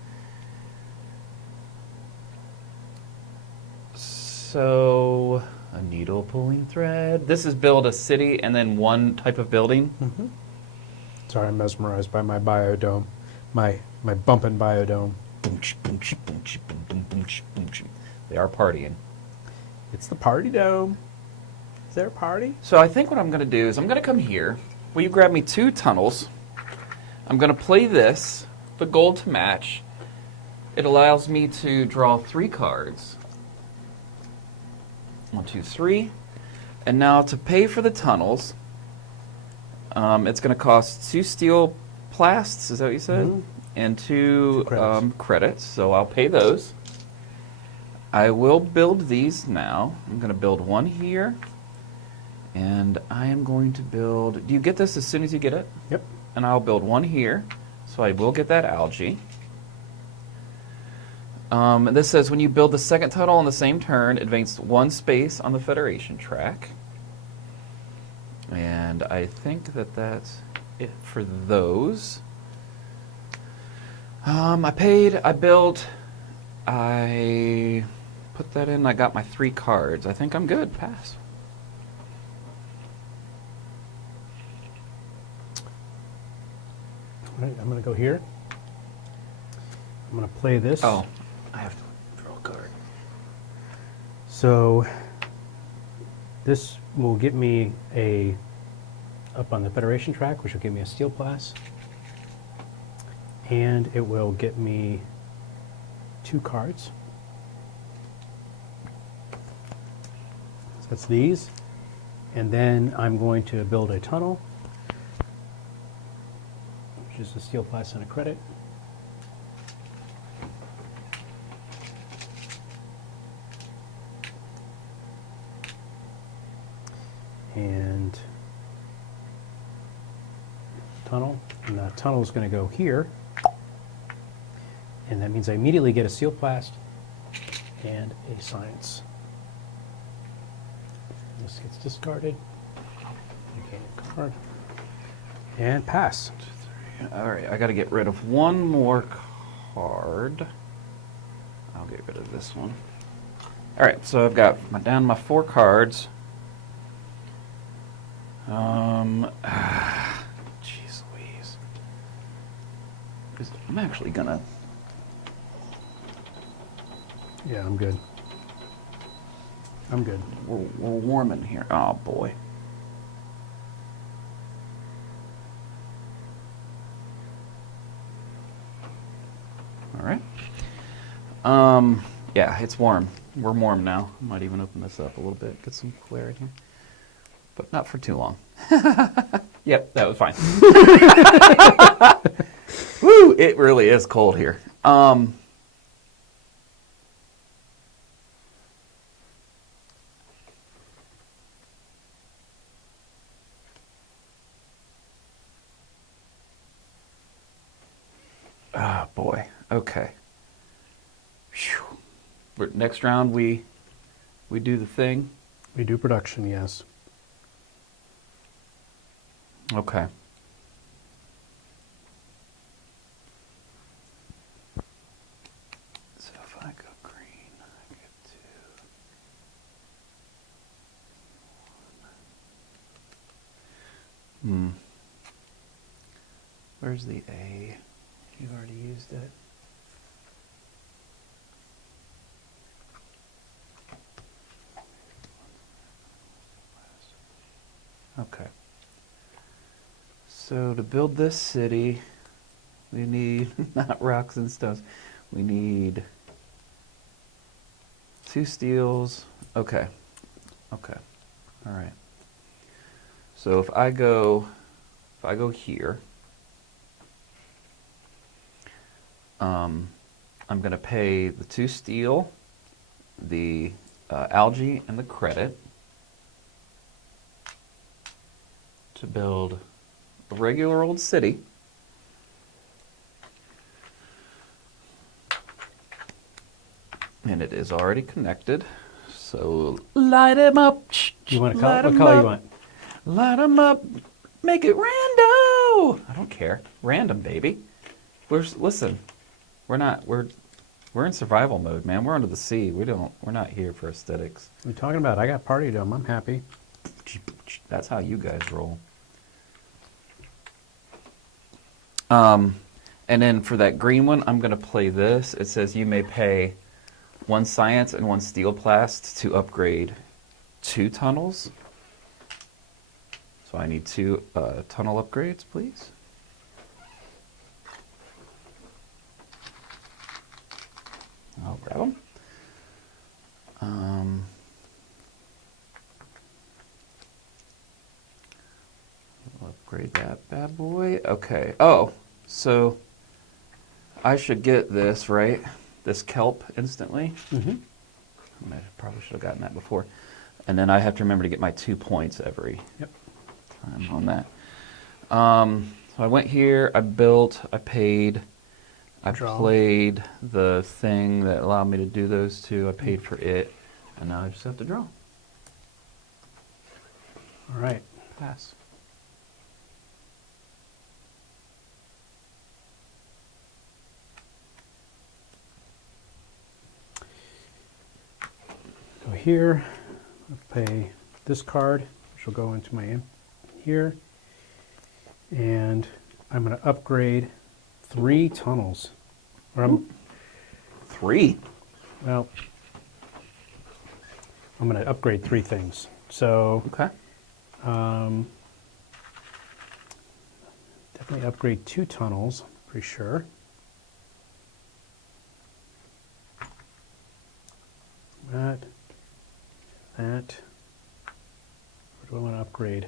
So a needle pulling thread. This is build a city and then one type of building. Mm-hmm. Sorry, I'm mesmerized by my biodome, my bumping biodome. They are partying. It's the party dome. Is there a party? So I think what I'm going to do is I'm going to come here. Will you grab me 2 tunnels? I'm going to play this, the gold to match. It allows me to draw 3 cards. 1, 2, 3. And now to pay for the tunnels, it's going to cost 2 steel plasts, is that what you said? Mhm. And 2 Credits. credits, so I'll pay those. I will build these now. I'm going to build one here. And I am going to build... Do you get this as soon as you get it? Yep. And I'll build one here. So I will get that algae. And this says, when you build the second tunnel on the same turn, advance 1 space on the Federation track. And I think that that's it for those. I built, I put that in, I got my 3 cards. I think I'm good, pass. All right, I'm going to go here. I'm going to play this. Oh, I have to draw a card. So this will get me up on the Federation track, which will give me a steel blast. And it will get me 2 cards. So that's these. And then I'm going to build a tunnel, which is a steel blast and a credit. And tunnel, and the tunnel is going to go here, and that means I immediately get a steel blast and a science. This gets discarded. Okay, card and pass. All right, I got to get rid of one more card. I'll get rid of this one. All right, so I've got down my 4 cards. Jeez Louise. I'm actually gonna... Yeah, I'm good. I'm good. We're warm in here. Oh, boy. All right. Yeah, it's warm. We're warm now. I might even open this up a little bit, get some clarity here. But not for too long. Yep, that was fine. Woo! It really is cold here. Ah, boy. Okay. Phew. Next round, we do the thing. We do production, yes. Okay. So if I go green, I get 2. Where's the A? You already used it. Okay. So to build this city, we need not rocks and stones. We need 2 steels. Okay. Okay. All right. So if I go here, I'm going to pay the 2 steel, the algae, and the credit to build a regular old city. And it is already connected. So light them up. You want to color? What color you want? Light them up. Make it rando. I don't care. Random, baby. Listen. We're in survival mode, man. We're under the sea. We're not here for aesthetics. What are you talking about? I got party dome. I'm happy. That's how you guys roll. And then for that green one, I'm going to play this. It says you may pay 1 science and 1 steel plast to upgrade 2 tunnels. So I need 2 tunnel upgrades, please. I'll grab them. I'll upgrade that bad boy. Okay. Oh, so I should get this, right? This kelp instantly. Mm-hmm. I probably should have gotten that before. And then I have to remember to get my 2 points every time on that. So I went here, I built, I paid, I played the thing that allowed me to do those 2. I paid for it, and now I just have to draw. All right. Pass. Go here. I'll pay this card, which will go into my here. And I'm going to upgrade 3 tunnels. Or 3? Well, I'm going to upgrade 3 things. So Okay. Definitely upgrade 2 tunnels, pretty sure. That. Where do I want to upgrade?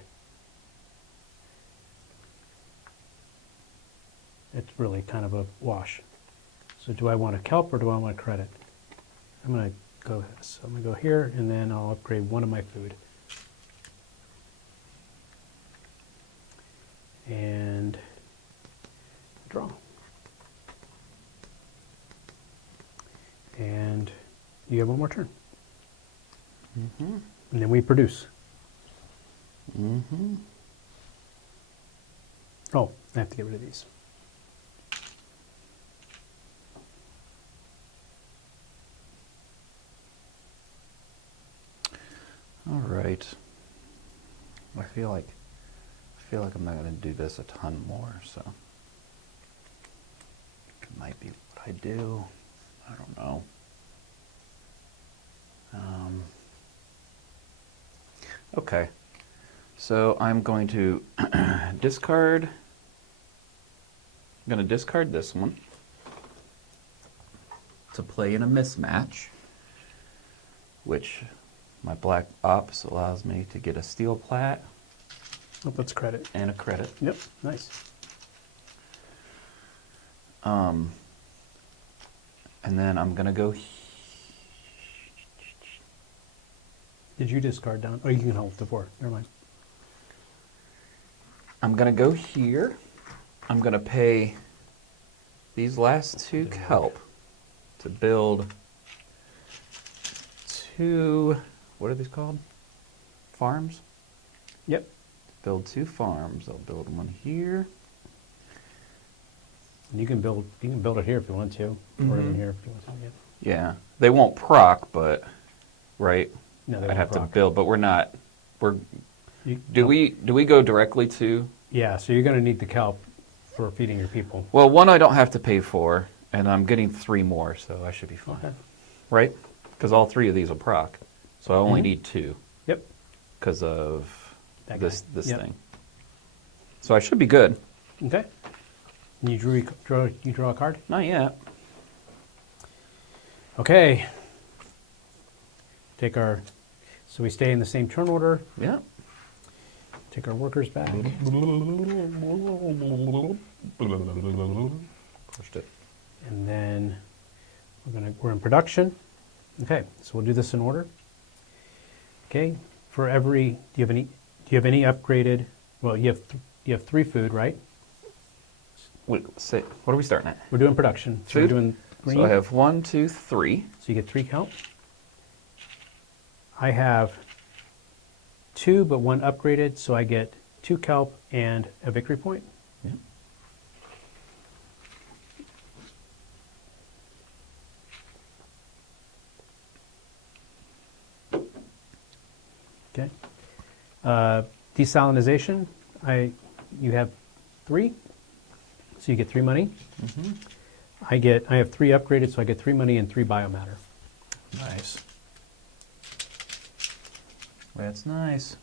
It's really kind of a wash. So do I want a kelp or do I want a credit? I'm going to go here, and then I'll upgrade 1 of my food. And draw. And you have 1 more turn. Mm-hmm. And then we produce. Mm-hmm. Oh, I have to get rid of these. All right. I feel like I'm not going to do this a ton more, so it might be what I do. I don't know. Okay. So I'm going to discard. I'm going to discard this one to play in a mismatch, which my black ops allows me to get a steel plat. Oh, that's credit. And a credit. Yep, nice. And then I'm going to go. Did you discard down? Oh, you can hold the 4. Never mind. I'm going to go here. I'm going to pay these last 2 kelp to build 2, what are these called? Farms? Yep. Build 2 farms. I'll build 1 here. And you can build it here if you want to, or even here if you want to. Yeah. They won't proc, but right. No, they I'd won't have proc. to build, but we're not. You- Do we go directly to? Yeah, so you're going to need the kelp for feeding your people. Well, 1 I don't have to pay for, and I'm getting 3 more, so I should be fine. Okay. Right? Because all 3 of these will proc, so I only need 2 Yep. because of That this guy. Yep. thing. So I should be good. Okay. You draw a card? Not yet. Okay. So we stay in the same turn order. Yeah. Take our workers back. Pushed it. And then we're in production. Okay, so we'll do this in order. Okay, for every, do you have any upgraded? Well, you have 3 food, right? Wait, what are we starting at? We're doing production. So we're Food? doing green. So I have 1, 2, 3. So you get 3 count. I have 2, but 1 upgraded, so I get 2 kelp and a victory point. Yeah. Okay. Desalinization, you have 3, so you get 3 money. Mm-hmm. I have 3 upgraded, so I get 3 money and 3 biomatter. Nice. That's nice.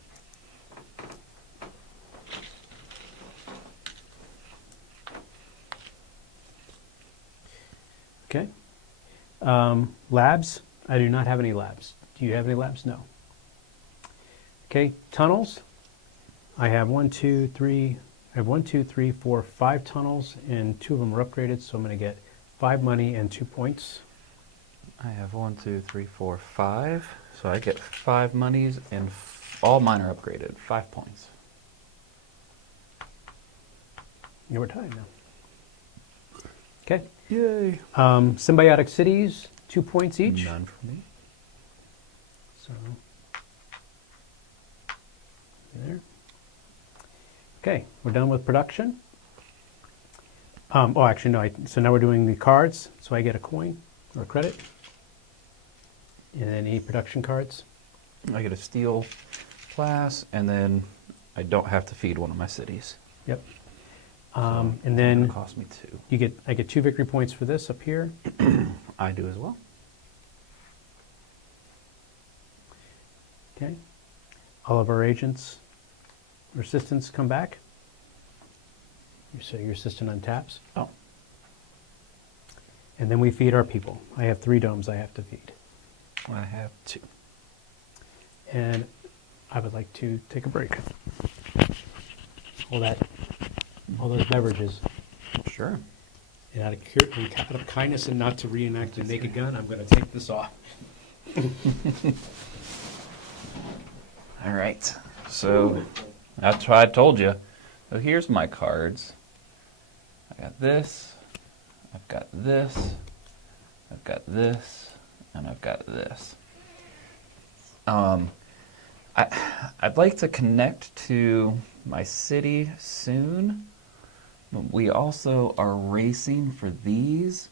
Okay. Labs, I do not have any labs. Do you have any labs? No. Okay, tunnels. I have 1, 2, 3. I have 1, 2, 3, 4, 5 tunnels, and 2 of them are upgraded, so I'm going to get 5 money and 2 points. I have 1, 2, 3, 4, 5. So I get 5 monies, and all mine are upgraded. 5 points. Yeah, we're tied now. Okay. Yay! Symbiotic cities, 2 points each. None for me. So there. Okay, we're done with production. Oh, actually, no. So now we're doing the cards. So I get a coin or a credit. And then any production cards. I get a steel class, and then I don't have to feed one of my cities. Yep. So And then it cost me 2. I get 2 victory points for this up here. I do as well. Okay. All of our agents or assistants come back. So your assistant untaps. Oh. And then we feed our people. I have 3 domes I have to feed. I have 2. And I would like to take a break. All those beverages. Sure. And out of kindness and not to reenact the Naked Gun, I'm going to take this off. All right. So that's what I told you. So here's my cards. I got this. I've got this. I've got this. And I've got this. I'd like to connect to my city soon. But we also are racing for these.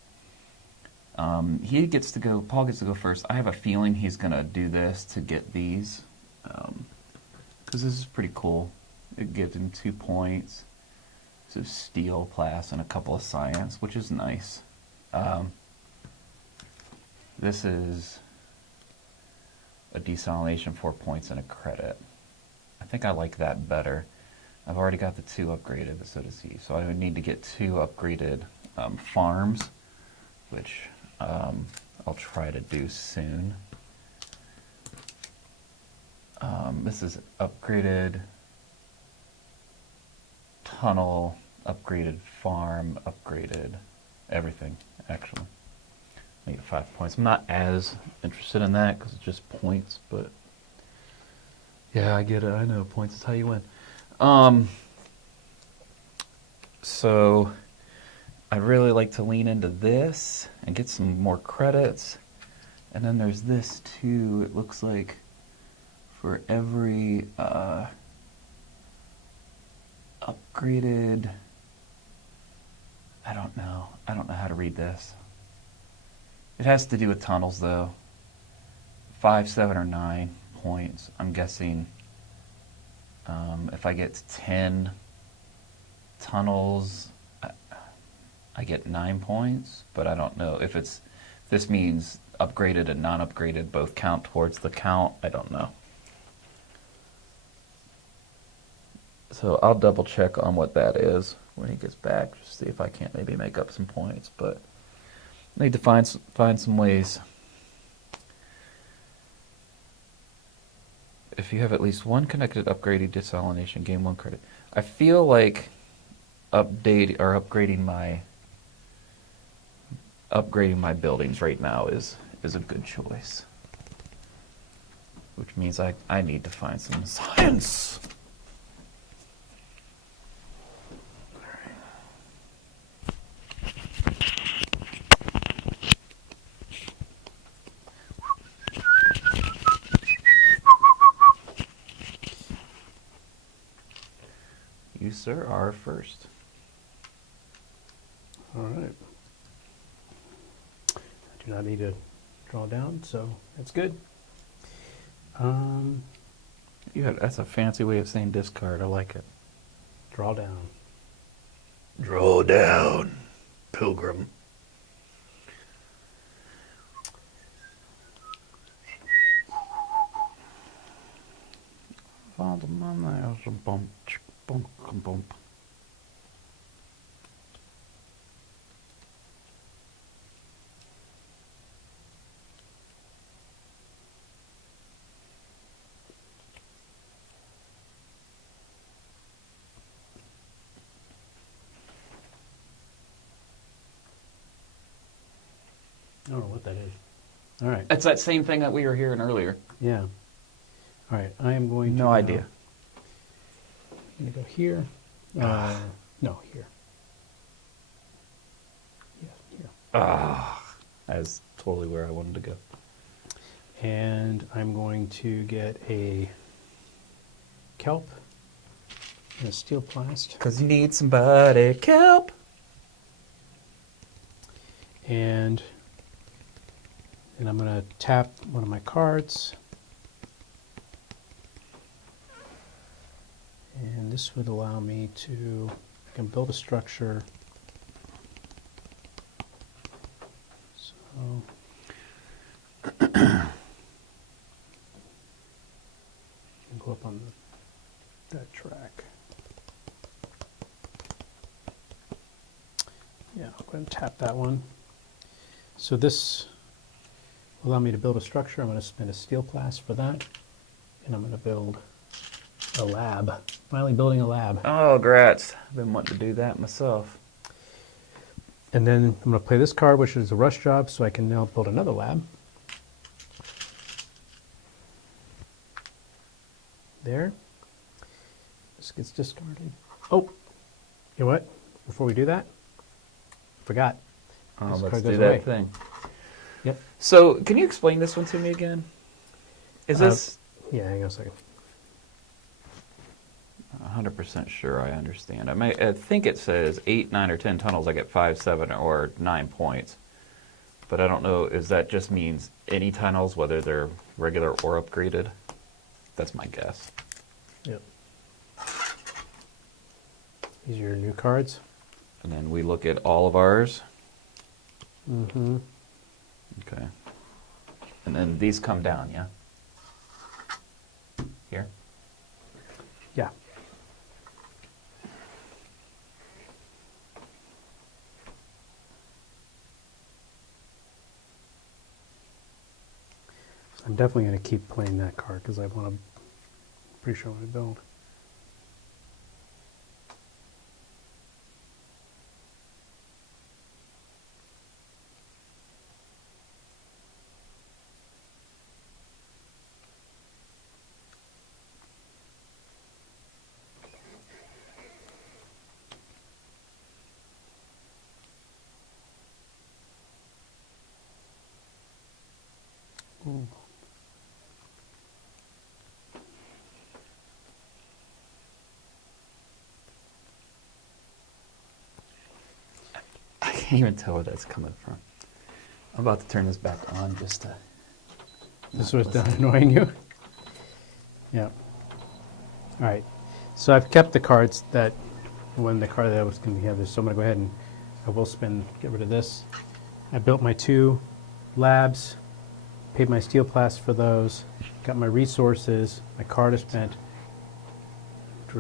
Paul gets to go first. I have a feeling he's going to do this to get these. Because this is pretty cool. It gives him 2 points. So steel class and a couple of science, which is nice. This is a desalination, 4 points, and a credit. I think I like that better. I've already got the 2 upgraded, but so does he. So I would need to get 2 upgraded farms, which I'll try to do soon. This is upgraded tunnel, upgraded farm, upgraded everything, actually. I get 5 points. I'm not as interested in that because it's just points, but yeah, I get it. I know points is how you win. So I'd really like to lean into this and get some more credits. And then there's this too. It looks like for every upgraded, I don't know how to read this. It has to do with tunnels though. 5, 7, or 9 points. I'm guessing if I get 10 tunnels, I get 9 points, but I don't know if this means upgraded and non-upgraded both count towards the count. I don't know. So I'll double check on what that is when he gets back, just see if I can't maybe make up some points. But I need to find some ways. If you have at least one connected upgraded desalination, gain 1 credit. I feel like upgrading my buildings right now is a good choice. Which means I need to find some science. You, sir, are first. All right. I do not need to draw down, so that's good. That's a fancy way of saying discard. I like it. Draw down. Draw down, pilgrim. Follow my nails and bump, bump, bump. I don't know what that is. All right. It's that same thing that we were hearing earlier. Yeah. All right. I am going to. No idea. I'm going to go here. No, here. Yeah, here. That's totally where I wanted to go. And I'm going to get a kelp and a steel plast. 'Cause you need somebody kelp. And I'm going to tap one of my cards. And this would allow me to, I can build a structure. So go up on that track. Yeah, I'll go ahead and tap that one. So this will allow me to build a structure. I'm going to spend a steel plast for that. And I'm going to build a lab. Finally building a lab. Oh, grats. I've been wanting to do that myself. And then I'm going to play this card, which is a rush job, so I can now build another lab. There. This gets discarded. Oh, you know what? Before we do that, forgot. Oh, This let's card do goes that away. thing. Yep. So, can you explain this one to me again? Is this... Yeah, hang on a second. 100% sure I understand. I think it says 8, 9, or 10 tunnels, I get 5, 7, or 9 points. But I don't know, is that just means any tunnels, whether they're regular or upgraded? That's my guess. Yep. These are your new cards. And then we look at all of ours. Mm-hmm. Okay. And then these come down, yeah? Here? Yeah. I'm definitely going to keep playing that card because I want to, pretty sure I want to build. Ooh. I can't even tell where that's coming from. I'm about to turn this back on just to... This was done annoying you? Yeah. All right. So I've kept the cards that, when the card that I was going to have this, so I'm going to go ahead and I will get rid of this. I built my 2 labs, paid my steel plast for those, got my resources, my card is spent.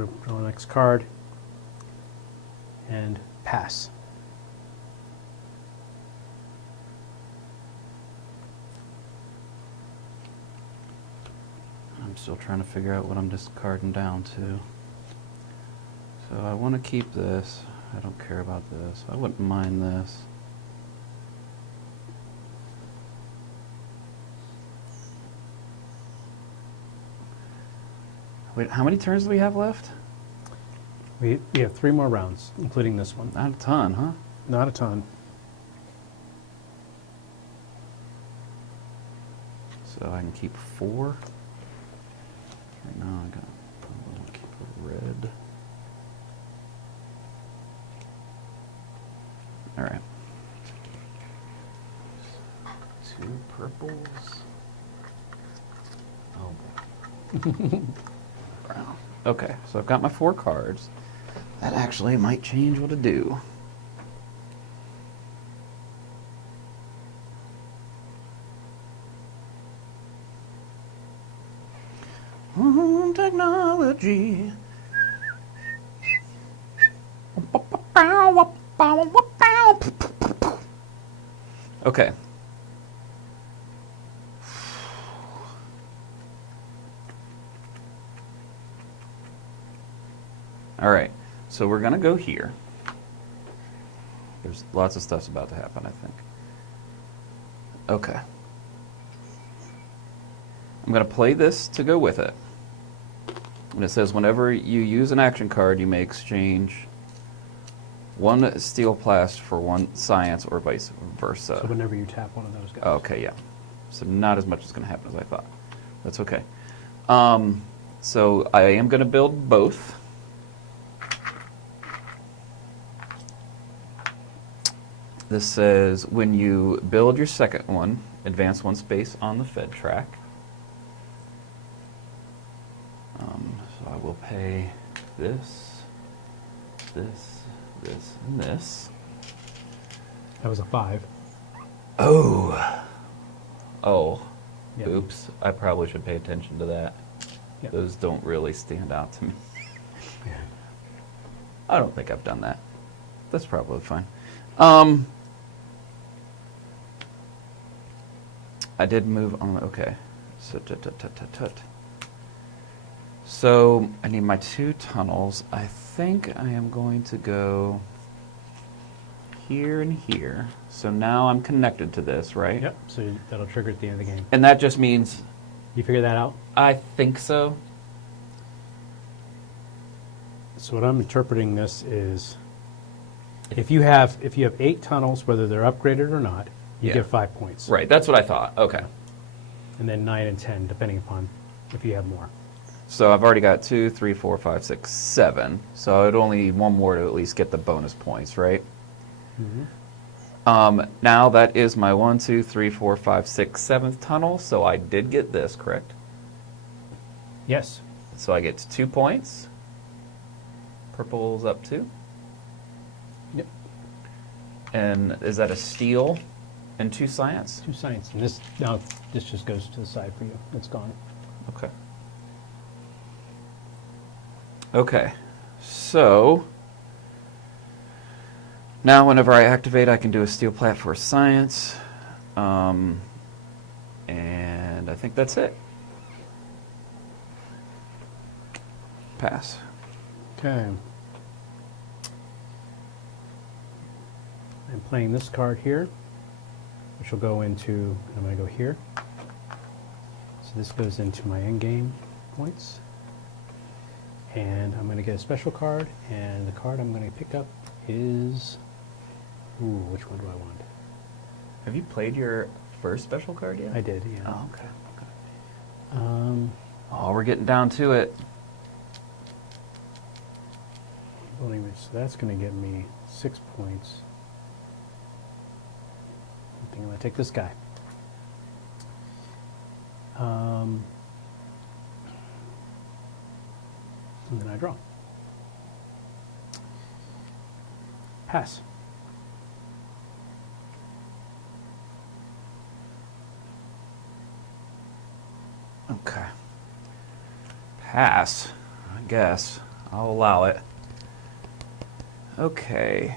draw the next card, and pass. I'm still trying to figure out what I'm discarding down to. So I want to keep this. I don't care about this. I wouldn't mind this. Wait, how many turns do we have left? We have 3 more rounds, including this one. Not a ton, huh? Not a ton. So I can keep 4. Right now I want to keep a red. All right. 2 purples. Oh boy. Brown. Okay, so I've got my 4 cards. That actually might change what to do. Technology. Okay. All right, so we're gonna go here. There's lots of stuff's about to happen, I think. Okay. I'm gonna play this to go with it. And it says whenever you use an action card, you may exchange 1 steel plast for 1 science or vice versa. So whenever you tap one of those guys. Okay, yeah. So not as much is going to happen as I thought. That's okay. So I am going to build both. This says when you build your second one, advance 1 space on the Fed track. So I will pay this, this, and this. That was a 5. Oh. Oh. Yep. Oops. I probably should pay attention to that. Yep. Those don't really stand out to me. Yeah. I don't think I've done that. That's probably fine. I did move on. Okay. So, so I need my 2 tunnels. I think I am going to go here and here. So now I'm connected to this, right? Yep, so that'll trigger at the end of the game. And that just means, You figure that out? I think so. So what I'm interpreting this is, if you have 8 tunnels, whether they're upgraded or not, you Yeah. get 5 points. Right, that's what I thought. Okay. And then 9 and 10, depending upon if you have more. So I've already got 2, 3, 4, 5, 6, 7. So I'd only need 1 more to at least get the bonus points, right? Now that is my 1, 2, 3, 4, 5, 6, 7th tunnel. So I did get this, correct? Yes. So I get 2 points. Purple's up 2. Yep. And is that a steel and 2 science? 2 science. And this just goes to the side for you. It's gone. Okay. Okay. So now whenever I activate, I can do a steel plat for science. And I think that's it. Pass. Okay. I'm playing this card here, which will go into, I'm going to go here. So this goes into my end game points. And I'm going to get a special card, and the card I'm going to pick up is, which one do I want? Have you played your first special card yet? I did, yeah. Oh, okay. Oh, we're getting down to it. Building which, so that's going to get me 6 points. I think I'm going to take this guy. And then I draw. Pass. Okay. Pass, I guess. I'll allow it. Okay.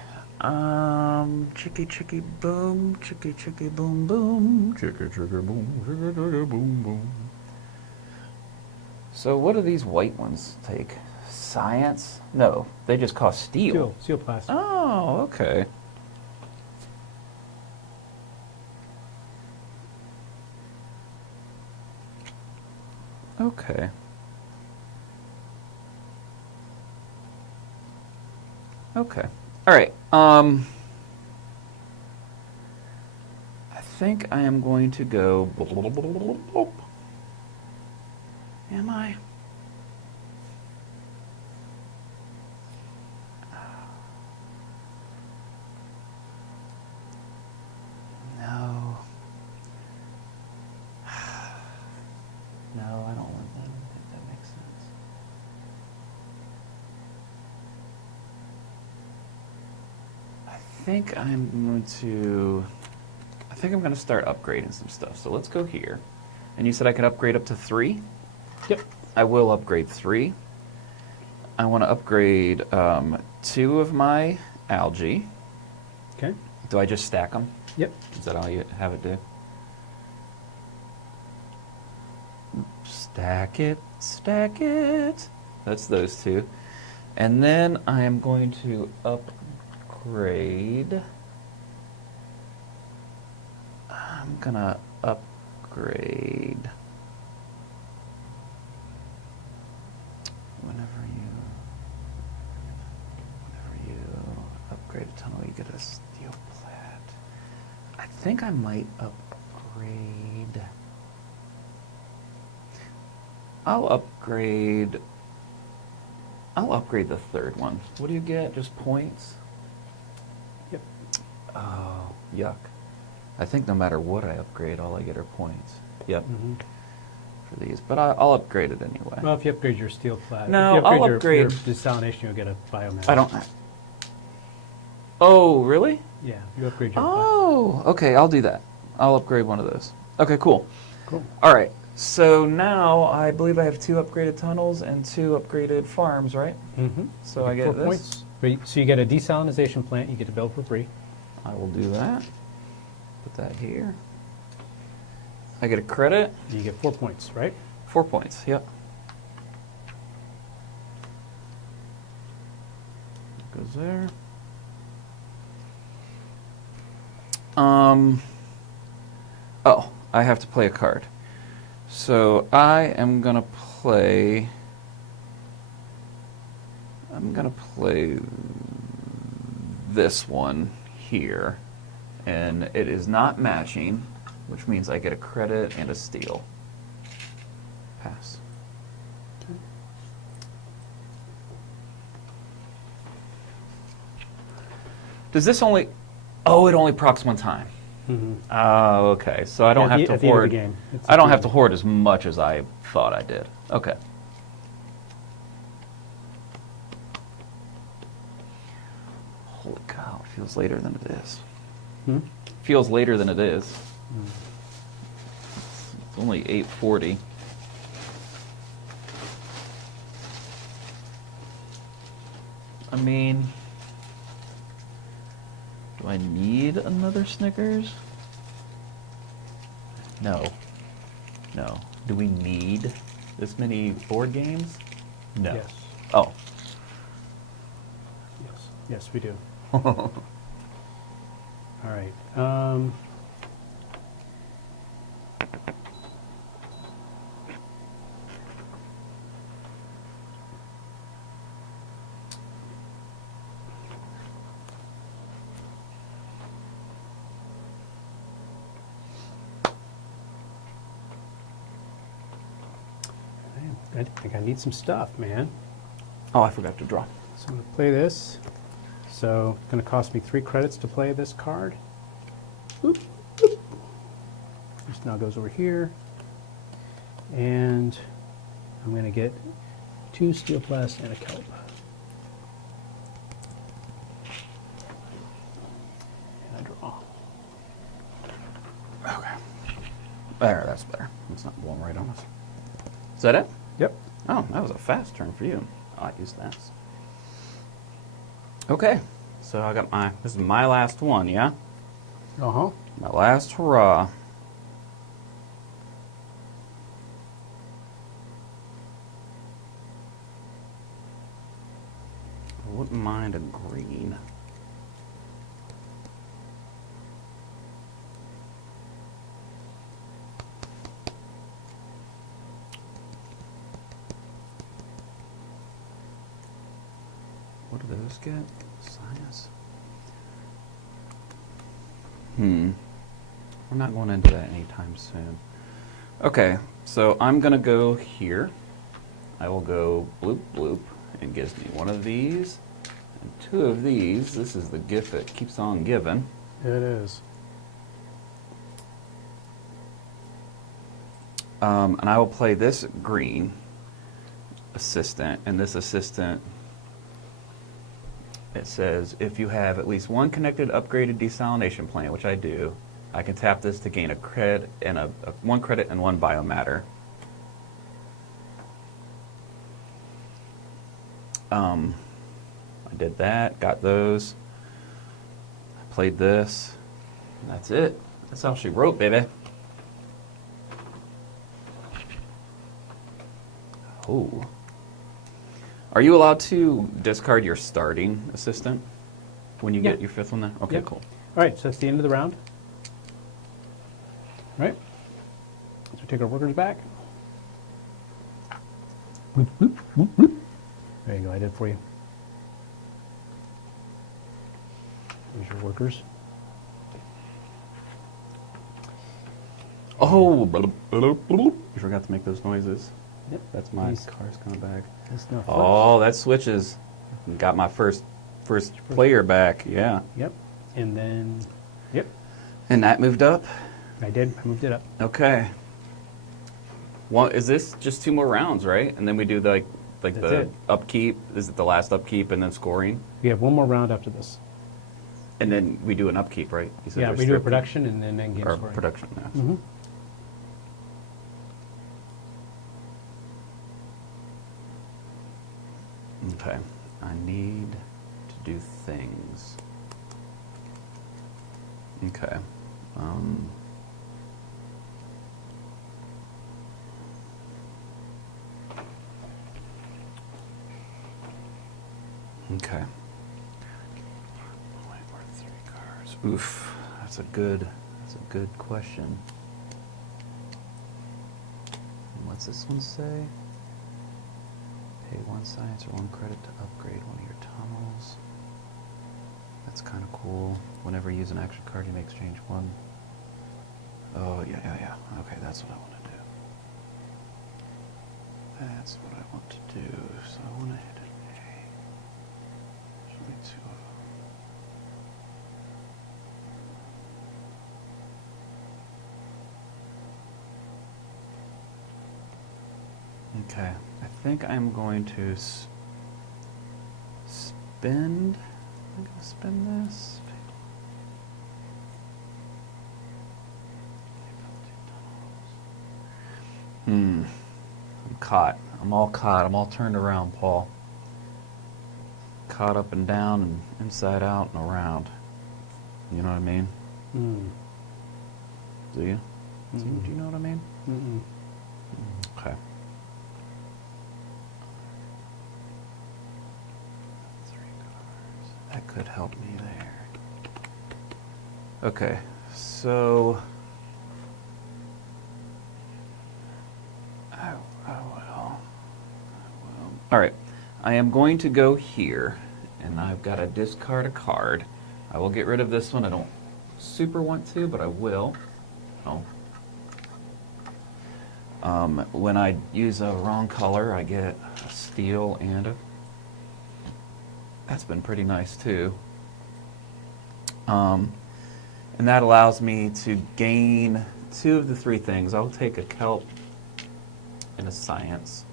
Chicky chicky boom, chicky chicky boom boom, chicky chicky boom, chicky chicky boom boom. So what do these white ones take? Science? No, they just cost steel. Steel class. Oh, okay. Okay. Okay. All right. I think I am going to go. Am I? No. No, I don't want that. I don't think that makes sense. I think I'm going to start upgrading some stuff. So let's go here. And you said I could upgrade up to 3? Yep. I will upgrade 3. I want to upgrade 2 of my algae. Okay. Do I just stack them? Yep. Is that all you have it do? Stack it, stack it. That's those 2. And then I am going to upgrade. I'm going to upgrade. Whenever you upgrade a tunnel, you get a steel plat. I think I might upgrade. I'll upgrade the 3rd one. What do you get? Just points? Yep. Oh, yuck. I think no matter what I upgrade, all I get are points. Yep. Mm-hmm. For these, but I'll upgrade it anyway. Well, if you upgrade your steel plat, No, if you I'll upgrade upgrade. your desalination, you'll get a biomass. I don't. Oh, really? Yeah, you upgrade your Oh, okay. I'll do that. I'll upgrade one of those. Okay, cool. Cool. All right. So now I believe I have 2 upgraded tunnels and 2 upgraded farms, right? Mm-hmm. So I get 4 this. points. So you get a desalinization plant. You get to build for free. I will do that. Put that here. I get a credit. You get 4 points, right? 4 points. Yep. Goes there. Oh, I have to play a card. So I am gonna play. I'm gonna play this one here, and it is not matching, which means I get a credit and a steal. Pass. Does this only? Oh, it only procs one time. Mm-hmm. Oh, okay. So I don't have to at the end of hoard. the game. It's I don't a have to hoard as much as I thought I did. Okay. Holy cow! It feels later than it is. Hmm? Feels later than it is. Mm. It's only 8:40. I mean, do I need another Snickers? No. No. Do we need this many board games? No. Yes. Oh. Yes. Yes, we do. All right. I think I need some stuff, man. Oh, I forgot to draw. So I'm going to play this. So it's going to cost me 3 credits to play this card. Oop, oop. This now goes over here. And I'm going to get 2 steel blast and a kelp. And I draw. Okay. There, that's better. It's not blowing right on us. Is that it? Yep. Oh, that was a fast turn for you. I use that. Okay, so I got this is my last one, yeah? Uh-huh. My last hurrah. I wouldn't mind a green. What do those get? Science. We're not going into that anytime soon. Okay, so I'm going to go here. I will go bloop bloop, and gives me one of these and two of these. This is the gift that keeps on giving. It is. And I will play this green assistant, and this assistant, it says, if you have at least one connected upgraded desalination plant, which I do, I can tap this to gain a credit and one credit and one biomatter. I did that, got those. I played this. And that's it. That's all she wrote, baby. Oh. Are you allowed to discard your starting assistant when you get your fifth one then? Okay, Yep. cool. All right, so that's the end of the round. All right. So take our workers back. Boop, boop, boop, boop. There you go, I did it for you. There's your workers. Oh, bloop, bloop, bloop. You forgot to make those noises. Yep. That's my Nice. car's coming back. This now flips. Oh, that switches. Got my first player back, yeah. Yep. And then, yep, And that moved up? I did. I moved it up. Okay. Well, is this just 2 more rounds, right? And then we do like That's the it. upkeep? Is it the last upkeep and then scoring? We have one more round after this. And then we do an upkeep, right? You said Yeah, there's we do a strip- production and then game Or scoring. production, yeah. Mm-hmm. Okay. I need to do things. Okay. Okay. Wait, where are 3 cards? Oof. That's a good question. And what's this one say? Pay 1 science or 1 credit to upgrade one of your tunnels. That's kind of cool. Whenever you use an action card, you may exchange 1. Oh, yeah. Okay, that's what I want to do. That's what I want to do. So I want to hit an A. Actually, 2 of them. Okay, I think I'm going to spend. I'm going to spend this. I'm caught. I'm all caught. I'm all turned around, Paul. Caught up and down and inside out and around. You know what I mean? Mm. Do you? Mm-mm. Do you know what I mean? Mm-mm. Okay. 3 cards. That could help me there. Okay, so I will. All right, I am going to go here, and I've got to discard a card. I will get rid of this one. I don't super want to, but I will. Oh. When I use a wrong color, I get a steal and a... That's been pretty nice, too. And that allows me to gain 2 of the 3 things. I'll take a kelp and a science.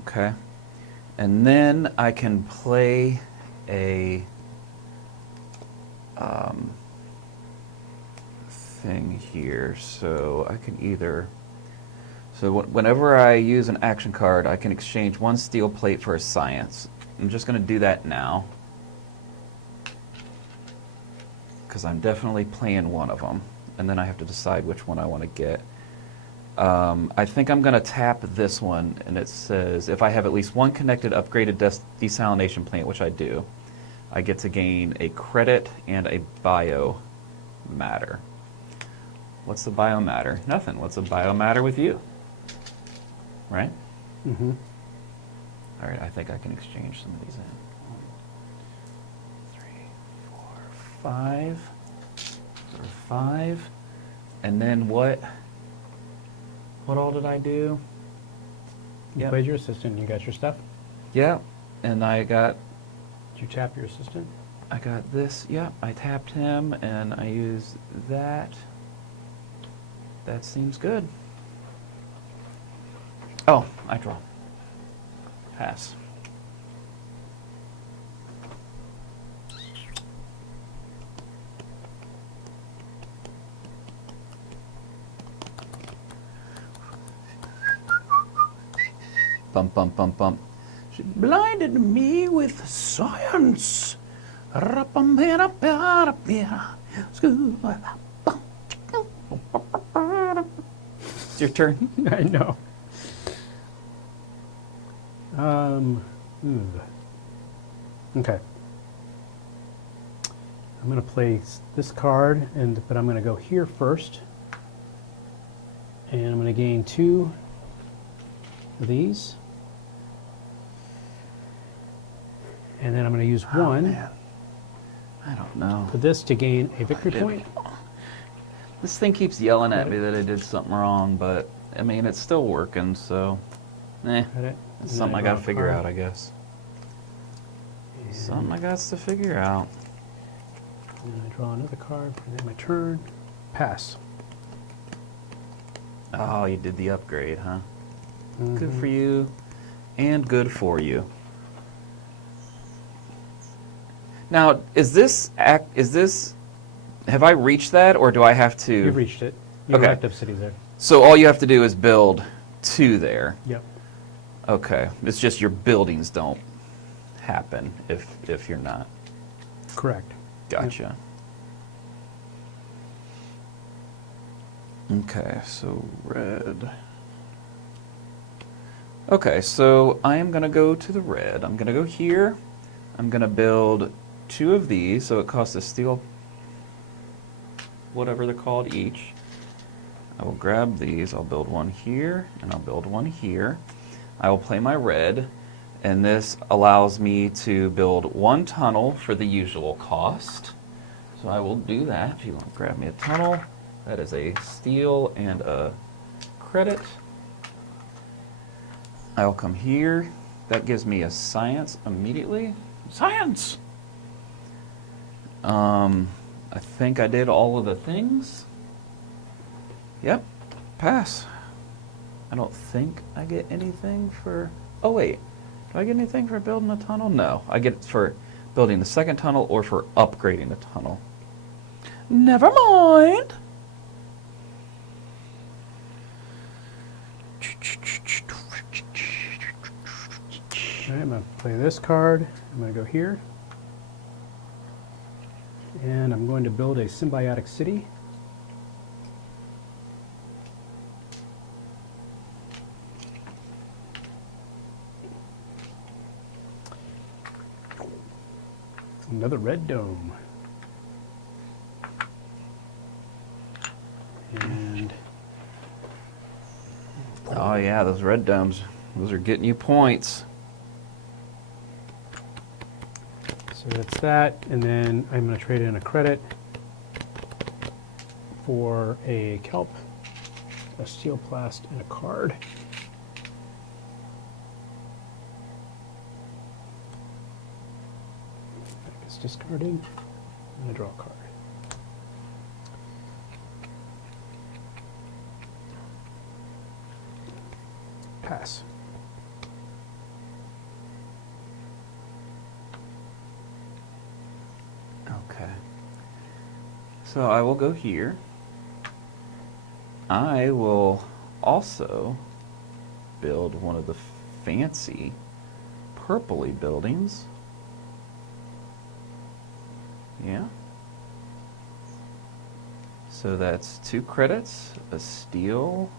Okay. And then I can play a thing here. So I can either So whenever I use an action card, I can exchange one steel plate for a science. I'm just going to do that now, because I'm definitely playing one of them, and then I have to decide which one I want to get. I think I'm going to tap this one, and it says, if I have at least one connected upgraded desalination plant, which I do, I get to gain a credit and a biomatter. What's the biomatter? Nothing. What's a biomatter with you? Right? Mm-hmm. All right, I think I can exchange some of these in. 1, 3, 4, 5. Or 5. And then what? What all did I do? You Yep. played your assistant. You got your stuff. Yeah, and I got Did you tap your assistant? this. Yeah, I tapped him and I used that. That seems good. Oh, I draw. Pass. Bump, bump, bump, bump. She blinded me with science. It's your turn. I know. Okay. I'm going to play this card, but I'm going to go here first. And I'm going to gain 2 of these. And then I'm going to use one Man. I don't know. for this to gain a victory did. point. This thing keeps yelling at me that I did something wrong, but I mean, it's still working, so Got it. it's And then something I draw gotta a figure card. out, I guess. And Something I got to figure out. then I draw another card for then my turn. Pass. Oh, you did the upgrade, huh? Good Mhm. for you, and good for you. Now, is this, have I reached that, or do I have to? You've reached it. You Okay. have active cities there. So all you have to do is build 2 there. Yep. Okay, it's just your buildings don't happen if you're not. Correct. Gotcha. Okay, so red. Okay, so I am going to go to the red. I'm going to go here. I'm going to build 2 of these, so it costs a steel, whatever they're called each. I will grab these. I'll build one here, and I'll build one here. I will play my red, and this allows me to build 1 tunnel for the usual cost. So I will do that. If you want to grab me a tunnel, that is a steel and a credit. I'll come here. That gives me a science immediately. Science! I think I did all of the things. Yep, pass. I don't think I get anything for... Oh, wait. Do I get anything for building a tunnel? No. I get it for building the second tunnel or for upgrading the tunnel. Never mind. All right, I'm going to play this card. I'm going to go here. And I'm going to build a symbiotic city. Another red dome. And Oh, yeah, those red domes. Those are getting you points. so that's that. And then I'm going to trade in a credit for a kelp, a steel plast, and a card. Back is discarded. I'm going to draw a card. Pass. Okay. So I will go here. I will also build one of the fancy purpley buildings. Yeah. So that's 2 credits, a steel,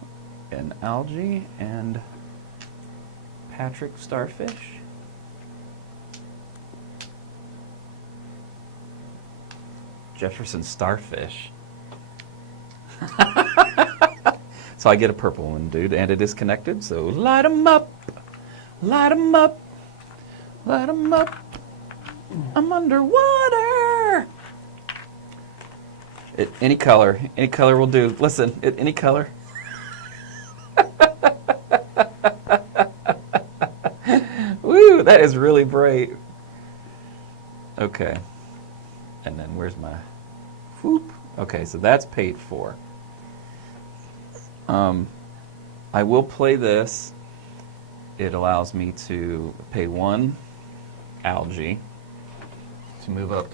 an algae, and Patrick Starfish. Jefferson Starfish. So I get a purple one, dude, and it is connected, so light 'em up, light 'em up, light 'em up. I'm underwater. Any color will do. Listen, any color. Woo, that is really bright. Okay. And then where's my whoop? Okay, so that's paid for. I will play this. It allows me to pay 1 algae to move up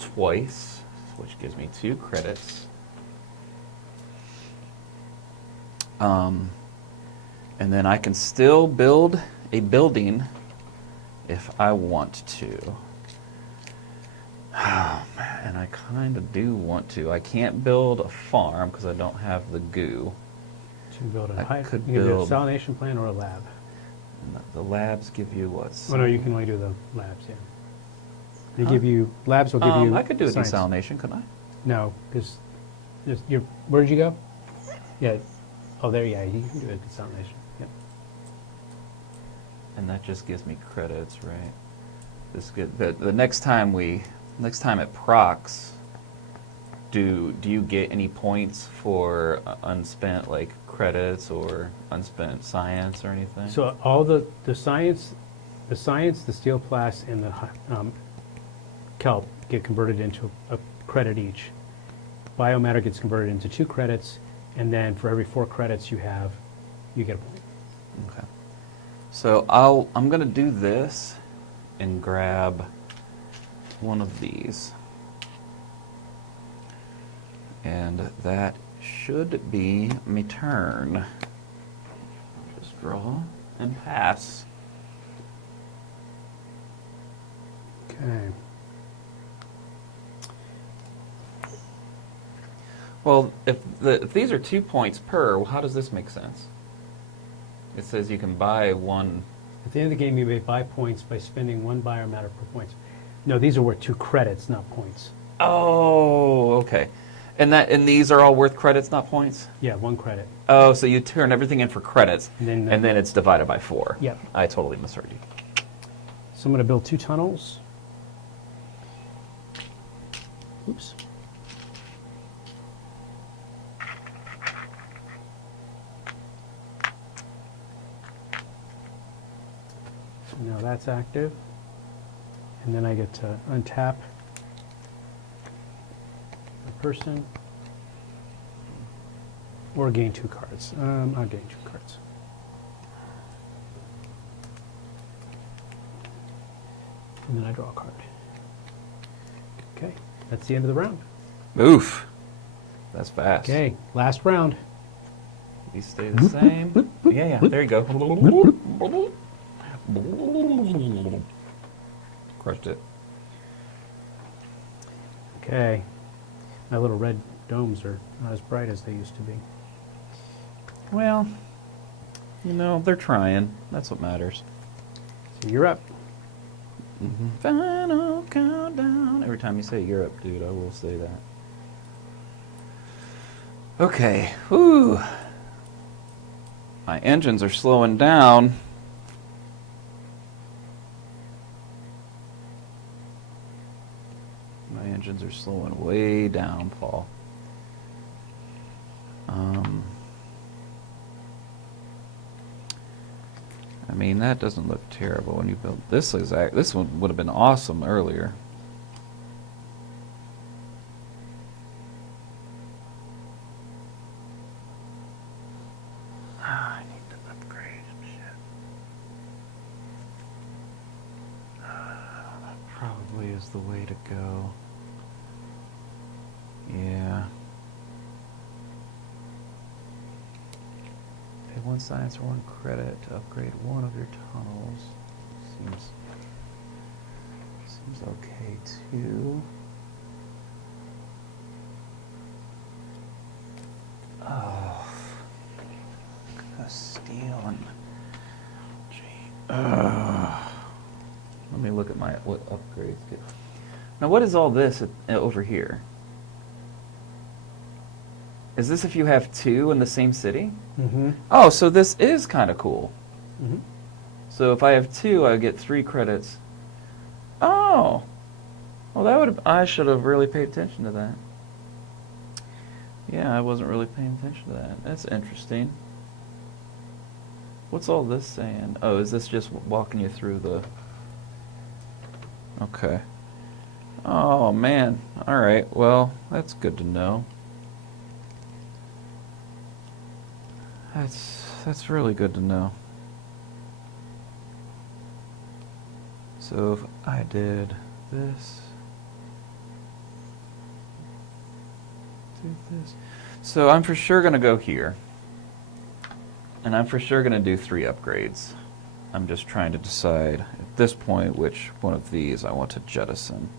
twice, which gives me 2 credits. And then I can still build a building if I want to. Oh, man, and I kind of do want to. I can't build a farm because I don't have the goo. To build a I could you can do a build- desalination plant or a lab. And the labs give you what? Oh no, you can only do the labs. Yeah. They give you labs will give you. I could do a science. desalination, couldn't I? No, because where did you go? Yeah. Oh, there. Yeah, you can do a desalination. Yep. And that just gives me credits, right? This good. The next time at Prox, do you get any points for unspent like credits or unspent science or anything? So all the science, the steel plast, and the kelp get converted into a credit each. Biomatter gets converted into 2 credits, and then for every 4 credits you have, you get a point. Okay. So I'm gonna do this and grab one of these. And that should be my turn. Just draw and pass. Okay. Well, if these are 2 points per, how does this make sense? It says you can buy 1. At the end of the game, you may buy points by spending 1 biomatter per point. No, these are worth 2 credits, not points. Oh, okay. And these are all worth credits, not points? Yeah, 1 credit. Oh, so you turn everything in for credits, And and then then it's divided by 4. Yep. I totally misheard you. So I'm going to build 2 tunnels. Oops. So now that's active. And then I get to untap a person or gain 2 cards. I'll gain 2 cards. And then I draw a card. Okay, that's the end of the round. Oof. That's fast. Okay, last round. These stay the same. Yeah, there you go. Crushed it. Okay, my little red domes are not as bright as they used to be. Well, they're trying. That's what matters. So you're up. Final countdown. Every time you say Europe, dude, I will say that. Okay. Whew. My engines are slowing down. My engines are slowing way down, Paul. I mean, that doesn't look terrible when you build this. This one would have been awesome earlier. I need to upgrade some shit. That probably is the way to go. Yeah. Pay 1 one science or one credit to upgrade one of your tunnels. Seems okay too. Oh, stealing. Let me look at what upgrades get. Now, what is all this over here? Is this if you have two in the same city? Mm-hmm. Oh, so this is kind of cool. Mm-hmm. So if I have two, I get 3 credits. Oh, well, I should have really paid attention to that. Yeah, I wasn't really paying attention to that. That's interesting. What's all this saying? Oh, is this just walking you through the... Okay. Oh, man. All right. Well, that's good to know. That's really good to know. So if I did this, do this. So I'm for sure going to go here. And I'm for sure going to do 3 upgrades. I'm just trying to decide at this point which one of these I want to jettison.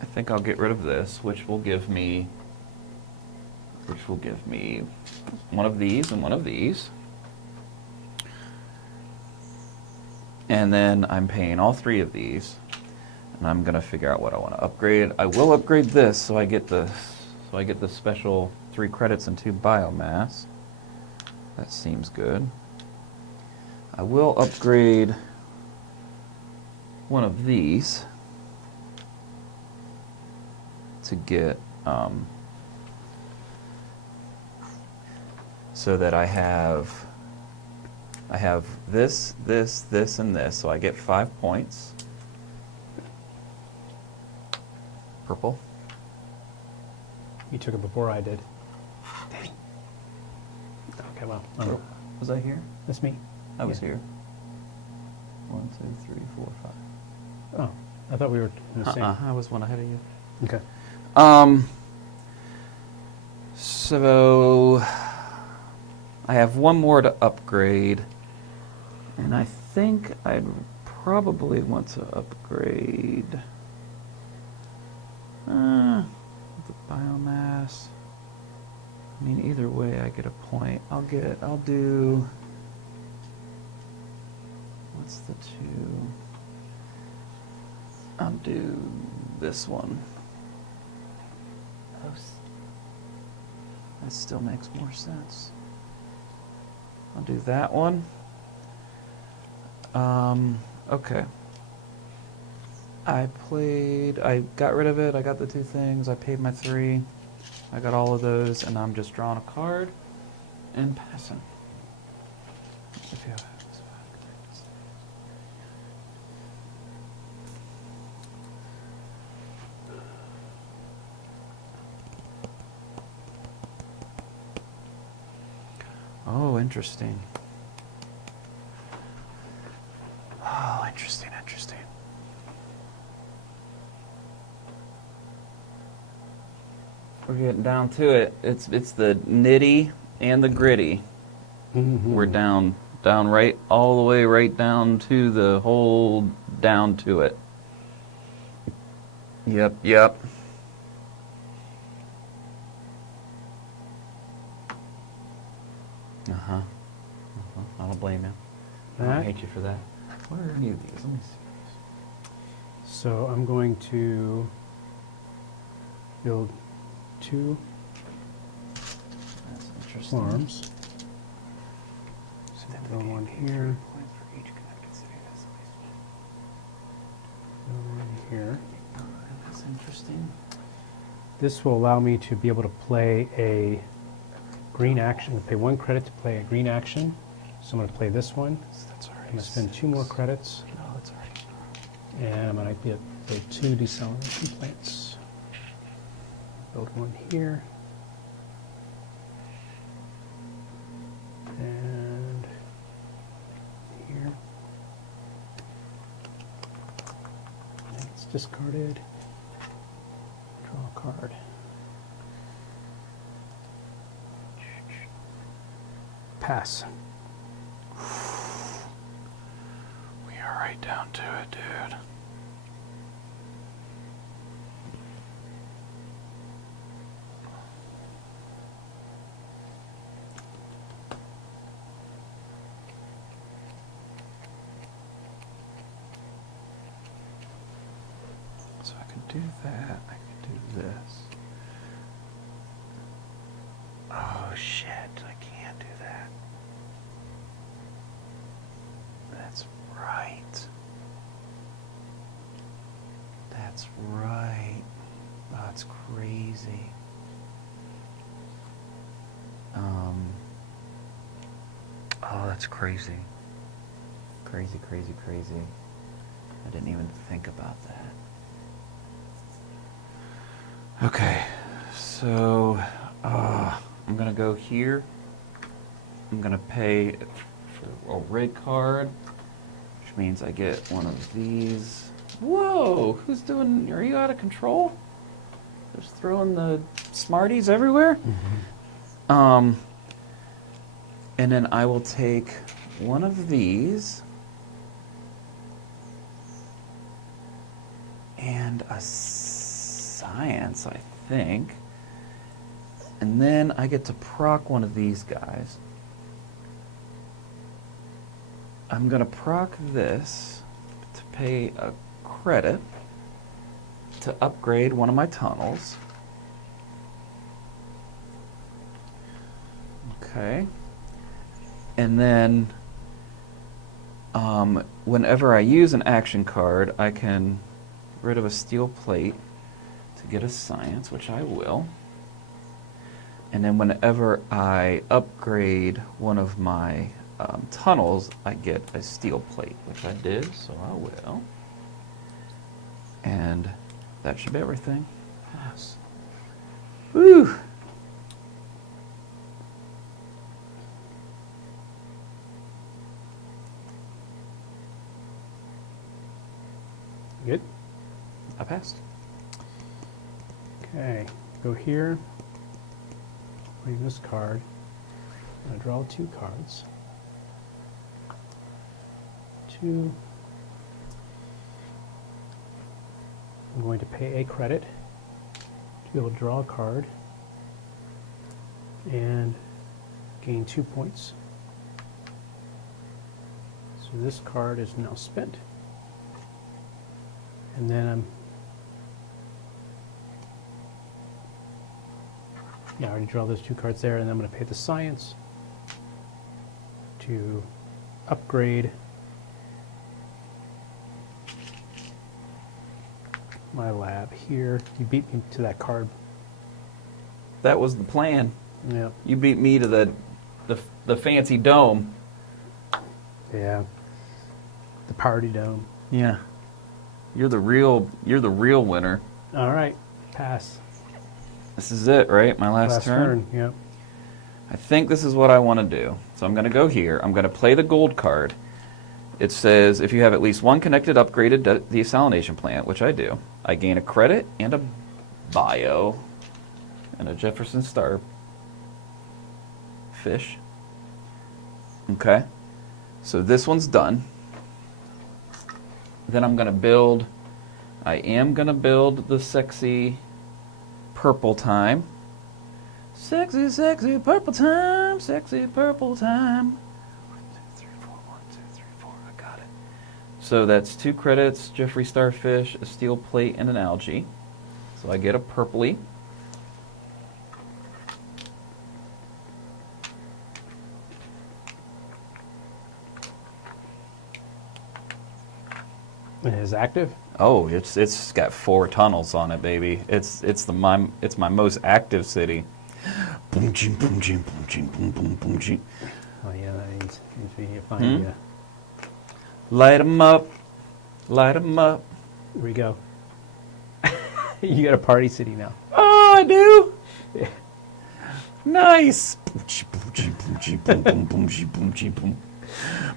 I think I'll get rid of this, which will give me one of these and one of these. And then I'm paying all 3 of these, and I'm gonna figure out what I want to upgrade. I will upgrade this so I get the special 3 credits and 2 biomass. That seems good. I will upgrade one of these to get so that I have this, and this, so I get 5 points. Purple. You took it before I did. Dang. Okay, well, Was I here? that's me. I was Yeah. here. 1, 2, 3, 4, 5. Oh, I thought we were in the same. I was one ahead of you. Okay. So I have one more to upgrade, and I think I'd probably want to upgrade the biomass. I mean, either way, I get a point. I'll do. What's the 2? I'll do this one. That still makes more sense. I'll do that one. Okay. I got rid of it. I got the 2 things. I paid my 3. I got all of those, and I'm just drawing a card and passing. If you have this back. Oh, interesting. Oh, interesting. We're getting down to it. It's the nitty and the gritty. Mm-hmm. We're down right all the way right down to the whole down to it. Yep. I don't blame you. I don't hate you for that. What are any of these? Let me see. So I'm going to build 2 That's interesting. farms. So build one here, Points for each connected city. build one here. That's interesting. This will allow me to be able to play a green action, pay 1 credit to play a green action. So I'm going to play this one. That's already. I'm going to spend 2 more credits, No, that's already. and I'm going to get 2 desalination plants. Build one here. And discarded. Draw a card. Pass. We are right down to it, dude. So I can do that. I can do this. Oh shit, I can't do that. That's right. That's right. Oh, that's crazy. Oh, that's crazy. Crazy, crazy, crazy. I didn't even think about that. Okay, so I'm gonna go here. I'm gonna pay for a red card, which means I get one of these. Whoa, who's doing, are you out of control? Just throwing the Smarties everywhere? Mm-hmm. And then I will take one of these and a science, I think. And then I get to proc one of these guys. I'm going to proc this to pay a credit to upgrade one of my tunnels. Okay. And then whenever I use an action card, I can get rid of a steel plate to get a science, which I will. And then whenever I upgrade one of my tunnels, I get a steel plate, which I did, so I will. And that should be everything. Pass. Woo! Good. I passed. Okay, go here. Bring this card. I'm going to draw 2 cards. 2. I'm going to pay a credit to be able to draw a card and gain 2 points. So this card is now spent. And then I already draw those 2 cards there, and then I'm going to pay the science to upgrade my lab here. You beat me to that card. That was the plan. Yeah. You beat me to the fancy dome. Yeah. The party dome. Yeah. You're the real winner. All right. Pass. This is it, right? My last turn? Yep. I think this is what I want to do. So I'm going to go here. I'm going to play the gold card. It says if you have at least one connected upgraded desalination plant, which I do, I gain a credit and a bio and a Jefferson Star fish. Okay. So this one's done. Then I'm going to build, I am going to build the sexy purple time. Sexy, sexy purple time, sexy purple time. 1, 2, 3, 4, 1, 2, 3, 4, I got it. So that's 2 credits, Jeffrey Starfish, a steel plate, and an algae. So I get a purpley. It is active. Oh, it's got 4 tunnels on it, baby. It's my most active city. Boom, ching, boom, ching, boom, ching, boom, boom, boom, ching. Oh yeah, that needs to be fine. Yeah. Light 'em up, light 'em up. Here we go. You got a party city now. Oh, I do. Yeah. Nice. Boom, ching, boom, ching, boom, ching, boom, boom, boom, ching, boom, ching, boom.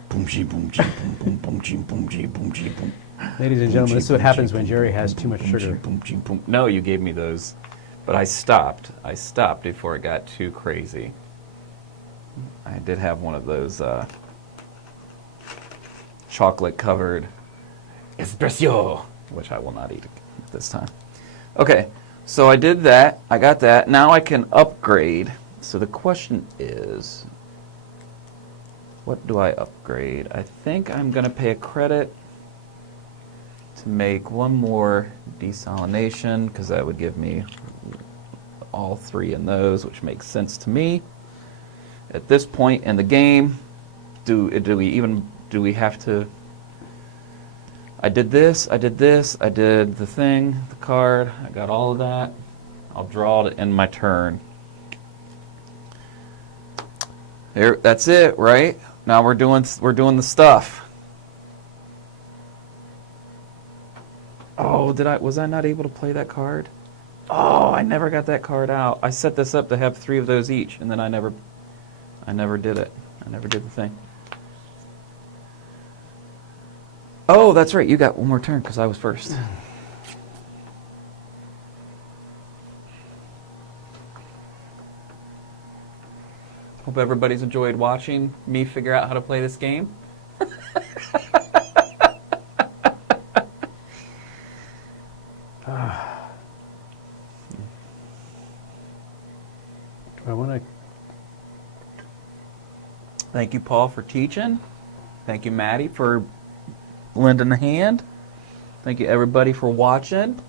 Boom, ching, boom, ching, boom, boom, boom, ching, boom, ching, boom, ching, boom. Ladies and gentlemen, this is what happens when Jerry has too much sugar. No, you gave me those, but I stopped. I stopped before it got too crazy. I did have one of those chocolate-covered espresso, which I will not eat this time. Okay, so I did that. I got that. Now I can upgrade. So the question is, what do I upgrade? I think I'm going to pay a credit to make one more desalination, because that would give me all three in those, which makes sense to me. At this point in the game, do we have to? I did this, I did this, I did the thing, the card, I got all of that. I'll draw it in my turn. There, that's it, right? Now we're doing the stuff. Oh, was I not able to play that card? Oh, I never got that card out. I set this up to have 3 of those each, and then I never did it. I never did the thing. Oh, that's right. You got one more turn because I was first. Hope everybody's enjoyed watching me figure out how to play this game. Do I want to? Thank you, Paul, for teaching. Thank you, Maddie, for lending a hand. Thank you, everybody, for watching.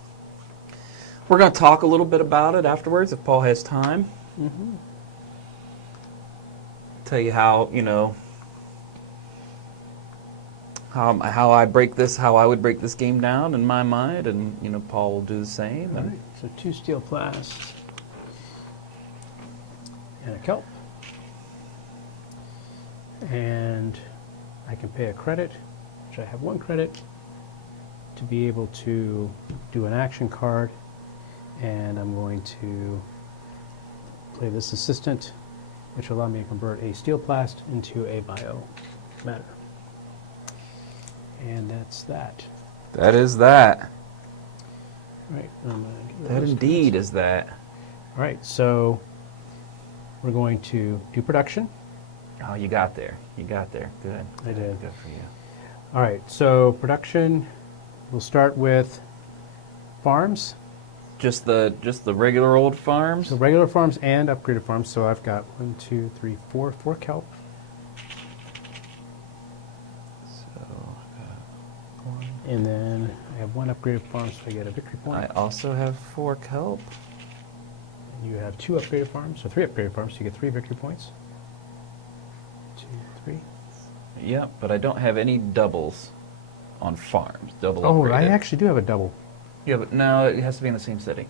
We're going to talk a little bit about it afterwards if Paul has time. Mm-hmm. Tell you how, how I break this, how I would break this game down in my mind, and Paul will do the same. All right. So 2 steel plasts and a kelp, and I can pay a credit, which I have 1 credit, to be able to do an action card, and I'm going to play this assistant, which will allow me to convert a steel plast into a bio matter. And that's that. That is that. Right. That indeed is that. All right. So we're going to do production. Oh, you got there. You got there. Good. I did. Good for you. All right. So production. We'll start with farms. Just the regular old farms. So regular farms and upgraded farms. So I've got 1, 2, 3, 4 kelp. And then I have 1 upgraded farm, so I get a victory point. I also have 4 kelp. And you have 2 upgraded farms, so 3 upgraded farms, so you get 3 victory points. 2, 3. Yep, but I don't have any doubles on farms. Double Oh, upgraded. I actually do have a double. Yeah, but no, it has to be in the same city.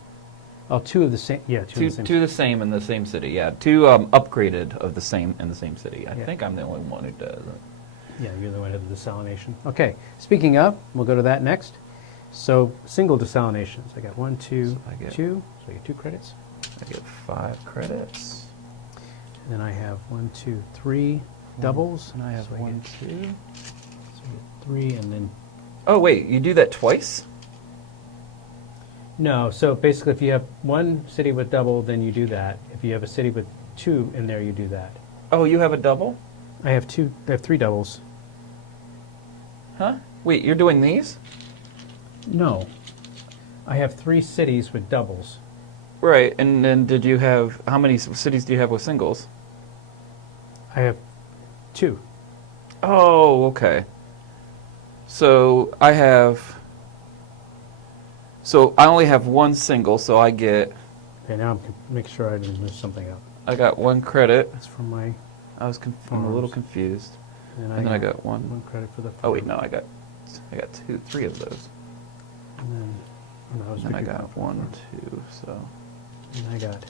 Oh, 2 of the same. Yeah, 2 of the same. 2 the same in the same city. Yeah, 2 upgraded of the same in the same city. I think I'm the only one who does it. Yeah, you're the one who did the desalination. Okay, speaking of, we'll go to that next. So single desalinations. I got 1, 2, So I get- 2. So I get 2 credits. I get 5 credits. And then I have 1, 2, 3 doubles. And I have so 1, 2. So I get 3, and then Oh wait, you do that twice? no. So basically, if you have 1 city with double, then you do that. If you have a city with 2 in there, you do that. Oh, you have a double? I have 2. I have 3 doubles. Huh? Wait, you're doing these? No, I have 3 cities with doubles. Right, and then did you have, how many cities do you have with singles? I have 2. Oh, okay. So I only have 1 single, so I get, Okay, now I'm make sure I didn't miss something out. I got 1 credit. That's from my. I'm a little Farms. confused. And And then I got 1. 1 credit for the. Oh wait, no, I got 3 of those. And then, oh, no, it was And I victory got point. 1, 2, so. And I got.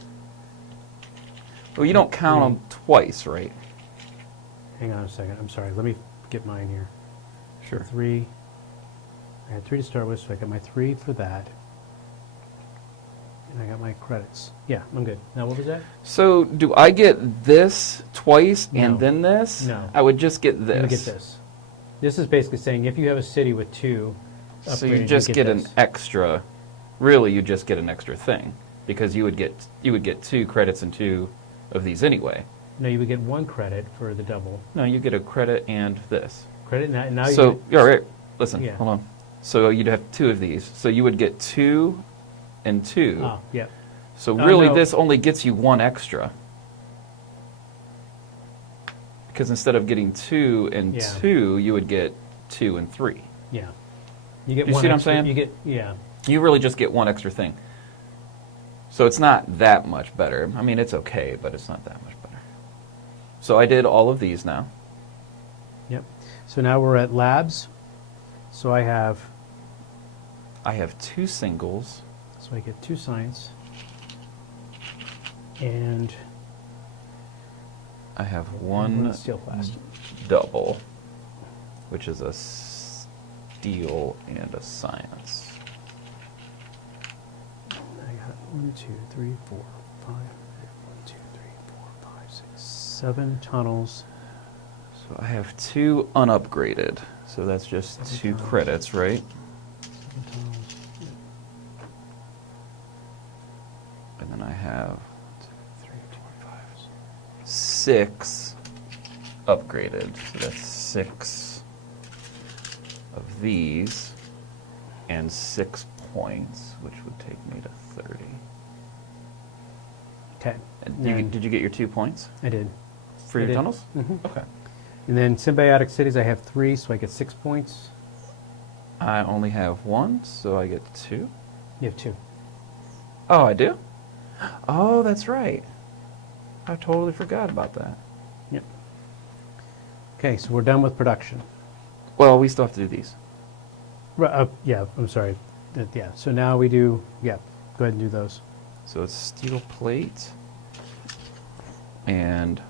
Well, you don't count them twice, right? Hang on a second. I'm sorry. Let me get mine here. Sure. 3. I had 3 to start with, so I got my 3 for that. And I got my credits. Yeah, I'm good. Now, what was that? So, do I get this twice and No. then this? No. I would just get this. Let me get this. This is basically saying if you have a city with 2, So you just get an extra. Really, you just get an extra thing because you would get 2 credits and 2 of these anyway. No, you would get 1 credit for the double. No, you get a credit and this. Credit now. So you yeah, right. Listen, Yeah. hold on. So you'd have 2 of these. So you would get 2 and 2. Oh, yeah. So Oh, really, no. this only gets you 1 extra. Because instead of getting 2 and Yeah. 2, you would get 2 and 3. Yeah. You get You one see what I'm extra, saying? You get, yeah. You really just get 1 extra thing. So it's not that much better. I mean, it's okay, but it's not that much better. So I did all of these now. Yep. So now we're at labs. So I have 2 singles. So I get 2 science. And I have 1 steel plast. double, which is a steel and a science. I got 1, 2, 3, 4, 5. 1, 2, 3, 4, 5, 6, 7 tunnels. So I have 2 unupgraded. So that's just 7 2 tunnels. credits, right? 7 tunnels. And then I have 6 upgraded. So that's 6 of these and 6 points, which would take me to 30. Okay. And did you get your 2 points I did. for I your did. tunnels? Mhm. Okay. And then symbiotic cities, I have 3, so I get 6 points. I only have 1, so I get 2. You have 2. Oh, I do? Oh, that's right. I totally forgot about that. Yep. Okay, so we're done with production. Well, we still have to do these. Yeah, I'm sorry. Yeah, so now we do, yeah, go ahead and do those. So it's steel plate and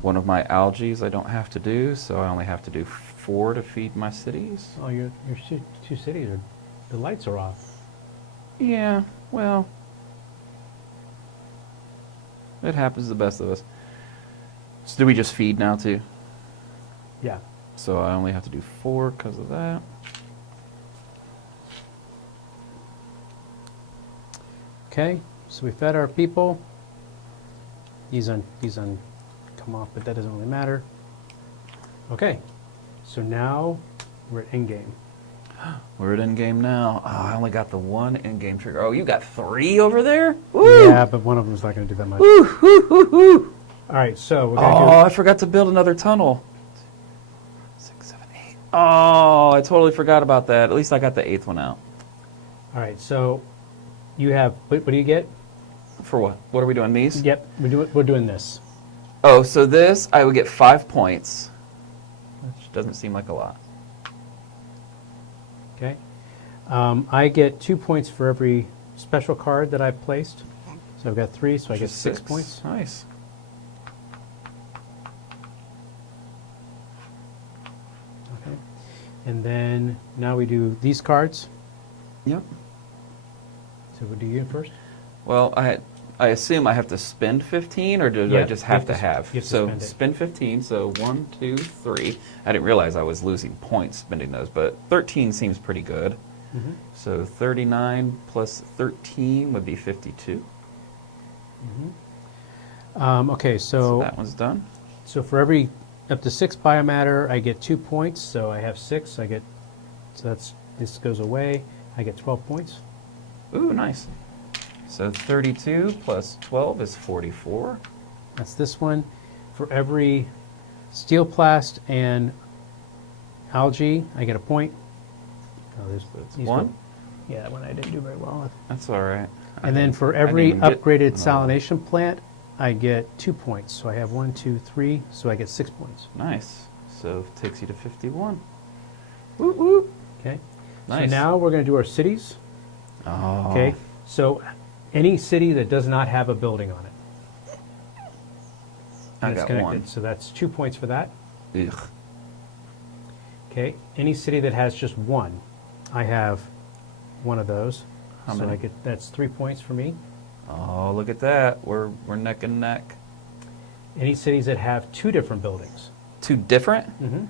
one of my algae I don't have to do, so I only have to do 4 to feed my cities. Oh, your 2 cities are, the lights are off. Yeah, well, it happens to the best of us. So do we just feed now too? Yeah. So I only have to do 4 because of that. Okay, so we fed our people. These on come off, but that doesn't really matter. Okay, so now we're at in-game. We're at in-game now. Oh, I only got the 1 in-game trigger. Oh, you got 3 over there? Woo! Yeah, but one of them's not going to do that much. Woo, woo, woo, woo. All right, so we're going to Oh, do... I forgot to build another tunnel. 6, 7, 8. Oh, I totally forgot about that. At least I got the 8th one out. All right, so you have... What do you get? For what? What are we doing, these? Yep, we're doing this. Oh, so this, I would get 5 points, which doesn't seem like a lot. Okay. I get 2 points for every special card that I've placed. So I've got 3, so I get 6 points. Nice. Okay. And then now we do these cards. Yep. So we'll do you first. Well, I assume I have to spend 15, or do I Yeah, just you have have to to- have? you have to So spend it. spend 15, so 1, 2, 3. I didn't realize I was losing points spending those, but 13 seems pretty good. Mm-hmm. So 39 plus 13 would be 52. Okay, So so that one's done. for every up to 6 biomatter, I get 2 points. So I have 6. So this goes away. I get 12 points. Ooh, nice. So 32 plus 12 is 44. That's this one. For every steel plast and algae, I get a point. Oh, there's It's these 1. go- Yeah, that one I didn't do very well with. That's all right. And then for I didn't every even get upgraded another one. salination plant, I get 2 points. So I have 1, 2, 3. So I get 6 points. Nice. So it takes you to 51. Woo woo. Okay. Nice. So now we're going to do our cities. Oh. Okay. So any city that does not have a building on it. I and it's got connected. 1. So that's 2 points for that. Ugh. Okay. Any city that has just 1, I have 1 of those. How so many? that's 3 points for me. Oh, look at that. We're neck and neck. Any cities that have 2 different buildings. 2 different? Mm-hmm.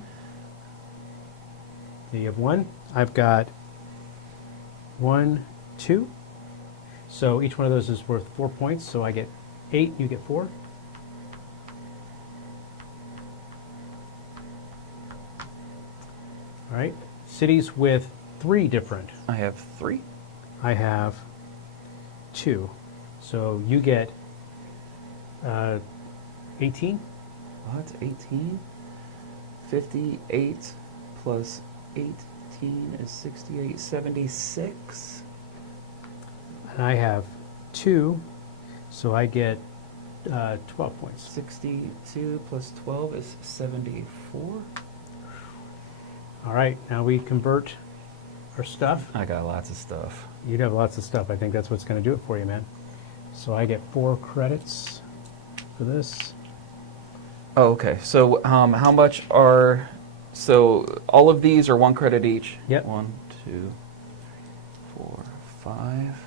You have 1, I've got 1, 2. So each one of those is worth 4 points. So I get 8, you get 4. All right. Cities with 3 different. I have 3. I have 2. So you get 18. What? 18? 58 plus 18 is 68, 76. And I have 2. So I get 12 points. 62 plus 12 is 74. All right. Now we convert our stuff. I got lots of stuff. You'd have lots of stuff. I think that's what's going to do it for you, man. So I get 4 credits for this. Oh, okay. So how much are... So all of these are 1 credit each? Yep. 1, 2, 4, 5.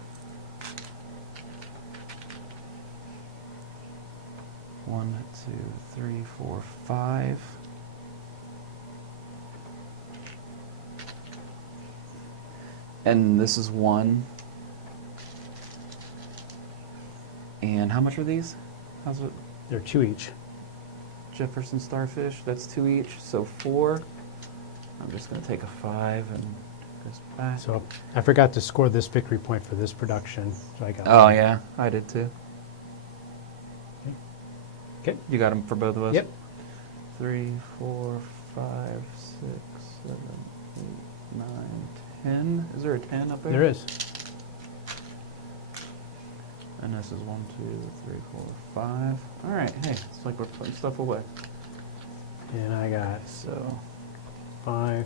1, 2, 3, 4, 5. And this is 1. And how much are these? How's it? They're 2 each. Jefferson Starfish, that's 2 each, so 4. I'm just going to take a 5 and this back. So I forgot to score this victory point for this production. So I got Oh, 1. yeah, I did too. Okay. You got them for both of us? Yep. 3, 4, 5, 6, 7, 8, 9, 10. Is there a 10 up there? There is. And this is 1, 2, 3, 4, 5. All right, hey, it's like we're putting stuff away. And I got So 5.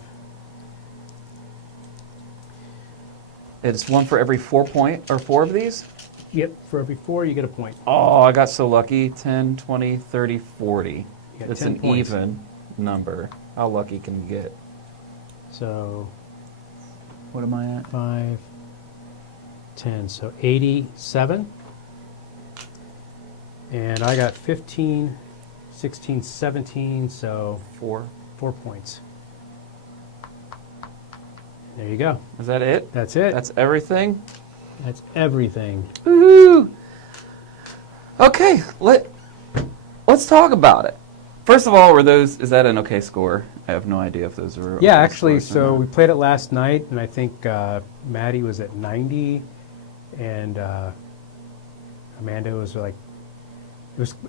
it's 1 for every 4 of these? Yep. For every 4, you get a point. Oh, I got so lucky. 10, 20, 30, 40. You got It's 10 an points. even number. How lucky can you get? So What am I at? 5, 10. So 87. And I got 15, 16, 17. So 4. 4 points. There you go. Is that it? That's it. That's everything? That's everything. Woohoo! Okay, let's talk about it. First of all, is that an okay score? I have no idea if those were Yeah, okay actually, scores or so not. we played it last night, and I think Maddie was at 90, and Amanda was like,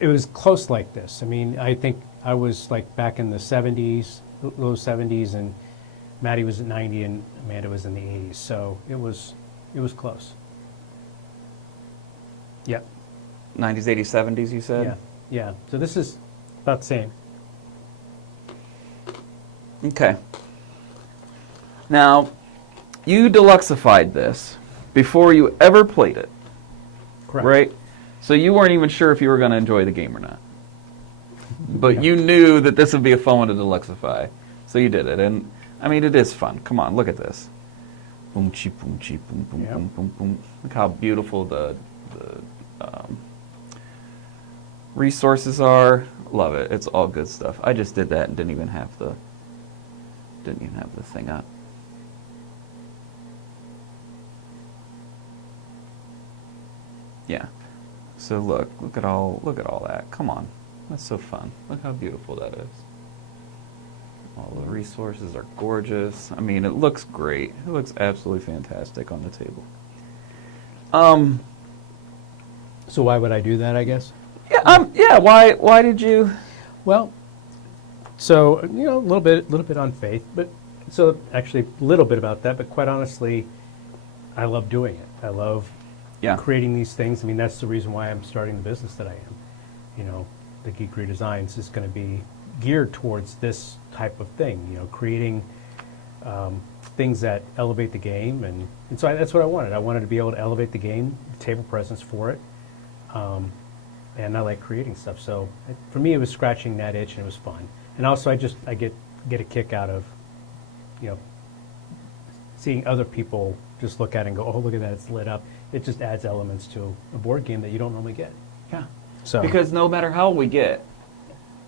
it was close like this. I mean, I think I was like back in the 70s, low 70s, and Maddie was at 90, and Amanda was in the 80s. So it was close. Yep. 90s, 80s, 70s, you said? Yeah. Yeah. So this is about the same. Okay. Now, you deluxified this before you ever played it, Correct. right? So you weren't even sure if you were going to enjoy the game or not. But Yeah. you knew that this would be a fun one to deluxify. So you did it. And, I mean, it is fun. Come on, look at this. Boom, cheep, boom, cheep, boom, boom, Yep. boom, boom, boom. Look how beautiful the resources are. Love it. It's all good stuff. I just did that and didn't even have the thing up. Yeah. So look at all that. Come on. That's so fun. Look how beautiful that is. All the resources are gorgeous. I mean, it looks great. It looks absolutely fantastic on the table. So why would I do that, I guess? Yeah, why did you? Well, so a little bit on faith, but so actually a little bit about that. But quite honestly, I love doing it. I love creating these things. I mean, that's the reason why I'm starting the business that I am. The Geekery Designs is going to be geared towards this type of thing. Creating things that elevate the game, and so that's what I wanted. I wanted to be able to elevate the game, the table presence for it. And I like creating stuff. So for me, it was scratching that itch, and it was fun. And also, I get a kick out of, seeing other people just look at it and go, "Oh, look at that! It's lit up." It just adds elements to a board game that you don't normally get. Yeah. So Because no matter how we get,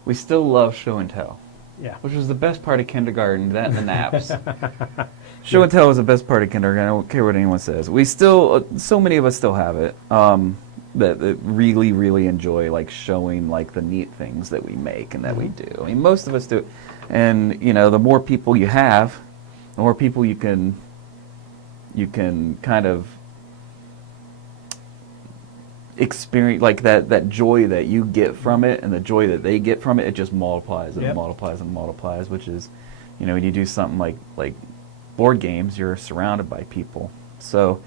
we still love show and tell. Yeah. which was the best part of kindergarten, that and the naps. Show and tell was the best part of kindergarten. I don't care what anyone says. We still, so many of us still have it, that really, really enjoy like showing like the neat things that we make and that we do. I mean, most of us do. And, you know, the more people you have, the more people you can kind of experience, like that joy that you get from it and the joy that they get from it, it just multiplies and multiplies and multiplies, which is, you know, when you do something like board games, you're surrounded by people. So,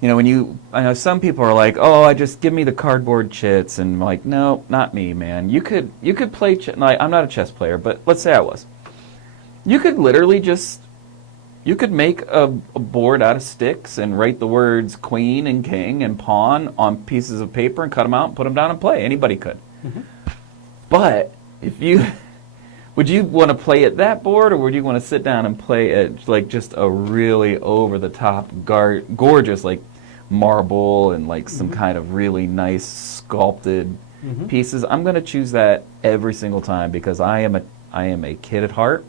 you know, I know some people are like, oh, I just give me the cardboard chits, and I'm like, no, not me, man. You could play, I'm not a chess player, but let's say I was. You could literally you could make a board out of sticks and write the words queen and king and pawn on pieces of paper and cut them out and put them down and play. Anybody could. But would you want to play at that board, or would you want to sit down and play at like just a really over-the-top, gorgeous like marble and like some kind of really nice sculpted pieces? I'm going to choose that every single time because I am a kid at heart.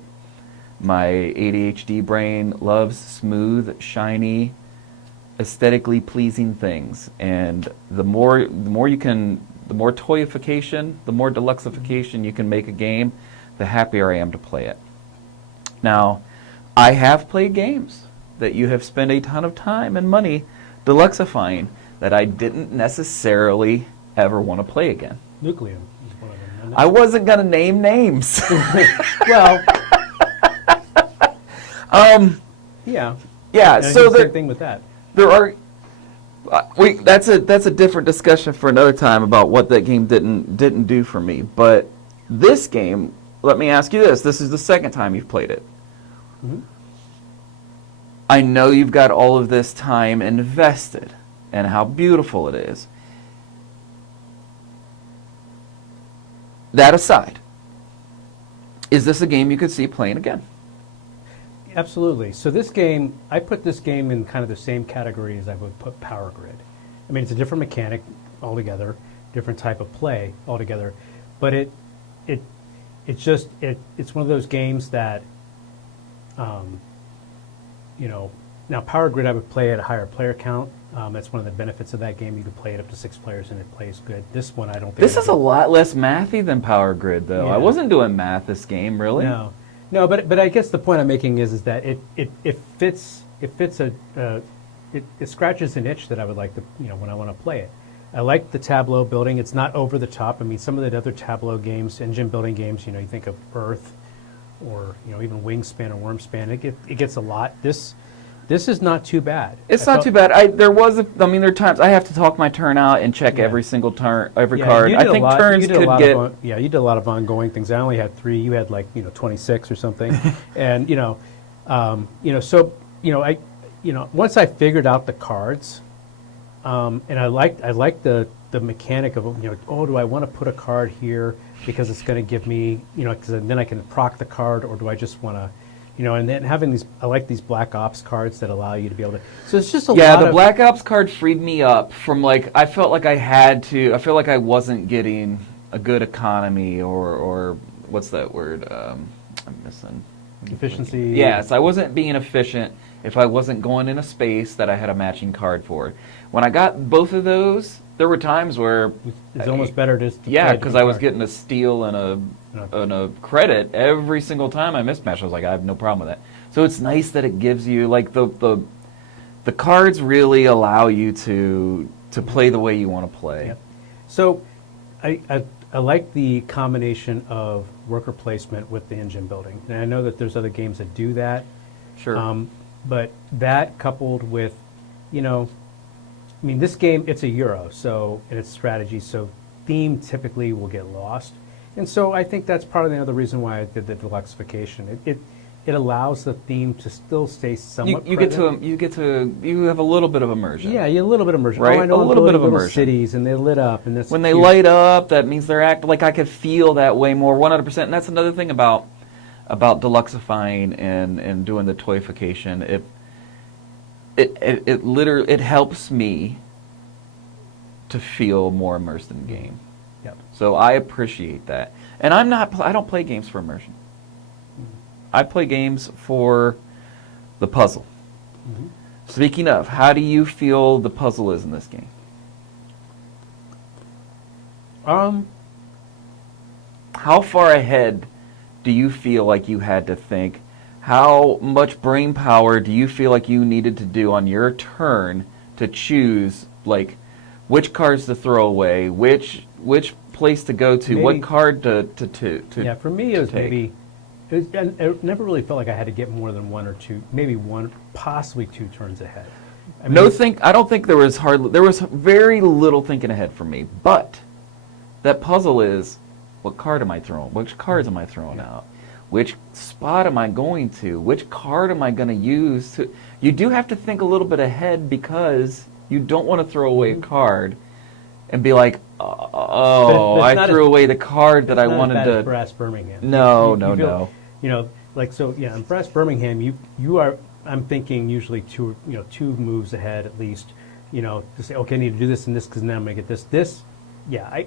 My ADHD brain loves smooth, shiny, aesthetically pleasing things, and the more toyification, the more deluxification you can make a game, the happier I am to play it. Now, I have played games that you have spent a ton of time and money deluxifying that I didn't necessarily ever want to play again. Nucleum is one of them. I wasn't going to name names. Well, yeah. Yeah, And so the same thing with that. there are that's a different discussion for another time about what that game didn't do for me. But this game, let me ask you this. This is the second time you've played it. I know you've got all of this time invested and how beautiful it is. That aside, is this a game you could see playing again? Absolutely. So this game, I put this game in kind of the same category as I would put Power Grid. I mean, it's a different mechanic altogether, different type of play altogether, but it's one of those games that, you know, now Power Grid I would play at a higher player count. That's one of the benefits of that game. You can play it up to 6 players and it plays good. This one I don't think. This is a lot less mathy than Power Grid, though. Yeah. I wasn't doing math this game, really. No, but I guess the point I'm making is that it scratches an itch that I would like to, you know, when I want to play it. I like the tableau building. It's not over the top. I mean, some of the other tableau games, engine building games, you know, you think of Earth, or you know, even Wingspan or Wormspan. It gets a lot. This is not too bad. It's not too bad. There are times I have to talk my turn out and check every single turn, every card. I think turns could get. You did a lot of ongoing things. I only had 3. You had 26 or something, and once I figured out the cards, and I liked the mechanic of, you know, oh, do I want to put a card here because it's going to give me, you know, because then I can proc the card, or do I just want to. You know, and then having these, I like these Black Ops cards that allow you to be able to. So it's just a lot. Yeah, the Black Ops card freed me up from I felt like I feel like I wasn't getting a good economy or what's that word? I'm missing. Efficiency. Yes, I wasn't being efficient if I wasn't going in a space that I had a matching card for. When I got both of those, there were times where it's almost better just to play because I was getting a steal and a credit every single time I mismatched. I was like, I have no problem with that. So it's nice that it gives you the cards really allow you to play the way you want to play. Yep. So I like the combination of worker placement with the engine building, and I know that there's other games that do that. Sure. But that coupled with, you know, I mean, this game, it's a Euro, so, and it's strategy, so theme typically will get lost. And so I think that's part of the other reason why I did the deluxification. It allows the theme to still stay somewhat present. You have a little bit of immersion. Yeah, you have a little bit of immersion. Right? Oh, I know a little bit of little immersion. Cities, and they lit up, and that's when they cute. light up, that means they're acting like I could feel that way more, 100%. And that's another thing about deluxifying and doing the toyification. It helps me to feel more immersed in the game. Yep. So I appreciate that. And I don't play games for immersion. I play games for the puzzle. Speaking of, how do you feel the puzzle is in this game? How far ahead do you feel like you had to think? How much brain power do you feel like you needed to do on your turn to choose, like, which cards to throw away, which place to go to, what card to Yeah, for me it was take? maybe, I never really felt like I had to get more than one or two, maybe one, possibly two turns ahead. I mean, I don't think there was very little thinking ahead for me, but that puzzle is, what card am I throwing? Which cards am I throwing out? Which spot am I going to? Which card am I going to use? You do have to think a little bit ahead because you don't want to throw away a card and be like, oh, I threw away the card that I wanted not as bad to. as Brass Birmingham. No. You know, like, so yeah, in Brass Birmingham, you are, I'm thinking usually two moves ahead at least, to say, okay, I need to do this and this because now I'm going to get this. Yeah,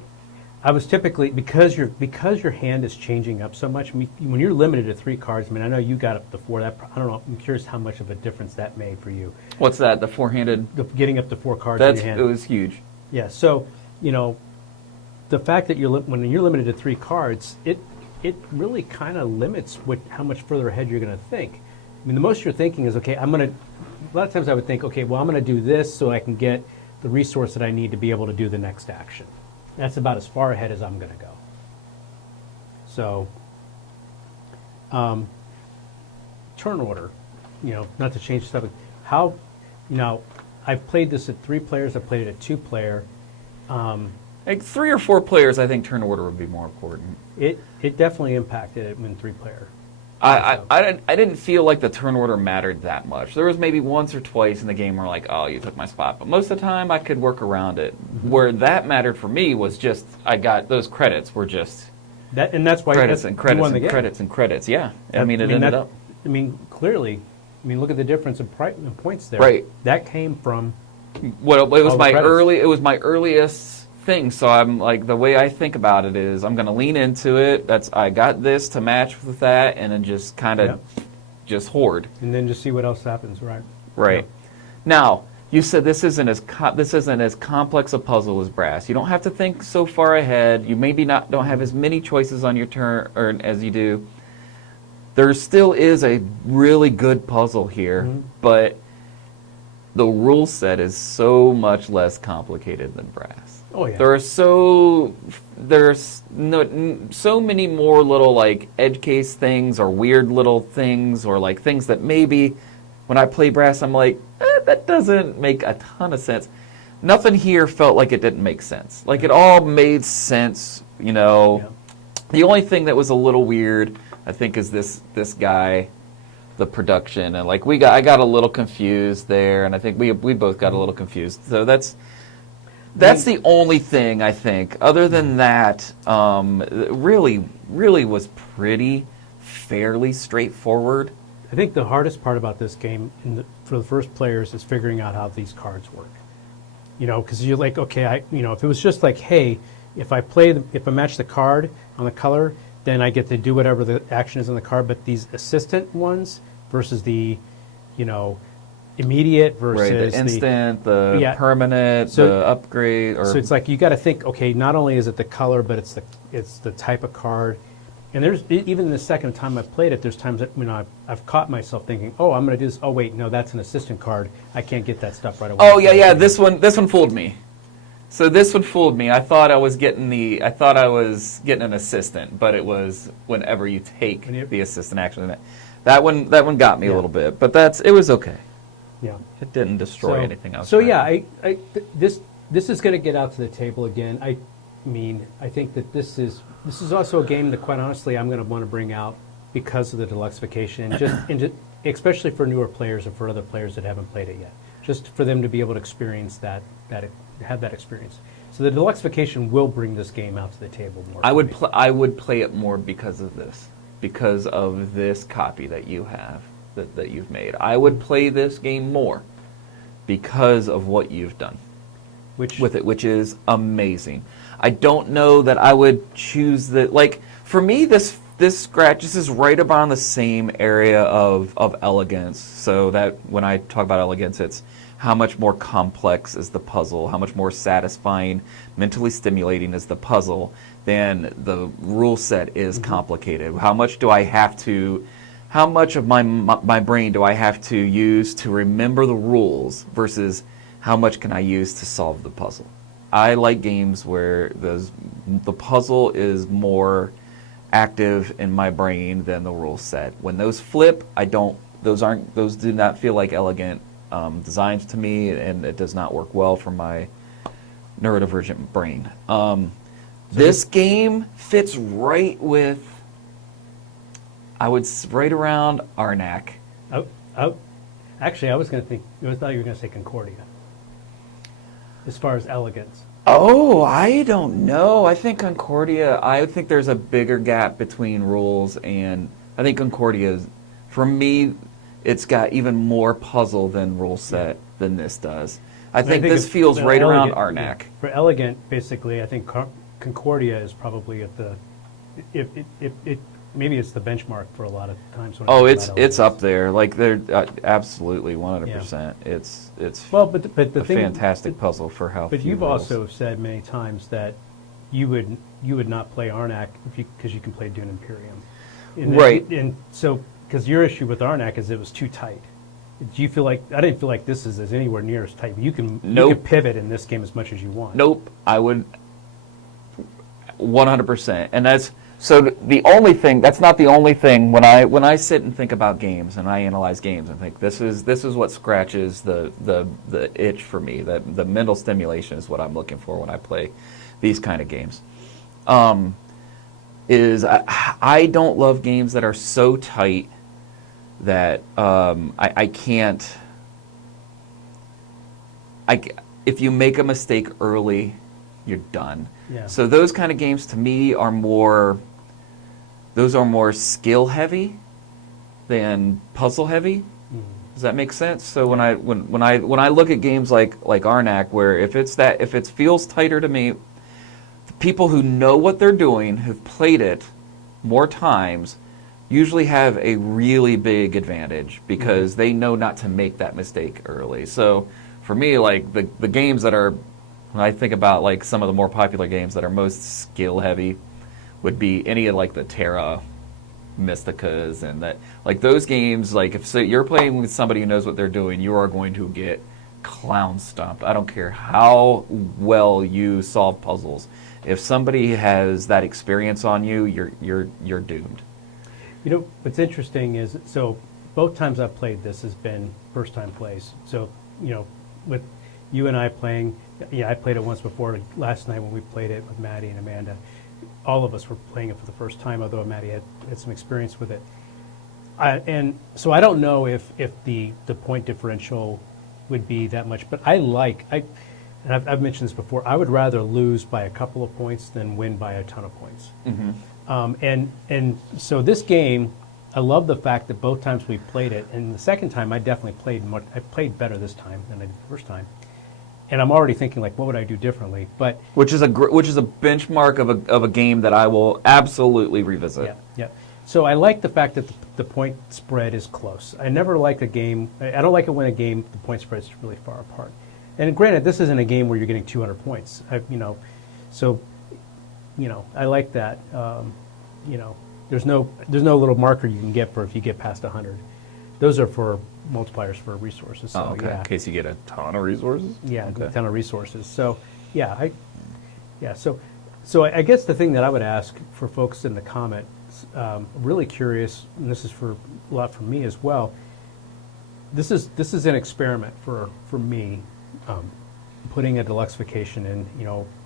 I was typically, because your hand is changing up so much, when you're limited to 3 cards, I mean, I know you got up to 4, I don't know, I'm curious how much of a difference that made for you. What's that, the four-handed? Getting up to 4 cards in your hand. It was huge. Yeah, so, the fact that when you're limited to 3 cards, it really kind of limits how much further ahead you're going to think. I mean, the most you're thinking is, okay, a lot of times I would think, okay, well, I'm going to do this so I can get the resource that I need to be able to do the next action. That's about as far ahead as I'm going to go. So, turn order, not to change the subject. How, I've played this at 3 players, I've played it at 2 player. Like 3 or 4 players, I think turn order would be more important. It definitely impacted it when 3 player. I didn't feel like the turn order mattered that much. There was maybe once or twice in the game where like, oh, you took my spot. But most of the time, I could work around it. Where that mattered for me was just, I got those credits were just that, and that's why credits you and credits won the and game. credits and credits. Yeah, I mean, it ended up. I mean, clearly, look at the difference in points there. Right. That came from. Well, it was my credits. It was my earliest thing. So I'm like, the way I think about it is, I'm going to lean into it. I got this to match with that, and then just kind of just hoard. And then just see what else happens, right? Right. Now, you said this isn't as complex a puzzle as Brass. You don't have to think so far ahead. You maybe don't have as many choices on your turn as you do. There still is a really good puzzle here, but the rule set is so much less complicated than Brass. Oh yeah. There's so many more little like edge case things or weird little things or like things that maybe when I play Brass I'm like, that doesn't make a ton of sense. Nothing here felt like it didn't make sense. Like it all made sense, Yeah. The only thing that was a little weird, I think, is this guy, the production, and like I got a little confused there, and I think we both got a little confused. So that's the only thing I think. Other than that, really was pretty fairly straightforward. I think the hardest part about this game for the first players is figuring out how these cards work. Because you're like, okay, if it was just like, hey, if I match the card on the color, then I get to do whatever the action is on the card. But these assistant ones versus the, immediate versus the instant, the permanent, the upgrade. So it's like you got to think, okay, not only is it the color, but it's the type of card. And there's even the second time I played it, there's times that I've caught myself thinking, oh, I'm going to do this. Oh wait, no, that's an assistant card. I can't get that stuff right away. Oh yeah. This one fooled me. So this one fooled me. I thought I was getting an assistant, but it was whenever you take the assistant action. That one got me a little bit, but it was okay. Yeah, it didn't destroy anything else. So yeah, this is going to get out to the table again. I think that this is also a game that, quite honestly, I'm going to want to bring out because of the deluxification, and just especially for newer players and for other players that haven't played it yet, just for them to be able to experience have that experience. So the deluxification will bring this game out to the table more. I would play it more because of this copy that you have that you've made. I would play this game more because of what you've done which is amazing. I don't know that I would choose for me, this this scratches is right about the same area of elegance. So that when I talk about elegance, it's how much more complex is the puzzle, how much more satisfying, mentally stimulating is the puzzle than the rule set is complicated. How much do I have to, how much of my brain do I have to use to remember the rules versus how much can I use to solve the puzzle? I like games where the puzzle is more active in my brain than the rule set. When those flip, those do not feel like elegant designs to me, and it does not work well for my neurodivergent brain. This game fits right with, right around Arnak. Actually, I thought you were going to say Concordia. As far as elegance. Oh, I don't know. I think there's a bigger gap between rules, and I think Concordia, for me, it's got even more puzzle than rule set than this does. I think this feels right around Arnak. For elegant, basically, I think Concordia is probably at the, maybe it's the benchmark for a lot of times. Oh, it's up there. Like they're absolutely 100%. Yeah. It's well, but the thing, fantastic puzzle for how. But you've rules. also said many times that you would not play Arnak because you can play Dune Imperium. Right. And so because your issue with Arnak is it was too tight. Do you feel like I didn't feel like this is anywhere near as tight? You can pivot in this game as much as you want. Nope. I would 100%, and that's. So the only thing, that's not the only thing, when I sit and think about games and I analyze games, I think this is what scratches the itch for me. That the mental stimulation is what I'm looking for when I play these kind of games. I don't love games that are so tight that I can't. If you make a mistake early, you're done. Yeah. So those kind of games to me are more skill heavy than puzzle heavy. Mm-hmm. Does that make sense? So when I look at games like Arnak, where if it feels tighter to me, the people who know what they're doing, who've played it more times, usually have a really big advantage because they know not to make that mistake early. So for me, like the games that are, when I think about like some of the more popular games that are most skill heavy, would be any of like the Terra Mysticas and that, like those games, like if you're playing with somebody who knows what they're doing, you are going to get clown stomped. I don't care how well you solve puzzles. If somebody has that experience on you, you're doomed. You know, what's interesting is, so both times I've played this has been first time plays. So, you know, with you and I playing, I played it once before last night when we played it with Maddie and Amanda. All of us were playing it for the first time, although Maddie had some experience with it. And so I don't know if the point differential would be that much, but and I've mentioned this before, I would rather lose by a couple of points than win by a ton of points. Mm-hmm. And so this game, I love the fact that both times we played it, and the second time I definitely played better this time than I did the first time. And I'm already thinking, like, what would I do differently? But which is a benchmark of a game that I will absolutely revisit. Yeah. So I like the fact that the point spread is close. I never like a game. I don't like it when the point spread is really far apart. And granted, this isn't a game where you're getting 200 points. I like that. There's no little marker you can get for if you get past 100. Those are for multipliers for resources. So, okay. In case you get a ton of resources? Yeah, okay. A ton of resources. So, So I guess the thing that I would ask for folks in the comments, really curious, and this is for a lot for me as well. This is an experiment for me, putting a deluxification in.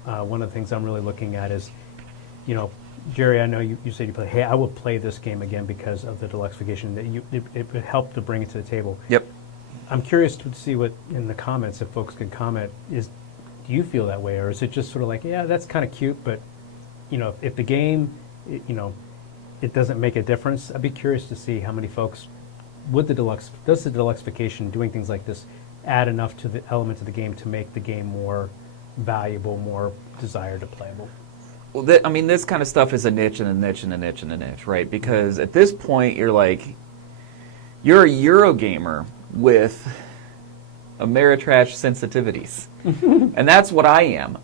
One of the things I'm really looking at is, Jerry, I know you said you play. Hey, I will play this game again because of the deluxification. That it helped to bring it to the table. Yep. I'm curious to see what in the comments, if folks can comment, do you feel that way, or is it just sort of like, yeah, that's kind of cute, but if the game, it doesn't make a difference? I'd be curious to see how many folks does the deluxification, doing things like this, add enough to the element of the game to make the game more valuable, more desired to playable? Well, I mean, this kind of stuff is a niche and a niche and a niche and a niche, right? Because at this point, you're a Eurogamer with Ameritrash sensitivities, and that's what I am.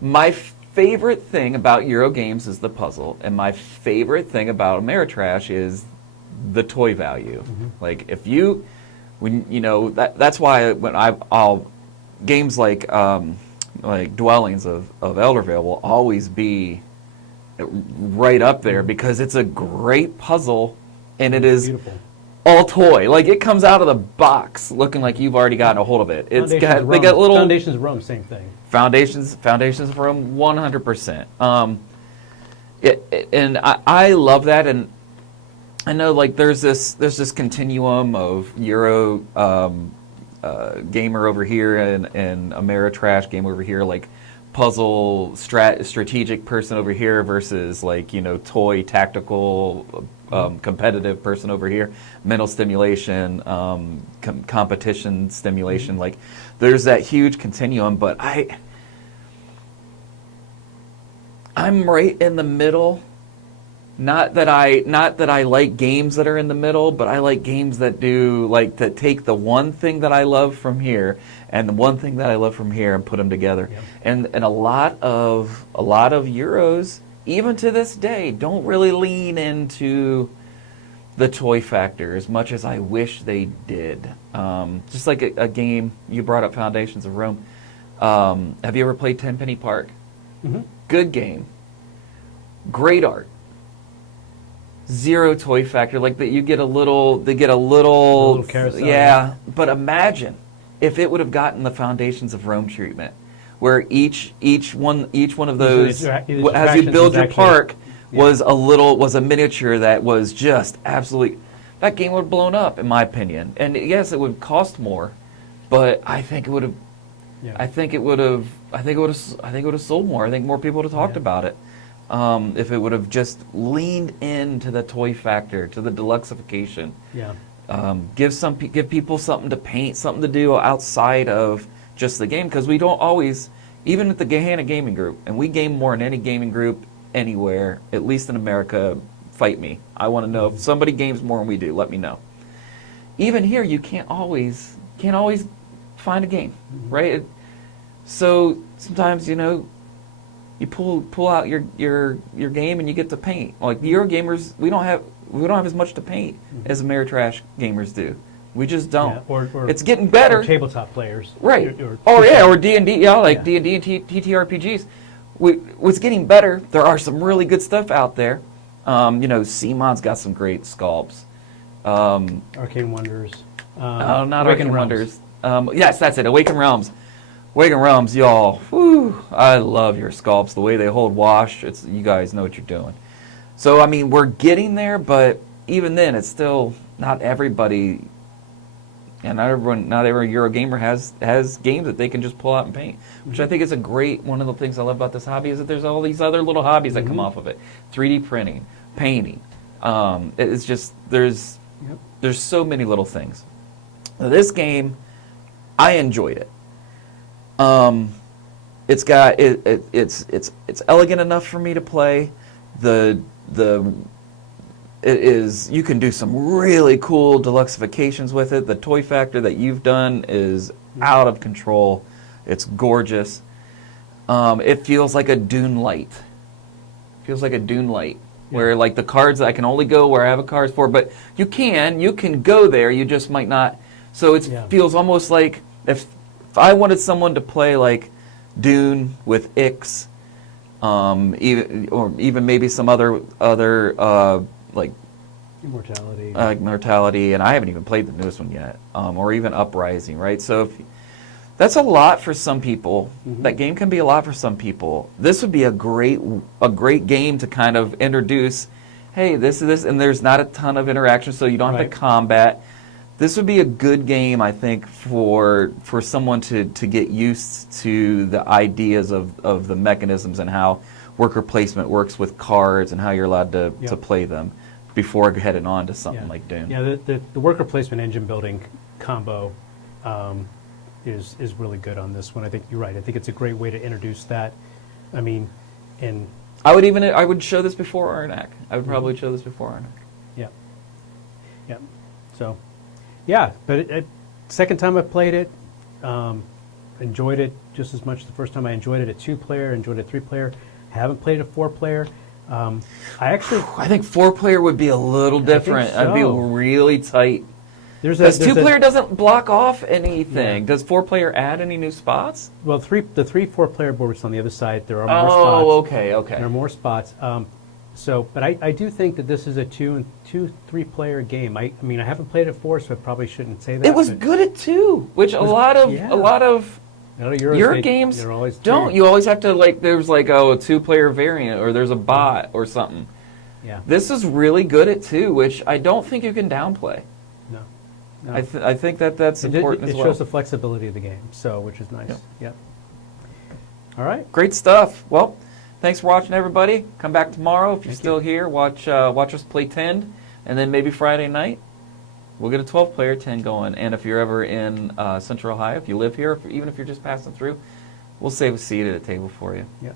My favorite thing about Euro games is the puzzle, and my favorite thing about Ameritrash is the toy value. Like that's why when I'll games like Dwellings of Eldervale will always be right up there because it's a great puzzle, and it is Beautiful. all toy. Like it comes out of the box looking like you've already gotten a hold of it. They got little Foundations of Rome, same thing. Foundations of Rome, 100%. And I love that, and I know like there's this continuum of Euro gamer over here and Ameritrash game over here, like puzzle strategic person over here versus like toy tactical competitive person over here, mental stimulation, competition stimulation. Like there's that huge continuum, but I'm right in the middle. Not that I like games that are in the middle, but I like games that that take the one thing that I love from here and the one thing that I love from here and put them together. Yep. And a lot of Euros, even to this day, don't really lean into the toy factor as much as I wish they did. Just like a game, you brought up Foundations of Rome. Have you ever played Tenpenny Park? Mm-hmm. Good game. Great art. Zero toy factor. Like that, they get a little carousel. Yeah, but imagine if it would have gotten the Foundations of Rome treatment, where each one of those, as you build your park, was a miniature that was just absolutely. That game would have blown up, in my opinion. And yes, it would cost more, but I think it would have. Yeah. I think it would have sold more. I think more people would have talked about it. If it would have just leaned into the toy factor, to the deluxification. Yeah. Give people something to paint, something to do outside of just the game, because we don't always, even at the Gahanna Gaming Group, and we game more than any gaming group anywhere, at least in America. Fight me. I want to know if somebody games more than we do. Let me know. Even here, you can't always find a game, right? So sometimes you pull out your game and you get to paint. Like the Euro gamers, we don't have as much to paint as Ameritrash gamers do. We just don't. Yeah, or it's getting better. Or tabletop players, right? Or D&D, like D&D and TTRPGs. What's getting better? There are some really good stuff out there. Simon's got some great sculpts. Arcane Wonders. Not Awaken Wonders. Yes, that's it. Awaken Realms. Awaken Realms, y'all. Whew, I love your sculpts. The way they hold wash. You guys know what you're doing. So I mean, we're getting there, but even then, it's still not everybody. And not every Euro gamer has games that they can just pull out and paint, which I think is a great. One of the things I love about this hobby is that there's all these other little hobbies that come off of it: 3D printing, painting. It's just there's so many little things. Now, this game, I enjoyed it. It's got it's elegant enough for me to play. You can do some really cool deluxifications with it. The toy factor that you've done is out of control. It's gorgeous. It feels like a Dune Light. Where like the cards, I can only go where I have a cards for, but you can go there, you just might not. So it feels almost like if I wanted someone to play like Dune with Ix, even maybe some other like Immortality, and I haven't even played the newest one yet, or even Uprising, right? So that's a lot for some people. That game can be a lot for some people. This would be a great game to kind of introduce. Hey, this is this, and there's not a ton of interaction, so you don't have to combat. This would be a good game, I think, for someone to get used to the ideas of the mechanisms and how worker placement works with cards and how you're allowed to play them before heading on to something like Dune. Yeah, the worker placement engine building combo is really good on this one. I think you're right. I think it's a great way to introduce that. I mean, and I would show this before Arnak. I would probably show this before Arnak. yeah, yeah. So, yeah. But second time I played it, enjoyed it just as much the first time. I enjoyed it at 2-player, enjoyed it 3-player. Haven't played a 4-player. I think 4-player would be a little different. so. I'd be really tight. there's Because there's 2-player doesn't block off anything. Yeah. Does 4-player add any new spots? well, the 3-4-player board is on the other side. There are more spots. Oh, okay. There are more spots. But I do think that this is a 2-3-player game. I mean, I haven't played it 4, so I probably shouldn't say that. It was but good at 2, which a lot of Euros, your games they're always don't. 2. You always have to there's a 2-player variant or there's a bot or something. Yeah. This is really good at 2, which I don't think you can downplay. No. No. I think that's important it as well. shows the flexibility of the game, so which is nice. Yep. Yeah. All right. Great stuff. Well, thanks for watching, everybody. Come back tomorrow if you're Thank still here. Watch us play 10, and then maybe Friday night we'll get a 12-player 10 going. And if you're ever in Central Ohio, if you live here, even if you're just passing through, we'll save a seat at a table for you. Yeah.